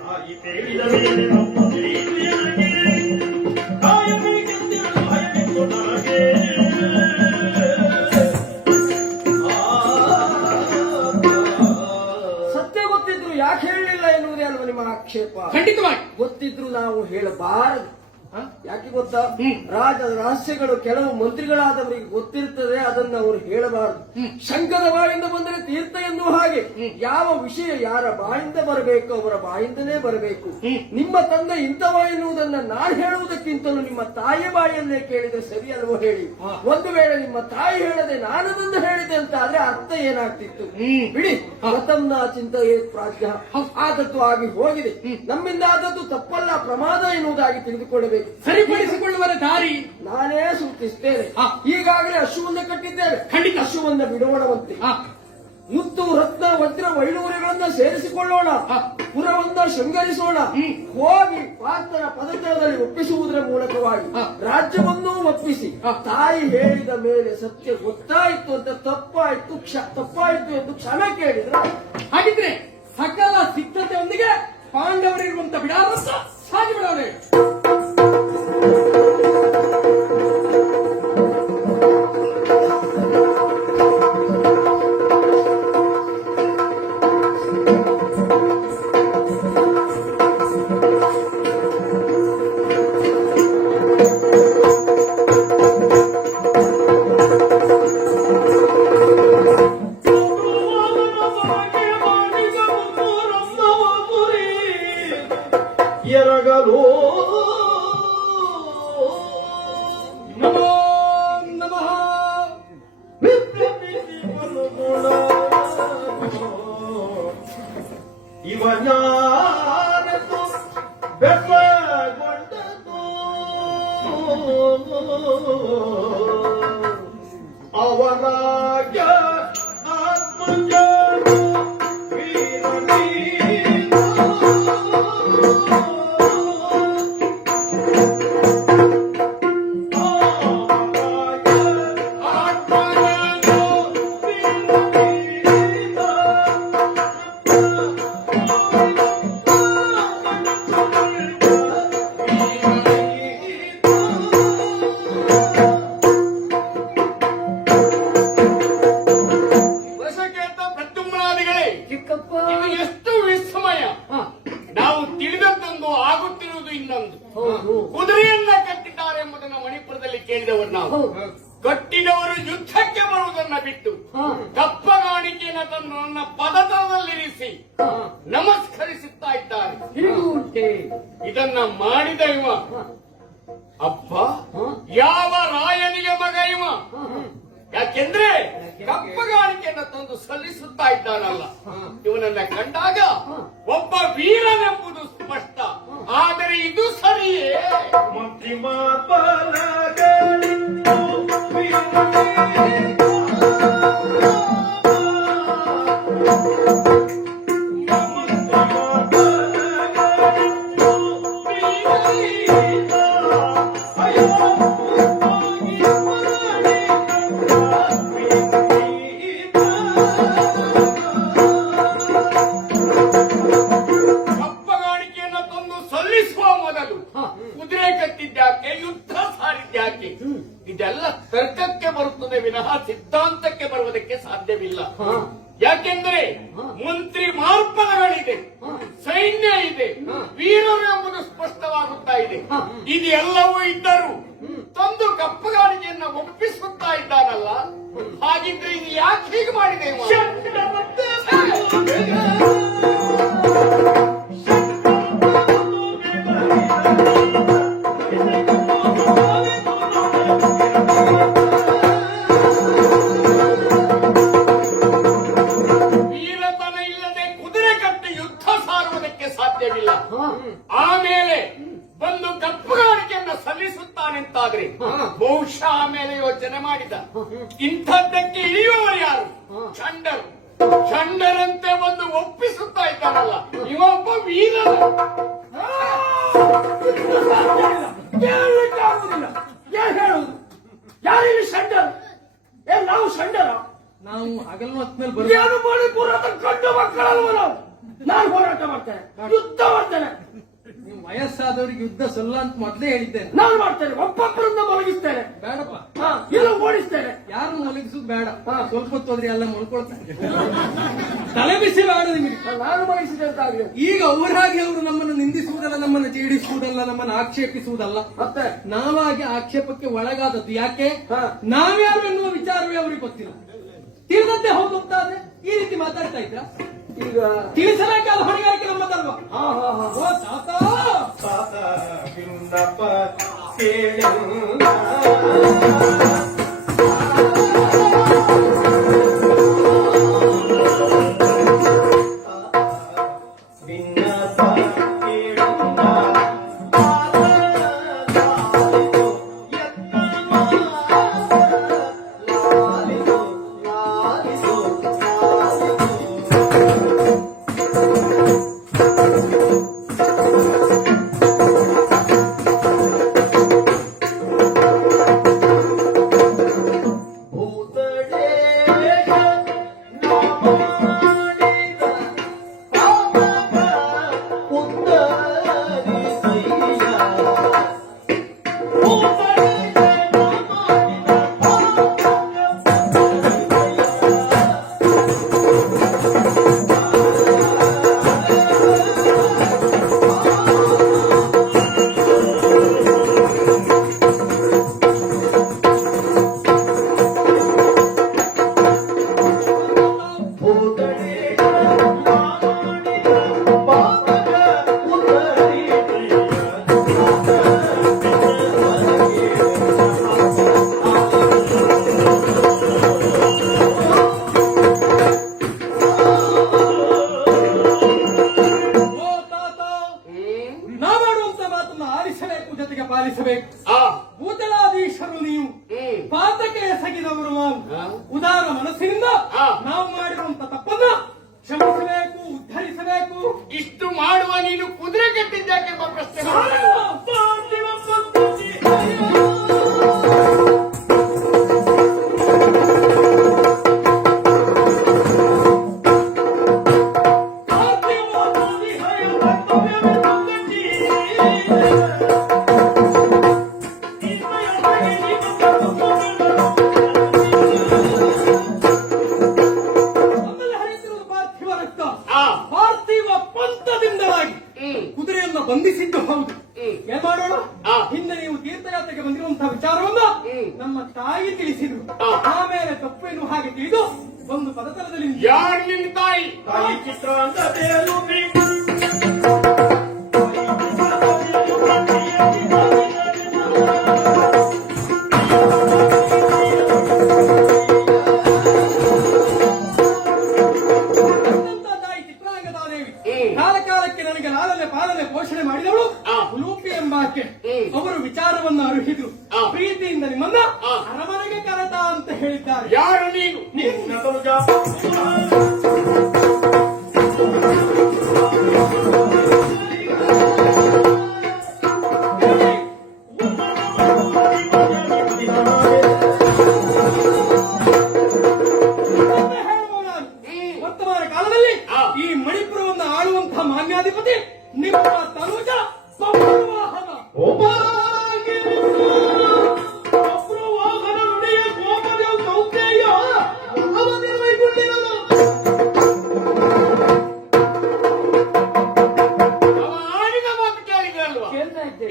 ತಾಯಿ ಹೇಳಿದ ಮೇಲೆ ತಪ್ಪು ತಿಳಿಯಿತು ಎನಗೆ. ಕಾಯಬೇಕು ನಾವು ಹೇಳಬಾರದು. ಹ? ಯಾಕೆ ಗೊತ್ತಾ? ರಾಜ ರಹಸ್ಯಗಳು ಕೆಲವು ಮಂತ್ರಿಗಳಾದವರಿಗೆ ಗೊತ್ತಿರ್ತದೆ, ಅದನ್ನು ಅವರು ಹೇಳಬಾರದು. ಶಂಕದ ಬಾಯಿಂದ ಬಂದರೆ ತೀರ್ಥ ಎನ್ನುವ ಹಾಗೆ ಯಾವ ವಿಷಯ ಯಾರ ಬಾಯಿಂದ ಬರಬೇಕು ಅವರ ಬಾಯಿಂದಲೇ ಬರಬೇಕು. ನಿಮ್ಮ ತಂದೆ ಇಂಥವ ಎನ್ನುವುದನ್ನ ನಾನು ಹೇಳುವುದಕ್ಕಿಂತಲೂ ನಿಮ್ಮ ತಾಯಿಯ ಬಾಯಲ್ಲೇ ಕೇಳಿದ್ರೆ ಸರಿ ಅಲ್ವೋ ಹೇಳಿ. ಒಂದು ವೇಳೆ ನಿಮ್ಮ ತಾಯಿ ಹೇಳದೆ ನಾನದನ್ನು ಹೇಳಿದೆ ಅಂತ ಆದ್ರೆ ಅರ್ಥ ಏನಾಗ್ತಿತ್ತು? ಬಿಡಿ, ಮತಂನ ಚಿಂತೆಯೇ ಪ್ರಾಜ್ಞ. ಆದದ್ದು ಆಗಿ ಹೋಗಿದೆ, ನಮ್ಮಿಂದ ಆದದ್ದು ತಪ್ಪಲ್ಲ, ಪ್ರಮಾದ ಎನ್ನುವುದಾಗಿ ತಿಳಿದುಕೊಳ್ಳಬೇಕು. ಸರಿಪಡಿಸಿಕೊಳ್ಳುವ ದಾರಿ ನಾನೇ ಸೂಚಿಸ್ತೇನೆ. ಈಗಾಗಲೇ ಹಸುವನ್ನ ಕಟ್ಟಿದ್ದೇವೆ, ಖಂಡಿತ. ಹಸುವನ್ನ ಬಿಡೋಣವಂತೆ. ಮುತ್ತು ರತ್ನ ವಜ್ರ ವೈಡೂರ್ಯಗಳನ್ನ ಸೇರಿಸಿಕೊಳ್ಳೋಣ, ಪುರವನ್ನ ಶೃಂಗರಿಸೋಣ. ಹೋಗಿ ಪಾರ್ಥನ ಪದತಳದಲ್ಲಿ ಒಪ್ಪಿಸುವುದರ ಮೂಲಕವಾಗಿ ರಾಜ್ಯವನ್ನೂ ಒಪ್ಪಿಸಿ, ತಾಯಿ ಹೇಳಿದ ಮೇಲೆ ಸತ್ಯ ಗೊತ್ತಾಯಿತು ಅಂತ ತಪ್ಪಾಯಿತು ಎಂದು ಕ್ಷಮೆ ಕೇಳಿದ್ರೆ, ಹಾಗಿದ್ರೆ ಸಕಲ ಸಿದ್ಧತೆಯೊಂದಿಗೆ ಪಾಂಡವರಿರುವಂತ ಬಿಡಾರಸ ಸಾಗಿ ಬಿಡೋಣ. ಎರಗಲು ನಮೋ ನಮಃ. ಇವನಾರದು ಬೆಟ್ಟಗೊಂಡದು ಅವರಾಗ ಆತ್ಮಜ ವಶಕೇತ ಪ್ರದ್ಯುಮ್ನಾದಿಗಳೇ, ಚಿಕ್ಕಪ್ಪ ಇದು ಎಷ್ಟು ವಿಸ್ಮಯ! ನಾವು ತಿಳಿದದ್ದೊಂದು, ಆಗುತ್ತಿರುವುದು ಇನ್ನೊಂದು. ಹೌದು ಕುದುರೆಯನ್ನ ಕಟ್ಟಿದ್ದಾರೆ ಎಂಬುದನ್ನು ಮಣಿಪುರದಲ್ಲಿ ಕೇಳಿದವರು ನಾವು. ಕಟ್ಟಿದವರು ಯುದ್ಧಕ್ಕೆ ಬರುವುದನ್ನ ಬಿಟ್ಟು ಕಪ್ಪಗಾಣಿಕೆಯನ್ನು ತಂದು ನನ್ನ ಪದತಲದಲ್ಲಿರಿಸಿ ನಮಸ್ಕರಿಸುತ್ತಾ ಇದ್ದಾರೆ. ಹೀಗೂ ಉಂಟೆ. ಇದನ್ನ ಮಾಡಿದ ಇವ ಅಪ್ಪ ಯಾವ ರಾಯನಿಗೆ ಮಗ ಇವ? ಯಾಕೆಂದ್ರೆ ಕಪ್ಪಗಾಣಿಕೆಯನ್ನು ತಂದು ಸಲ್ಲಿಸುತ್ತಾ ಇದ್ದಾನಲ್ಲ, ಇವನನ್ನ ಕಂಡಾಗ ಒಬ್ಬ ವೀರನೆಂಬುದು ಸ್ಪಷ್ಟ. ಆದರೆ ಇದು ಸರಿಯೇ? ಮಂತ್ರಿ ಮಾತನಾಡಿತು ಕಪ್ಪಗಾಣಿಕೆಯನ್ನು ತಂದು ಸಲ್ಲಿಸುವ ಮೊದಲು ಕುದುರೆ ಕಟ್ಟಿದ್ಯಾಕೆ, ಯುದ್ಧ ಸಾರಿದ್ಯಾಕೆ? ಇದೆಲ್ಲ ತರ್ಕಕ್ಕೆ ಬರುತ್ತದೆ ವಿನಃ ಸಿದ್ಧಾಂತಕ್ಕೆ ಬರುವುದಕ್ಕೆ ಸಾಧ್ಯವಿಲ್ಲ. ಯಾಕೆಂದ್ರೆ ಮಂತ್ರಿ ಮಾರ್ಪದಗಳಿದೆ, ಸೈನ್ಯ ಇದೆ, ವೀರರು ಎಂಬುದು ಸ್ಪಷ್ಟವಾಗುತ್ತಾ ಇದೆ. ಇದೆಲ್ಲವೂ ಇದ್ದರೂ ತಂದು ಕಪ್ಪಗಾಣಿಕೆಯನ್ನ ಒಪ್ಪಿಸುತ್ತಾ ಇದ್ದಾನಲ್ಲ, ಹಾಗಿದ್ರೆ ಇದು ಯಾಕೆ ಹೀಗೆ ಮಾಡಿದೆ ಇವ? ವೀರತನ ಇಲ್ಲದೆ ಕುದುರೆ ಕಟ್ಟಿ ಯುದ್ಧ ಸಾರುವುದಕ್ಕೆ ಸಾಧ್ಯವಿಲ್ಲ. ಆಮೇಲೆ ಬಂದು ಕಪ್ಪುಗಾಣಿಕೆಯನ್ನು ಸಲ್ಲಿಸುತ್ತಾನೆಂತಾದ್ರೆ ಬಹುಶಃ ಆಮೇಲೆ ಯೋಚನೆ ಮಾಡಿದ, ಇಂಥದ್ದಕ್ಕೆ ಇಳಿಯುವವರು ಯಾರು? ಚಂಡರು. ಚಂಡರಂತೆ ಬಂದು ಒಪ್ಪಿಸುತ್ತಾ ಇದ್ದಾನಲ್ಲ, ಇವೊಬ್ಬ ವೀರನ. ಕೇಳಲಿಕ್ಕಾಗುವುದಿಲ್ಲ. ಏನ್ ಹೇಳುವುದು? ಯಾರಿಲ್ಲಿ ಷಂಡರು? ಏನ್ ನಾವು ಷಂಡರ? ನಾವು ಹಗಲು ಹೊತ್ಮೇಲೆ ಬರ ಏನು ಮಾಡಿ ಪುರಾತ ಕಂಡು ಮಕ್ಕಳಲ್ವ ನಾವು? ನಾನು ಹೋರಾಟ ಮಾಡ್ತೇನೆ, ಯುದ್ಧ ಮಾಡ್ತೇನೆ. ನೀವು ವಯಸ್ಸಾದವರಿಗೆ ಯುದ್ಧ ಸಲ್ಲ ಅಂತ ಮೊದಲೇ ಹೇಳಿದ್ದೇನೆ. ನಾನು ಮಾಡ್ತೇನೆ, ಒಬ್ಬೊಬ್ಬರನ್ನ ಮಲಗಿಸ್ತೇನೆ, ಬೇಡಪ್ಪ, ಇಲ್ಲ ಓಡಿಸ್ತೇನೆ. ಯಾರು ಮಲಗಿಸುದು ಬೇಡ, ಸ್ವಲ್ಪ ಹೊತ್ತು ಹೋದ್ರೆ ಎಲ್ಲ ಮಲ್ಕೊಳ್ತಾರೆ. ತಲೆ ಬಿಸಿ ಬೇಡ ನಿಮಗೆ. ನಾನು ಮನಸ್ಸಿದೆ ಅಂತಾಗ್ಲಿ. ಈಗ ಅವರಾಗಿ ಅವರು ನಮ್ಮನ್ನು ನಿಂದಿಸುವುದಲ್ಲ, ನಮ್ಮನ್ನು ಜೀಡಿಸುವುದಲ್ಲ, ನಮ್ಮನ್ನು ಆಕ್ಷೇಪಿಸುವುದಲ್ಲ. ಮತ್ತೆ ನಾವಾಗಿ ಆಕ್ಷೇಪಕ್ಕೆ ಒಳಗಾದದ್ದು ಯಾಕೆ? ನಾವ್ಯಾರು ಎನ್ನುವ ವಿಚಾರವೇ ಅವ್ರಿಗೆ ಗೊತ್ತಿಲ್ಲ. ತಿಳಿದಂತೆ ಹೋಗುತ್ತಾದ್ರೆ ಈ ರೀತಿ ಮಾತಾಡ್ತಾ ಇದ್ರ. ಈಗ ತಿಳಿಸಬೇಕಾದ ಹೊಣೆಗಾರಿಕೆ ನಮ್ಮದಲ್ವಾ? ಓ ತಾತ, ಬಿನ್ನಪ್ಪ ಕೇಳಿಲ್ಲ. ಭೂತಲಾಧೀಶರು ನೀವು, ಪಾತಕ್ಕೆ ಎಸಗಿದವರು ನಾವು. ಉದಾರ ಮನಸ್ಸಿನಿಂದ ನಾವು ಮಾಡಿರುವಂತ ತಪ್ಪನ್ನ ಕ್ಷಮಿಸಬೇಕು, ಉದ್ಧರಿಸಬೇಕು. ಇಷ್ಟು ಮಾಡುವ ನೀನು ಕುದುರೆ ಕಟ್ಟಿದ್ದಾಕೆ ಎಂಬ ಪ್ರಶ್ನೆ ಕುದುರೆಯನ್ನ ಬಂಧಿಸಿದ್ದು ಹೌದು. ಏನ್ ಮಾಡೋಣ? ಹಿಂದೆ ನೀವು ತೀರ್ಥಯಾತ್ರೆಗೆ ಬಂದಿರುವಂತಹ ವಿಚಾರವನ್ನ ನಮ್ಮ ತಾಯಿ ತಿಳಿಸಿದ್ರು. ಆಮೇಲೆ ತಪ್ಪೇನು ಹಾಗೆ ತಿಳಿದು ಒಂದು ಪದತಲದಲ್ಲಿ ಯಾರು ನಿನ್ನ ತಾಯಿ? ತಾಯಿ ಚಿತ್ರ ಅಂತ ಕಾಲಕಾಲಕ್ಕೆ ನನಗೆ ಲಾಲನೆ ಪಾಲನೆ ಪೋಷಣೆ ಮಾಡಿದವಳು ಉಲೂಪಿ ಎಂಬಾಕೆ. ಅವರು ವಿಚಾರವನ್ನು ಅರಿಹಿದ್ರು. ಪ್ರೀತಿಯಿಂದ ನಿಮ್ಮನ್ನ ಅರಮನೆಗೆ ಕರೆತ ಅಂತ ಹೇಳಿದ್ದಾರೆ. ಯಾರು ನೀನು? ನಿನ್ನ ತನುಜ ವರ್ತಮಾನ ಕಾಲದಲ್ಲಿ ಈ ಮಣಿಪುರವನ್ನು ಆಳುವಂತಹ ಮಾನ್ಯಾಧಿಪತಿ ನಿಮ್ಮ ತನುಜ ಪವನವಾಹನ.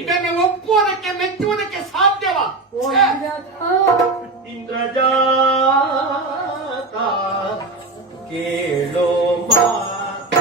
ಇದನ್ನು ಒಪ್ಪುವುದಕ್ಕೆ ಮೆಚ್ಚುವುದಕ್ಕೆ ಸಾಧ್ಯವಾ? ಇಂದ್ರಜಾತ ಕೇಳೋ ಮಾತ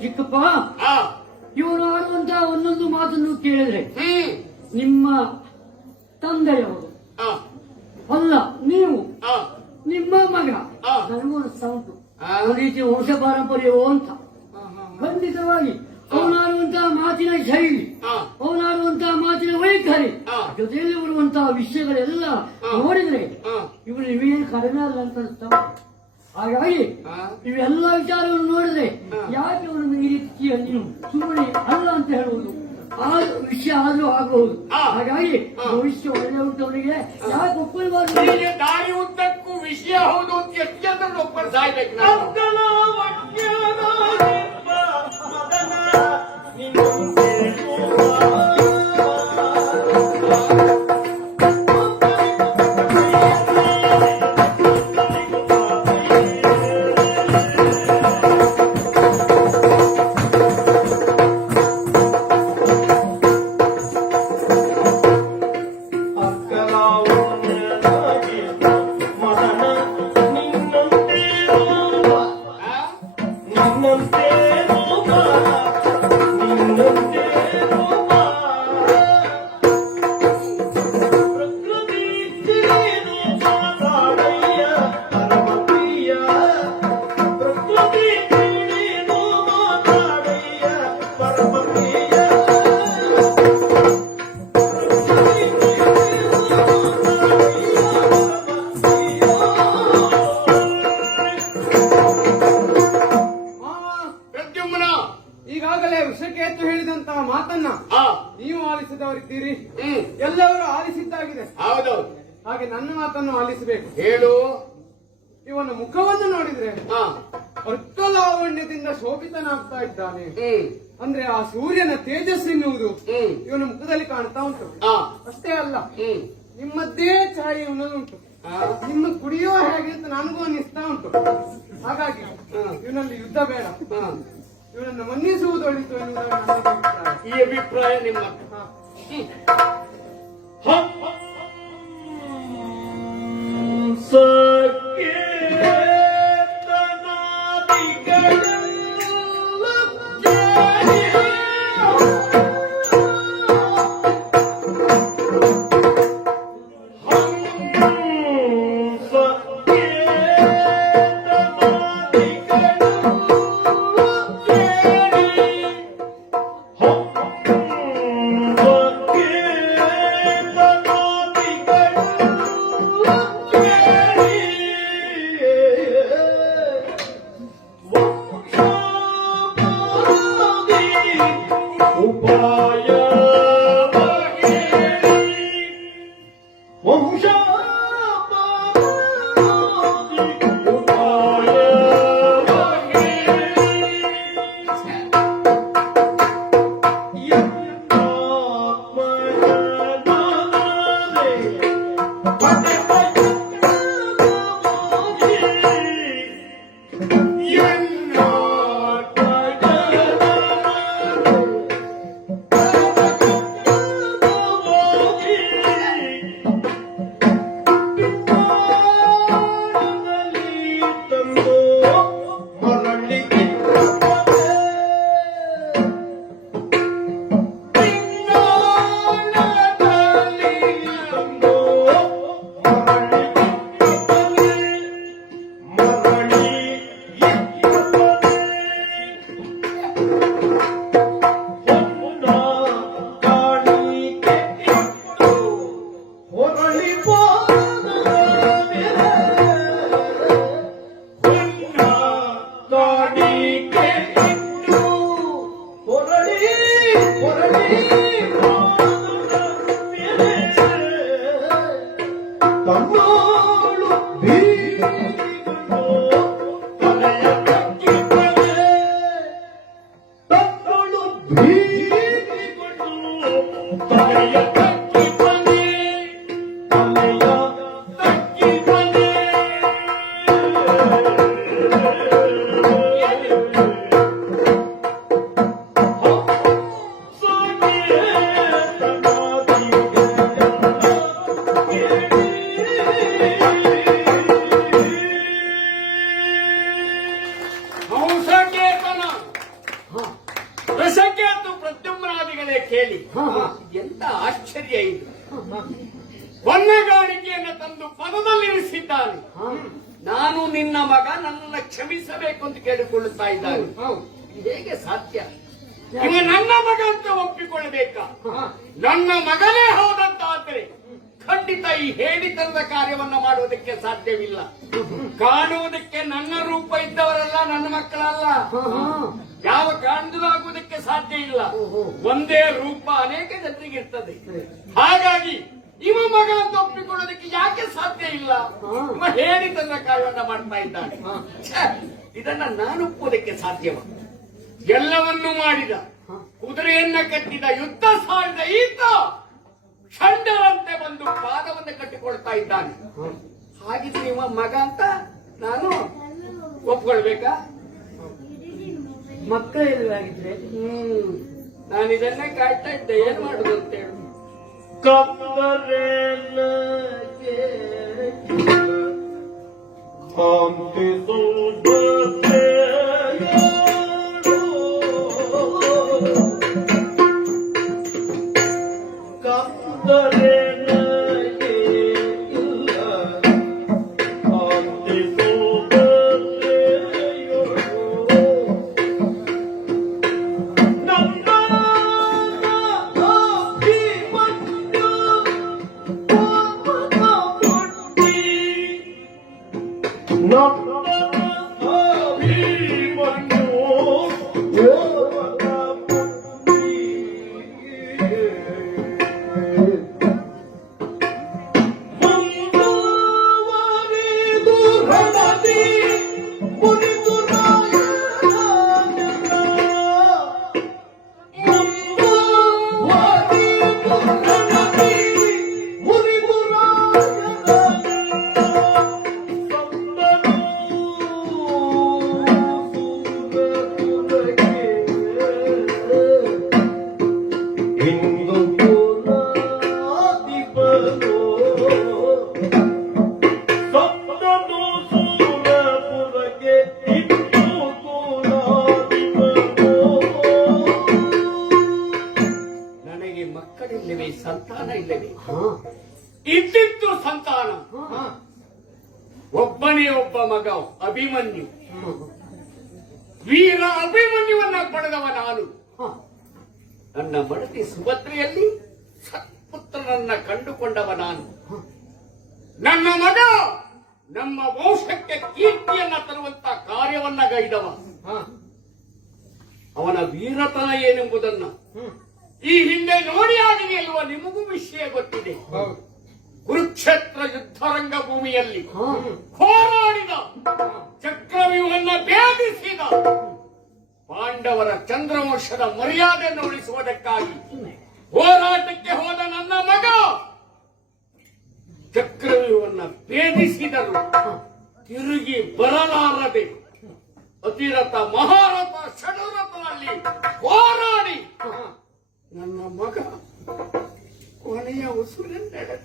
ಚಿಕ್ಕಪ್ಪ ಆ, ಇವರು ಆಡುವಂತಹ ಒಂದೊಂದು ಮಾತನ್ನು ಕೇಳಿದ್ರೆ ಹ್ಮ್, ನಿಮ್ಮ ತಂದೆಯವರು ಆ, ಅಲ್ಲ ನೀವು ಆ, ನಿಮ್ಮ ಮಗ ಆ. ನನಗೂ ಅನಿಸ್ತಾ ಉಂಟು ಆ. ಒಂದು ರೀತಿಯ ವಂಶ ಪಾರಂಪರ್ಯವೋ ಅಂತ ಖಂಡಿತವಾಗಿ ಅವನಾಡುವಂತಹ ಮಾತಿನ ಶೈಲಿ ಆ. ಅವನಾಡುವಂತಹ ಮಾತಿನ ವೈಖರಿ ಆ. ಜೊತೆಯಲ್ಲಿ ಬರುವಂತಹ ವಿಷಯಗಳೆಲ್ಲ ನೋಡಿದ್ರೆ ಆ. ಇವರು ಇವೇನು ಕಡಿಮೆ ಅಲ್ಲ ಅಂತ ಅನಿಸ್ತಾ ಉಂಟು. ಹಾಗಾಗಿ ಆ. ಇವೆಲ್ಲ ವಿಚಾರವನ್ನು ನೋಡಿದ್ರೆ ಯಾಕೆ ಅವರನ್ನು ಈ ರೀತಿಯ ನೀನು ಸುಮ್ಮನೆ ಅಲ್ಲ ಅಂತ ಹೇಳುವುದು ಆ ವಿಷಯ ಆದ್ರೂ ಆಗಬಹುದು. ಆ. ಹಾಗಾಗಿ ಭವಿಷ್ಯ ಒಳ್ಳೆ ಉಂಟು ಅವನಿಗೆ ಯಾಕೆ ಒಪ್ಪಲ್ಬಾರ್ದು? ಹೀಗೆ ದಾರಿ ಉದ್ದಕ್ಕೂ ವಿಷಯ ಹೌದು ಅಂತ ಎಷ್ಟು ಜನ ಒಬ್ಬರು ಸಾಯ್ಬೇಕು ನಾವು. ಪ್ರದ್ಯುಮ್ನ, ಈಗಾಗಲೇ ವೃಷಕೇತು ಹೇಳಿದಂತಹ ಮಾತನ್ನ ಆ, ನೀವು ಆಲಿಸಿದವರಿದ್ದೀರಿ, ಹ್ಮ್, ಎಲ್ಲರೂ ಆಲಿಸಿದ್ದಾಗಿದೆ. ಹೌದೌದು, ಹಾಗೆ ನನ್ನ ಮಾತನ್ನು ಆಲಿಸಬೇಕು. ಹೇಳು. ಇವನ ಮುಖವನ್ನು ನೋಡಿದ್ರೆ ಆ, ಅರ್ಥಲಾವಣ್ಯದಿಂದ ಶೋಭಿತನಾಗ್ತಾ ಇದ್ದಾನೆ. ಹ್ಮ್, ಅಂದ್ರೆ ಆ ಸೂರ್ಯನ ತೇಜಸ್ಸೆನ್ನುವುದು ಹ್ಮ್, ಇವನ ಮುಖದಲ್ಲಿ ಕಾಣ್ತಾ ಉಂಟು. ಆ, ಅಷ್ಟೇ ಅಲ್ಲ, ಹ್ಮ್, ನಿಮ್ಮದ್ದೇ ಛಾಯೆ ಇವನಲ್ಲಿ ಉಂಟು. ನಿಮ್ಮ ಕುಡಿಯೋ ಹೇಗೆ ಅಂತ ನನಗೂ ಅನ್ನಿಸ್ತಾ ಉಂಟು. ಹಾಗಾಗಿ ಇವನಲ್ಲಿ ಯುದ್ಧ ಬೇಡ, ಇವನನ್ನು ಮನ್ನಿಸುವುದು ಒಳಿತು ಎನ್ನುವುದಾಗಿ ನನ್ನ ಅಭಿಪ್ರಾಯ. ಈ ಅಭಿಪ್ರಾಯ ನಿಮ್ಮ. ಹಾ. ರಥದಲ್ಲಿರಿಸಿದ್ದಾನೆ. ನಾನು ನಿನ್ನ ಮಗ, ನನ್ನನ್ನು ಕ್ಷಮಿಸಬೇಕು ಅಂತ ಕೇಳಿಕೊಳ್ಳುತ್ತಾ ಇದ್ದಾನೆ. ಇದು ಹೇಗೆ ಸಾಧ್ಯ? ಇವ ನನ್ನ ಮಗ ಅಂತ ಒಪ್ಪಿಕೊಳ್ಳಬೇಕಾ? ನನ್ನ ಮಗನೇ ಹೋದಂತಾದ್ರೆ ಖಂಡಿತ ಈ ಹೇಳಿತನದ ಕಾರ್ಯವನ್ನ ಮಾಡುವುದಕ್ಕೆ ಸಾಧ್ಯವಿಲ್ಲ. ಕಾಣುವುದಕ್ಕೆ ನನ್ನ ರೂಪ ಇದ್ದವರಲ್ಲ, ನನ್ನ ಮಕ್ಕಳಲ್ಲ. ಯಾವ ಕಾಣುವುದಾಗುವುದಕ್ಕೆ ಸಾಧ್ಯ ಇಲ್ಲ. ಒಂದೇ ರೂಪ ಅನೇಕ ಜನರಿಗೆ ಇರ್ತದೆ. ಹಾಗಾಗಿ ಇವ ಮಗ ಅಂತ ಒಪ್ಪಿಕೊಳ್ಳೋದಕ್ಕೆ ಯಾಕೆ ಸಾಧ್ಯ ಇಲ್ಲ? ಇವ ಹೇಳಿತನದ ಕಾರ್ಯವನ್ನ ಮಾಡ್ತಾ ಇದ್ದಾನೆ. ಛೆ, ಇದನ್ನ ನಾನು ಒಪ್ಪುವುದಕ್ಕೆ ಸಾಧ್ಯವ? ಎಲ್ಲವನ್ನೂ ಮಾಡಿದ, ಕುದುರೆಯನ್ನ ಕಟ್ಟಿದ, ಯುದ್ಧ ಸಾರಿದ ಈತ ಷಂಡರಂತೆ ಬಂದು ಪಾದವನ್ನು ಕಟ್ಟಿಕೊಳ್ತಾ ಇದ್ದಾನೆ. ಹಾಗಿದ್ರೆ ನಿಮ್ಮ ಮಗ ಅಂತ ನಾನು ಒಪ್ಕೊಳ್ಬೇಕಾ? ಮಕ್ಕಳಿಲ್ವಾಗಿದ್ರೆ ನಾನು ಇದನ್ನೇ ಕಾಯ್ತಾ ಇದ್ದೆ, ಏನ್ ಮಾಡುದು ಅಂತ ಹೇಳಿ. ಮಕ್ಕಳಿಲ್ಲವೇ? ಸಂತಾನ ಇಲ್ಲವೇ? ಇದ್ದಿದ್ದು ಸಂತಾನ. ಒಬ್ಬನೇ ಒಬ್ಬ ಮಗ ಅಭಿಮನ್ಯು. ವೀರ ಅಭಿಮನ್ಯುವನ್ನ ಪಡೆದವ ನಾನು. ನನ್ನ ಮಡದಿ ಸುಭದ್ರೆಯಲ್ಲಿ ಸತ್ಪುತ್ರನನ್ನ ಕಂಡುಕೊಂಡವ ನಾನು. ನನ್ನ ಮಗ ನಮ್ಮ ವಂಶಕ್ಕೆ ಕೀರ್ತಿಯನ್ನ ತರುವಂತ ಕಾರ್ಯವನ್ನ ಗೈದವ. ಅವನ ವೀರತನ ಏನೆಂಬುದನ್ನ ಈ ಹಿಂದೆ ನೋಡಿ ಆಗಿದೆಯಲ್ವ, ನಿಮಗೂ ವಿಷಯ ಗೊತ್ತಿದೆ. ಕುರುಕ್ಷೇತ್ರ ಯುದ್ಧರಂಗ ಭೂಮಿಯಲ್ಲಿ ಹೋರಾಡಿದ, ಚಕ್ರವ್ಯೂಹನ್ನ ಭೇದಿಸಿದ, ಪಾಂಡವರ ಚಂದ್ರವಂಶದ ಮರ್ಯಾದೆಯನ್ನು ಉಳಿಸುವುದಕ್ಕಾಗಿ ಹೋರಾಟಕ್ಕೆ ಹೋದ ನನ್ನ ಮಗ ಚಕ್ರವ್ಯೂಹನ್ನ ಭೇದಿಸಿದರು. ತಿರುಗಿ ಬರಲಾರದೆ ಅತಿರಥ ಮಹಾರಥ ಷಡರಥದಲ್ಲಿ ಹೋರಾಡಿ ನನ್ನ ಮಗ ಕೊನೆಯ ಉಸುರೆಂದೆಳೆದ.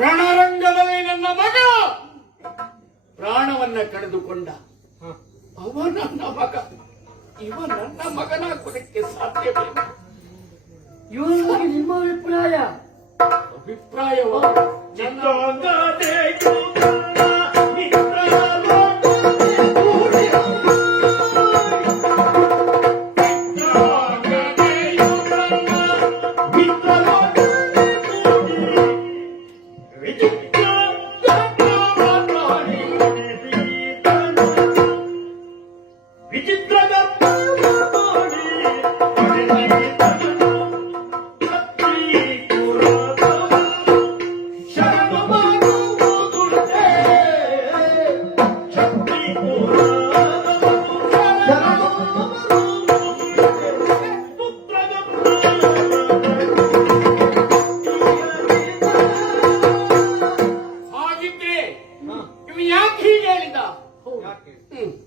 ರಣರಂಗದಲ್ಲಿ ನನ್ನ ಮಗ ಪ್ರಾಣವನ್ನ ಕಳೆದುಕೊಂಡ. ಅವ ನನ್ನ ಮಗ, ಇವ ನನ್ನ ಮಗನಾಗುವುದಕ್ಕೆ ಸಾಧ್ಯವಿಲ್ಲ. ಇವರ ಬಗ್ಗೆ ನಿಮ್ಮ ಅಭಿಪ್ರಾಯವ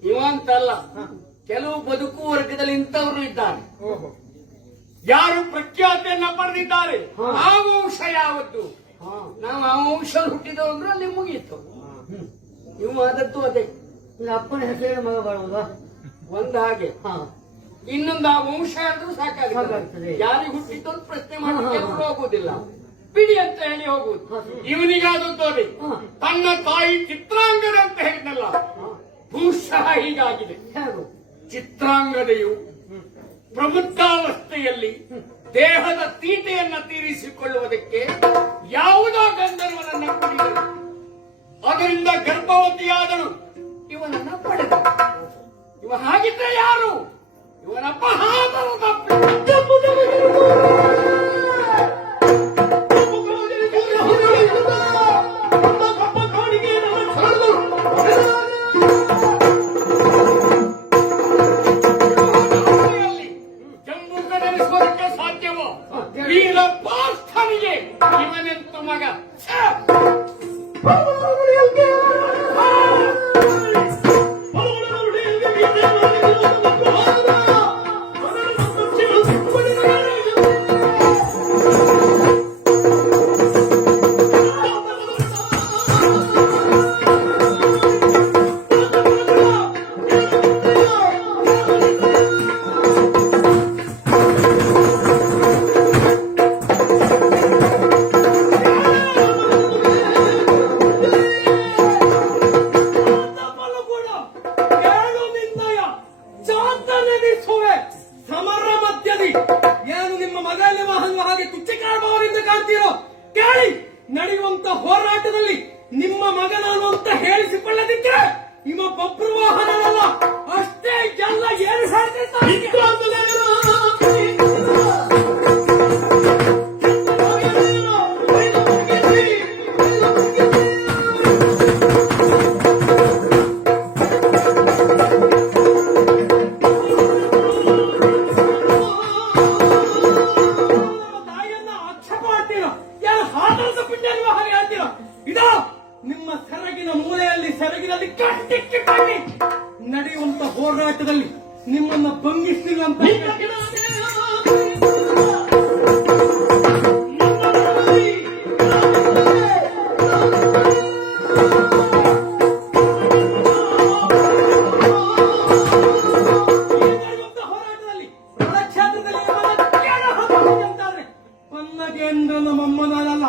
ಇವಂತಲ್ಲ, ಕೆಲವು ಬದುಕು ವರ್ಗದಲ್ಲಿ ಇಂಥವರು ಇದ್ದಾರೆ. ಯಾರು ಪ್ರಖ್ಯಾತಿಯನ್ನ ಪಡೆದಿದ್ದಾರೆ. ಆ ವಂಶ ಯಾವತ್ತು ನಾವು ಆ ವಂಶ ಹುಟ್ಟಿದವಂದ್ರೆ ಅಲ್ಲಿ ಮುಗಿಯಿತು. ನೀವು ಆದದ್ದು ಅದೇ. ಅಪ್ಪನ ಹೆಸರಿನ ಮಗ ಬರುವುದಾ? ಒಂದ್ ಹಾಗೆ, ಇನ್ನೊಂದು ಆ ವಂಶ ಅಂದ್ರೂ ಸಾಕಾಗ್ತದೆ. ಯಾರಿಗೆ ಹುಟ್ಟಿದ್ದು ಅಂತ ಪ್ರಶ್ನೆ ಮಾಡಲಿಕ್ಕೆ ಹೋಗುವುದಿಲ್ಲ. ಬಿಡಿ ಅಂತ ಹೇಳಿ ಹೋಗುವುದು. ಇವನಿಗಾದದ್ದು ಅದೇ. ಹ. ತನ್ನ ತಾಯಿ ಚಿತ್ರಾಂಗದ ಅಂತ ಹೇಳಿದ್ನಲ್ಲ, ಬಹುಶಃ ಹೀಗಾಗಿದೆ. ಹೇಗೂ? ಚಿತ್ರಾಂಗದೆಯು ಪ್ರಬುದ್ಧಾವಸ್ಥೆಯಲ್ಲಿ ದೇಹದ ತೀಟೆಯನ್ನ ತೀರಿಸಿಕೊಳ್ಳುವುದಕ್ಕೆ ಯಾವುದೋ ಗಂಧರ್ವನನ್ನ ಕುಡಿದರು. ಅದರಿಂದ ಗರ್ಭವತಿಯಾದಳು, ಇವನನ್ನ ಪಡೆದ. ಇವ ಹಾಗಿದ್ರೆ ಯಾರು? ಇವನ ಅಪಹಾರದ ಜಂಬುಗಡೆನಿಸುವುದಕ್ಕೆ ಸಾಧ್ಯವೋ? ವೀರ ಪಾರ್ಥನಿಗೆ ಇವನೆಂತು ಮಗ. ಸಮರ ಮಧ್ಯದಿ ಏನು ನಿಮ್ಮ ಮಗಲ್ಲಿ ಹಾಗೆ ತುಚ್ಛಕಾರಭಾವದಿಂದ ಕಾಣ್ತೀರೋ? ಕೇಳಿ, ನಡೆಯುವಂತ ಹೋರಾಟದಲ್ಲಿ ನಿಮ್ಮ ಮಗನಾನು ಅಂತ ಹೇಳಿಸಿಕೊಳ್ಳದಿದ್ರೆ ನಿಮ್ಮ ಬಬ್ರುವಾಹನಲ್ಲ, ಅಷ್ಟೇ ಎಲ್ಲ ಏನು ಹೇಳ್ತಿರ್ತಾರೆ. ತಾಯಿಯನ್ನ ಆಕ್ಷೇಪ ಮಾಡ್ತೀರಾ? ಯಾರು ಹಾದರದ ಪಿಂಡರುವ ಹಾಗೆ ಹೇಳ್ತೀರಾ? ಇದೋ ನಿಮ್ಮ ಸೆರಗಿನ ಮೂಲೆಯಲ್ಲಿ ಸೆರಗಿನಲ್ಲಿ ಕಟ್ಟಿಕ್ಕಿ ಕಟ್ಟಿ ನಡೆಯುವಂತ ಹೋರಾಟದಲ್ಲಿ ನಿಮ್ಮನ್ನ ಬಂಧಿಸ್ತಿಲ್ಲ ಅಂತ ಹೋರಾಟದಲ್ಲಿ ರಣಕ್ಷೇತ್ರದಲ್ಲಿ ಅಂತಾದ್ರೆ ಪನ್ನಗೇಂದ್ರನ ಮೊಮ್ಮನಲ್ಲ.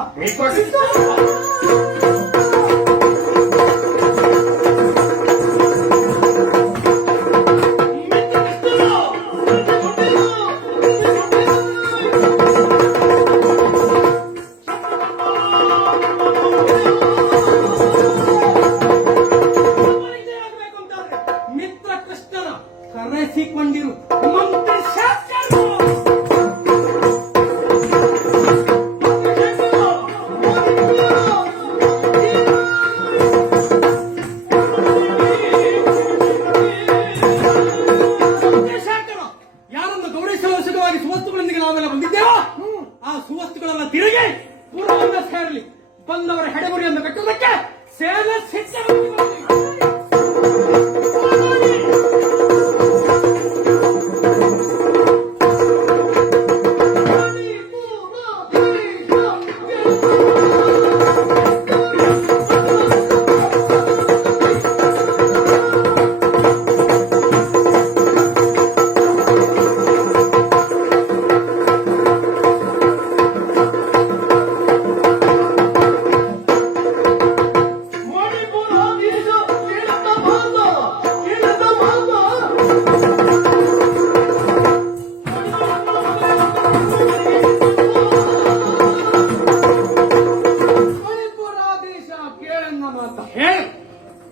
ಆಗಬೇಕು ಅಂತಾದ್ರೆ ಮಿತ್ರ ಕೃಷ್ಣನ ಕರೆಸಿಕೊಂಡಿರು ಮಂತ್ರ ಶಾಸ್ತ್ರ. ಯಾರನ್ನು ಗೌರವಿಸುವವಾಗಿ ಸುವಸ್ತುಗಳೊಂದಿಗೆ ನಾವೆಲ್ಲ ಬಂದಿದ್ದೇವೋ ಆ ಸುವಸ್ತುಗಳೆಲ್ಲ ತಿರುಗಿ ಪೂರ್ವದಿಂದ ಸೇರಲಿ. ಬಂದವರ ಹೆಡೆಗುರಿಯನ್ನು ಕಟ್ಟುವುದಕ್ಕೆ ಸೇನೆ ಸಿದ್ಧವಾಗಿ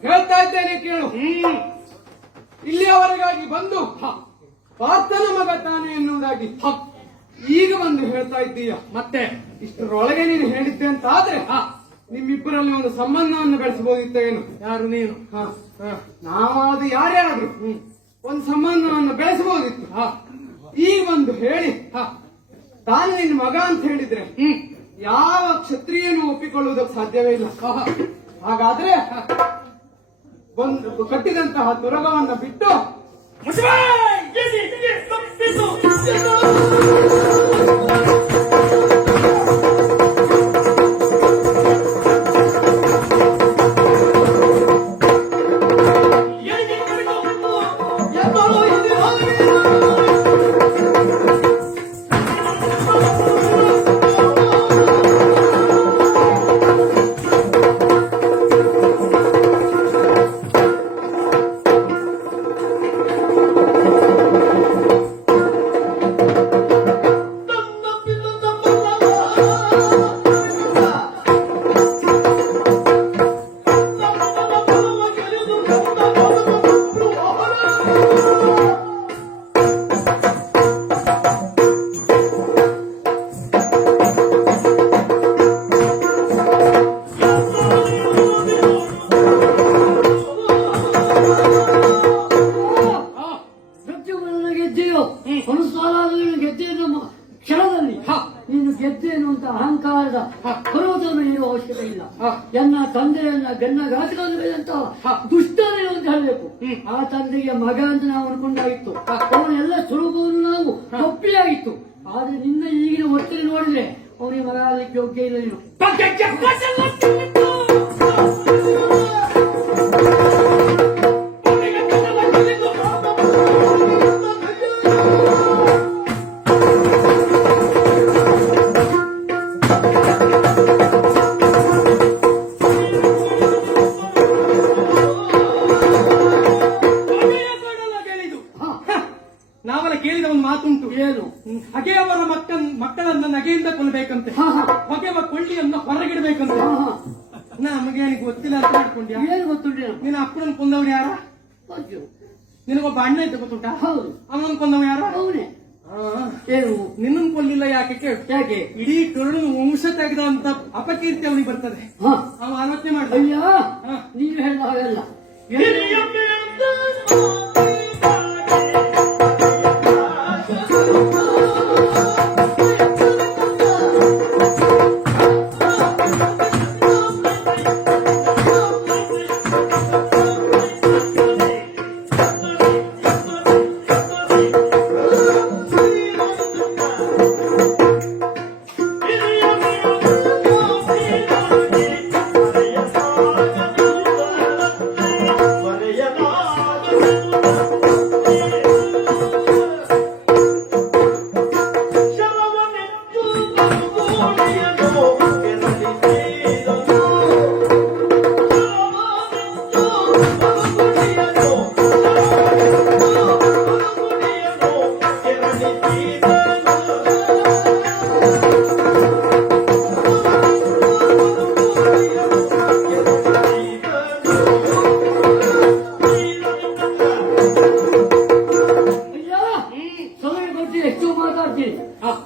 ಹೇಳ್ತಾ ಇದ್ದೇನೆ ಕೇಳು. ಇಲ್ಲಿಯವರೆಗಾಗಿ ಬಂದು ಪಾರ್ಥನ ಮಗ ತಾನೆ ಎನ್ನುವುದಾಗಿ ಈಗ ಬಂದು ಹೇಳ್ತಾ ಇದ್ದೀಯ. ಮತ್ತೆ ಇಷ್ಟರೊಳಗೆ ನೀನು ಹೇಳಿದ್ದೆ ಅಂತ ಆದ್ರೆ ನಿಮ್ಮಿಬ್ಬರಲ್ಲಿ ಒಂದು ಸಂಬಂಧವನ್ನು ಬೆಳೆಸಬಹುದಿತ್ತ ಏನು? ಯಾರು ನೀನು? ನಾವಾದ ಯಾರೇ ಆದ್ರು ಒಂದು ಸಂಬಂಧವನ್ನು ಬೆಳೆಸಬಹುದಿತ್ತು. ಈಗ ಬಂದು ಹೇಳಿ ತಾನು ನಿನ್ನ ಮಗ ಅಂತ ಹೇಳಿದ್ರೆ ಯಾವ ಕ್ಷತ್ರಿಯನು ಒಪ್ಪಿಕೊಳ್ಳುವುದಕ್ಕೆ ಸಾಧ್ಯವೇ ಇಲ್ಲ. ಹಾಗಾದ್ರೆ ಒಂದು ಕಟ್ಟಿದಂತಹ ತುರಗವನ್ನ ಬಿಟ್ಟು ಯಾವುದನ್ನು ಹೇಳುವ ಅವಶ್ಯಕತೆ ಇಲ್ಲ. ಎನ್ನ ತಂದೆಯನ್ನ ಗನ್ನಘಾತಕಂತಹ ದುಷ್ಟನೇ ಅಂತ ಹೇಳಬೇಕು. ಆ ತಂದೆಗೆ ಮಗ ಅಂತ ನಾವು ಅನ್ಕೊಂಡಾಗಿತ್ತು. ಅವನೆಲ್ಲ ಸ್ವರೂಪವನ್ನು ನಾವು ಒಪ್ಪಿಯಾಗಿತ್ತು. ಆದ್ರೆ ನಿನ್ನ ಈಗಿನ ಒತ್ತಡ ನೋಡಿದ್ರೆ ಅವನಿಗೆ ಮಗ ಆಗಲಿಕ್ಕೆ ಯೋಗ್ಯ ಇಲ್ಲ. ನೀನು ನಾವೆಲ್ಲ ಕೇಳಿದ ಒಂದು ಮಾತುಂಟು. ಏನು? ಹಗೆಯವರ ಮಕ್ಕಳನ್ನ ನಗೆಯಿಂದ ಕೊಲ್ಲಬೇಕಂತೆ, ಹೊಗೆವ ಕೊಳ್ಳಿಯನ್ನು ಹೊರಗಿಡಬೇಕಂತೆ. ನಮಗೇನಿಗೆ ಗೊತ್ತಿಲ್ಲ ಅಂತ ಮಾಡ್ಕೊಂಡ್ಯಾ? ಏನು ಗೊತ್ತುಂಟು? ನಿನ್ನ ಅಪ್ಪನನ್ನು ಕೊಂದವ್ರು ಯಾರ? ನಿನಗೊಬ್ಬ ಅಣ್ಣ ಇದ್ದ ಗೊತ್ತುಂಟಾ? ಹೌದು. ಅವನನ್ನು ಕೊಂದವ ಯಾರ? ಅವನೇ. ಏನು ನಿನ್ನನ್ನು ಕೊಲ್ಲಿಲ್ಲ? ಯಾಕೆ ಕೇಳು. ಯಾಕೆ? ಇಡೀ ಕರುಳು ವಂಶ ತೆಗೆದ ಅಂತ ಅಪಕೀರ್ತಿ ಅವನಿಗೆ ಬರ್ತದೆ. ಅವ ಆಲೋಚನೆ ಮಾಡ. ಅಯ್ಯ, ನೀನು ಹೇಳಿದ ಹಾಗಲ್ಲ.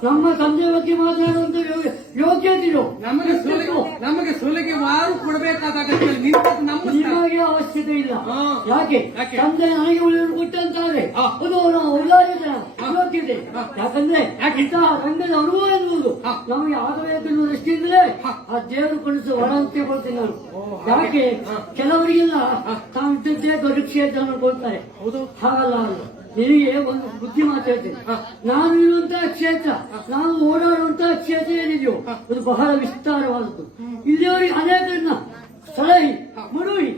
ನಮ್ಮ ತಂದೆ ಬಗ್ಗೆ ಮಾತನಾಡುವಂತ ಯೋಗ್ಯತೆ ನಮಗೆ ಸುಲಿಗೆ ವಾರು ಕೊಡಬೇಕಾದಾಗ ನಿಮಗೆ ಅವಶ್ಯಕತೆ ಇಲ್ಲ. ಯಾಕೆ? ತಂದೆ ನನಗೆ ಉಳಿಯನ್ನು ಕೊಟ್ಟಂತಾದ್ರೆ ಅದು ಉಲ್ಲಾಸ ಯೋಗ್ಯತೆ. ಯಾಕಂದ್ರೆ ಇಂತಹ ರಂಗದ ಅನುಭವ ಎನ್ನುವುದು ನಮಗೆ ಆಗಬೇಕೆನ್ನುವ ದೃಷ್ಟಿಯಿಂದಲೇ ಆ ದೇವರು ಕಳಿಸುವ ವರ ಅಂತ ಕೊಡ್ತೀನಿ ನಾನು. ಯಾಕೆ ಕೆಲವರಿಗೆಲ್ಲ ತಾವು ಇದ್ದದ್ದೇ ದೊಡ್ಡ ಕ್ಷೇತ್ರ ಅನ್ಕೊಳ್ತಾರೆ. ಹಾಗಲ್ಲ. ನಿನಗೆ ಒಂದು ಬುದ್ಧಿ ಮಾತು ಹೇಳ್ತೇನೆ. ನಾನು ಇರುವಂತಹ ಕ್ಷೇತ್ರ, ನಾವು ಓಡಾಡುವಂತಹ ಕ್ಷೇತ್ರ ಏನಿದೆಯೋ ಅದು ಬಹಳ ವಿಸ್ತಾರವಾದದ್ದು. ಇಲ್ಲಿಯವರಿಗೆ ಅನೇಕರನ್ನ ಸಲಹಿ ಮರುಹಿ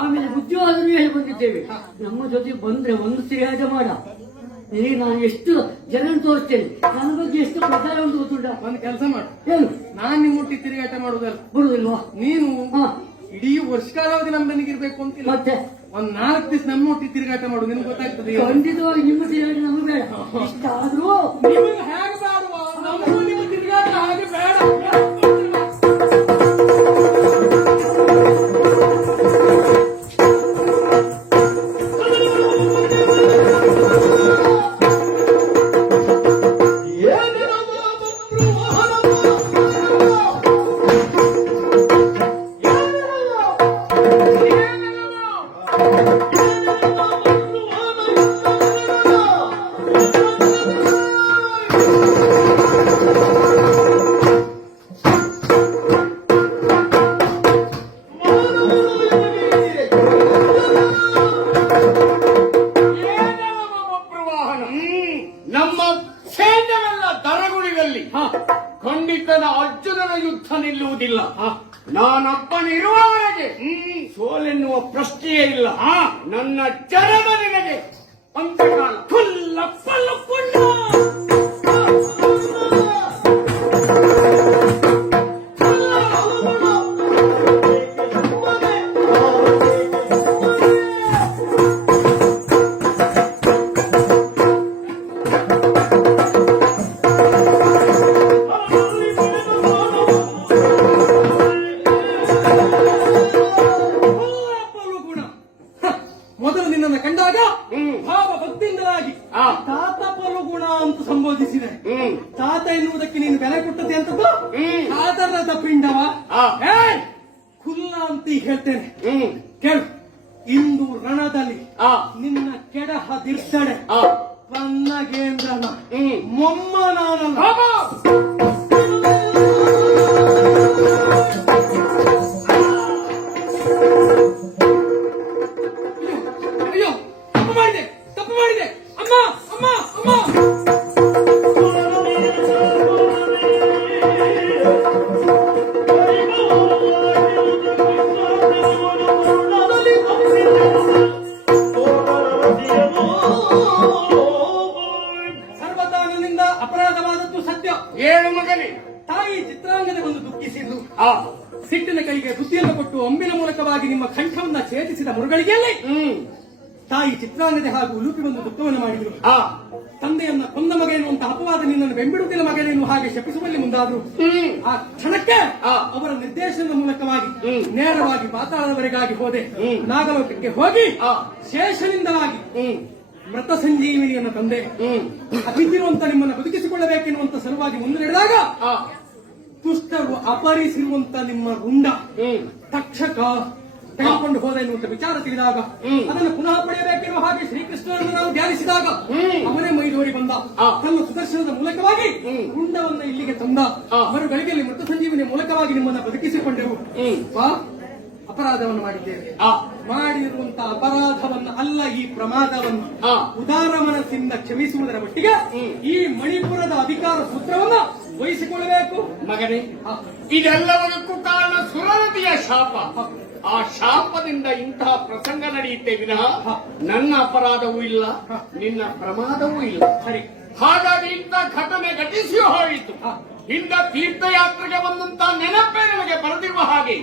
ಆಮೇಲೆ ಬುದ್ಧಿವಾದನೂ ಹೇಳಿ ಬಂದಿದ್ದೇವೆ. ನಮ್ಮ ಜೊತೆ ಬಂದ್ರೆ ಒಂದು ತಿರುಗಾಟ ಮಾಡ. ನಿನಗೆ ನಾನು ಎಷ್ಟು ಜನ ತೋರಿಸ್ತೇನೆ, ನನ್ನ ಬಗ್ಗೆ ಎಷ್ಟು ಪ್ರಚಾರ ಉಂಟು ಗೊತ್ತುಂಟ. ಒಂದು ಕೆಲಸ ಮಾಡು. ಏನು? ನಾನ್ ನಿಮ್ಮೊಟ್ಟಿ ತಿರುಗಾಟ ಮಾಡುವುದಲ್ಲ. ಬರುದಿಲ್ವಾ? ನೀನು ಇಡೀ ವರ್ಷ ಕಾಲಾವಧಿ ನಮ್ದನಿಗಿರ್ಬೇಕು ಅಂತಿಲ್ಲ. ಮತ್ತೆ ಒಂದ್ 4 ದಿವಸ ನಮ್ಮೊಟ್ಟಿ ತಿರುಗಾಟ ಮಾಡು, ನಿಮ್ಗೆ ಗೊತ್ತಾಗ್ತದೆ. ಖಂಡಿತವಾಗಿ ನಿಮ್ಮ ತಿರುಗಾಟ ನಮಗೆ ಬೇಡ. ಇಷ್ಟಾದ್ರೂ ನಿಮಗೆ ಹೇಗೆ ಮಾಡುವ? ನಮಗೂ ನಿಮ್ಮ ತಿರುಗಾಟ ಹಾಗೆ ಬೇಡ. ನಮ್ಮ ಸೈನ್ಯವೆಲ್ಲ ದರಗುಳಿಯಲ್ಲಿ ಖಂಡಿತನ ಅರ್ಜುನನ ಯುದ್ಧ ನಿಲ್ಲುವುದಿಲ್ಲ. ನಾನಪ್ಪನಿರುವವರೆಗೆ ಸೋಲೆನ್ನುವ ಪ್ರಶ್ನೆಯೇ ಇಲ್ಲ. ನನ್ನ ಜನದ ನಿನಗೆ ಅಂತ್ಯಕಾಲ ಮೊದಲು ನಿನ್ನನ್ನು ಕಂಡಾಗ ಭಾವ ಭಕ್ತಿಯಿಂದಲಾಗಿ ತಾತ ಪರುಗುಣ ಅಂತ ಸಂಬೋಧಿಸಿದೆ. ತಾತ ಎನ್ನುವುದಕ್ಕೆ ನೀನು ಬೆಲೆ ಕೊಟ್ಟದೆ ಅಂತದ್ದು ಆಧಾರದ ಪಿಂಡವ ಖುಲ್ಲ ಅಂತ ಹೇಳ್ತೇನೆ. ಕೇಳು, ಇಂದು ರಣದಲ್ಲಿ ನಿನ್ನ ಕೆಡಹದಿರ್ಸಡೆ ಪನ್ನಗೇಂದ್ರನ ಮೊಮ್ಮ ನಾನಲ್ಲ. ಮುತ್ತಿನ ಕೈಗೆ ಬುದ್ಧಿಯನ್ನು ಕೊಟ್ಟು ಅಂಬಿನ ಮೂಲಕವಾಗಿ ನಿಮ್ಮ ಕಂಠವನ್ನ ಛೇದಿಸಿದ ಮುರುಗಳಿಗೆಯಲ್ಲಿ ತಾಯಿ ಚಿತ್ರಾಂಗದೆ ಹಾಗೂ ಉಲುಪಿ ಒಂದು ದುಃಖವನ್ನು ಮಾಡಿದರು. ತಂದೆಯನ್ನ ಕೊಂದ ಮಗ ಎನ್ನುವಂತ ಅಪವಾದ ನಿನ್ನನ್ನು ಬೆಂಬಿಡುತ್ತಿಲ್ಲ ಮಗನೇನು ಹಾಗೆ ಶಪಿಸುವಲ್ಲಿ ಮುಂದಾದ್ರು. ಆ ಕ್ಷಣಕ್ಕೆ ಅವರ ನಿರ್ದೇಶನದ ಮೂಲಕವಾಗಿ ನೇರವಾಗಿ ಪಾತಾಳದವರೆಗಾಗಿ ಹೋದೆ. ನಾಗಲೋಕಕ್ಕೆ ಹೋಗಿ ಶೇಷನಿಂದವಾಗಿ ಮೃತ ಸಂಜೀವಿನಿಯನ್ನು ತಂದೆ. ಅತಿಥಿರುವಂತ ನಿಮ್ಮನ್ನು ಬದುಕಿಸಿಕೊಳ್ಳಬೇಕೆನ್ನುವಂತ ಸಲುವಾಗಿ ಮುಂದೆ ನಡೆದಾಗ ದುಷ್ಟರು ಅಪಹರಿಸಿರುವಂತ ನಿಮ್ಮ ರುಂಡ ತಕ್ಷಕ ತೆಗೆದುಕೊಂಡು ಹೋದ ಎನ್ನುವಂತ ವಿಚಾರ ತಿಳಿದಾಗ ಅದನ್ನು ಪುನಃ ಪಡೆಯಬೇಕೆನ್ನುವ ಹಾಗೆ ಶ್ರೀಕೃಷ್ಣನನ್ನು ನಾವು ಧ್ಯಾನಿಸಿದಾಗ ಅವನೇ ಮೈದೋರಿ ಬಂದ. ತನ್ನ ಸುದರ್ಶನದ ಮೂಲಕವಾಗಿ ರುಂಡವನ್ನು ಇಲ್ಲಿಗೆ ತಂದ. ಮರುಗಳಿಗೆಯಲ್ಲಿ ಮೃತ ಸಂಜೀವನಿಯ ಮೂಲಕವಾಗಿ ನಿಮ್ಮನ್ನು ಬದುಕಿಸಿಕೊಂಡೆವು. ಅಪರಾಧವನ್ನು ಮಾಡಿದ್ದೇವೆ. ಮಾಡಿರುವಂತ ಅಪರಾಧವನ್ನ ಅಲ್ಲ, ಈ ಪ್ರಮಾದವನ್ನು ಉದಾರ ಮನಸ್ಸಿಂದ ಕ್ಷಮಿಸುವುದರ ಮಟ್ಟಿಗೆ ಈ ಮಣಿಪುರದ ಅಧಿಕಾರ ಸೂತ್ರವನ್ನ ವಹಿಸಿಕೊಳ್ಳಬೇಕು ಮಗನೇ. ಇದೆಲ್ಲವದಕ್ಕೂ ಕಾರಣ ಸುರನದಿಯ ಶಾಪ. ಆ ಶಾಪದಿಂದ ಇಂತಹ ಪ್ರಸಂಗ ನಡೆಯುತ್ತೆ ವಿನಃ ನನ್ನ ಅಪರಾಧವೂ ಇಲ್ಲ, ನಿನ್ನ ಪ್ರಮಾದವೂ ಇಲ್ಲ. ಸರಿ, ಹಾಗಾಗಿ ಇಂಥ ಘಟನೆ ಘಟಿಸಿಯೂ ಹೋಯಿತು. ಹಿಂದ ತೀರ್ಥಯಾತ್ರೆಗೆ ಬಂದಂತ ನೆನಪೇ ನನಗೆ ಬರೆದಿರುವ ಹಾಗೆ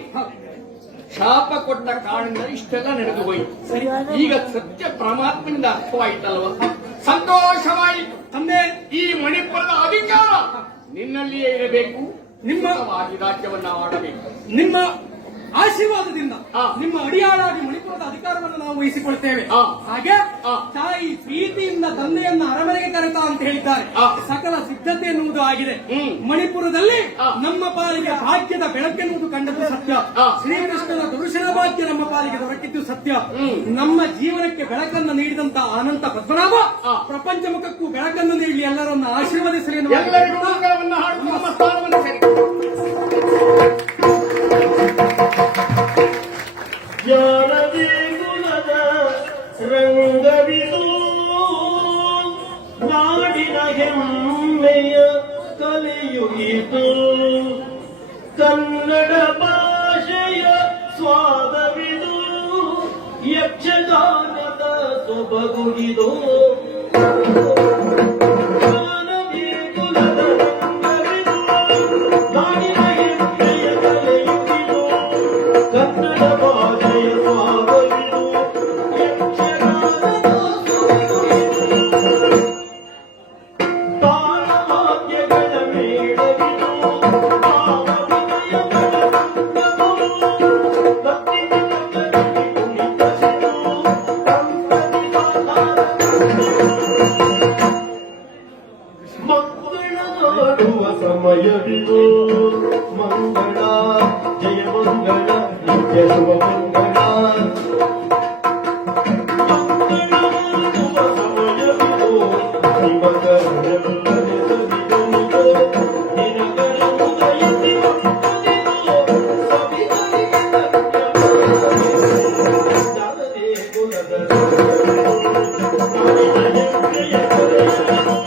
ಶಾಪ ಕೊಟ್ಟ ಕಾರಣದಿಂದ ಇಷ್ಟೆಲ್ಲ ನಡೆದು ಹೋಯಿತು. ಈಗ ಸತ್ಯ ಪರಮಾತ್ಮನಿಂದ ಅರ್ಥವಾಯಿತಲ್ವ, ಸಂತೋಷವಾಯಿತು. ತಂದೆ, ಈ ಮಣಿಪುರದ ಅಧಿಕಾರ ನಿನ್ನಲ್ಲಿಯೇ ಇರಬೇಕು, ನಿಮ್ಮ ರಾಜ್ಯವನ್ನ ಆಡಬೇಕು. ನಿಮ್ಮ ಆಶೀರ್ವಾದದಿಂದ ನಿಮ್ಮ ಅಡಿಯಾಳಾಗಿ ಮಣಿಪುರದ ಅಧಿಕಾರವನ್ನು ನಾವು ವಹಿಸಿಕೊಳ್ತೇವೆ. ಹಾಗೆ ತಾಯಿ ಪ್ರೀತಿಯಿಂದ ತಂದೆಯನ್ನ ಅರಮನೆಗೆ ಕರೆತಾ ಅಂತ ಹೇಳಿದ್ದಾರೆ. ಸಕಲ ಸಿದ್ಧತೆ ಎನ್ನುವುದು ಆಗಿದೆ. ಮಣಿಪುರದಲ್ಲಿ ನಮ್ಮ ಪಾಲಿಗೆ ಭಾಗ್ಯದ ಬೆಳಕೆನ್ನುವುದು ಕಂಡದ್ದು ಸತ್ಯ. ಶ್ರೀಕೃಷ್ಣನ ದರ್ಶನ ಭಾಗ್ಯ ನಮ್ಮ ಪಾಲಿಗೆ ದೊರಕಿದ್ದು ಸತ್ಯ. ನಮ್ಮ ಜೀವನಕ್ಕೆ ಬೆಳಕನ್ನು ನೀಡಿದಂತ ಅನಂತ ಪದ್ಮನಾಭ ಪ್ರಪಂಚ ಮುಖಕ್ಕೂ ಬೆಳಕನ್ನು ನೀಡಲಿ, ಎಲ್ಲರನ್ನ ಆಶೀರ್ವದಿಸಲಿ ಎಲ್ಲರಿಗೂ ಮಂಗಳವನ್ನ ಹಾಡು, ನಮ್ಮ ಸ್ಥಾನವನ್ನು ಸರಿ. ಜ್ಞಾನವೇ ಕುಲದ ರಂಗವಿದು, ನಾಡಿನ ಹೆಮ್ಮೆಯ ಕಲೆಯುಗಿತು. ಕನ್ನಡ ಭಾಷೆಯ ಸ್ವಾದವಿದು, ಯಕ್ಷಗಾನದ ಸೊಬಗುಗಿದು. ಜ್ಞಾನವೇ ಕುಲದ ರಂಗವಿದು, ನಾಡಿನ ಹೆಮ್ಮೆಯ ಕಲೆಯುಗಿದು. ಕನ್ನಡ ಭಾಷೆಯ ಸ್ವಾದವಿದು, ಯಕ್ಷಗಾನದ ಸೊಬಗುಗಿದು. ತಾಳವಾದ್ಯಗಳ ಮೇಳವಿದು, ಭಾವವಿನಯಗಳ ಸಂಗಮವು. ಭಕ್ತಿಮಯದಲ್ಲಿ ಕುಣಿತಸಿದು, ಮಂಗಳ ಮಾಡುವ ಸಮಯವಿದು. ಮಂಗಳ ಜಯ ಮಂಗಳ ನಿತ್ಯ ಶುಭ ಮಂಗಳ. ಮಂಗಳ ಮಾಡುವ ಸಮಯವಿದು. ದಿನಕರನೆಲ್ಲನೆ ಸವಿದುವುದು, ದಿನಕರ ಉದಯಿಸಿ ಮಕ್ಕಳಿದು. ಸವಿಗಳಿಗೆ ಜ್ಞಾನವೇ ಕುಲದ ನಾಡಿನ ಹೆಮ್ಮೆಯ ಕಲೆಯುಗಿದು.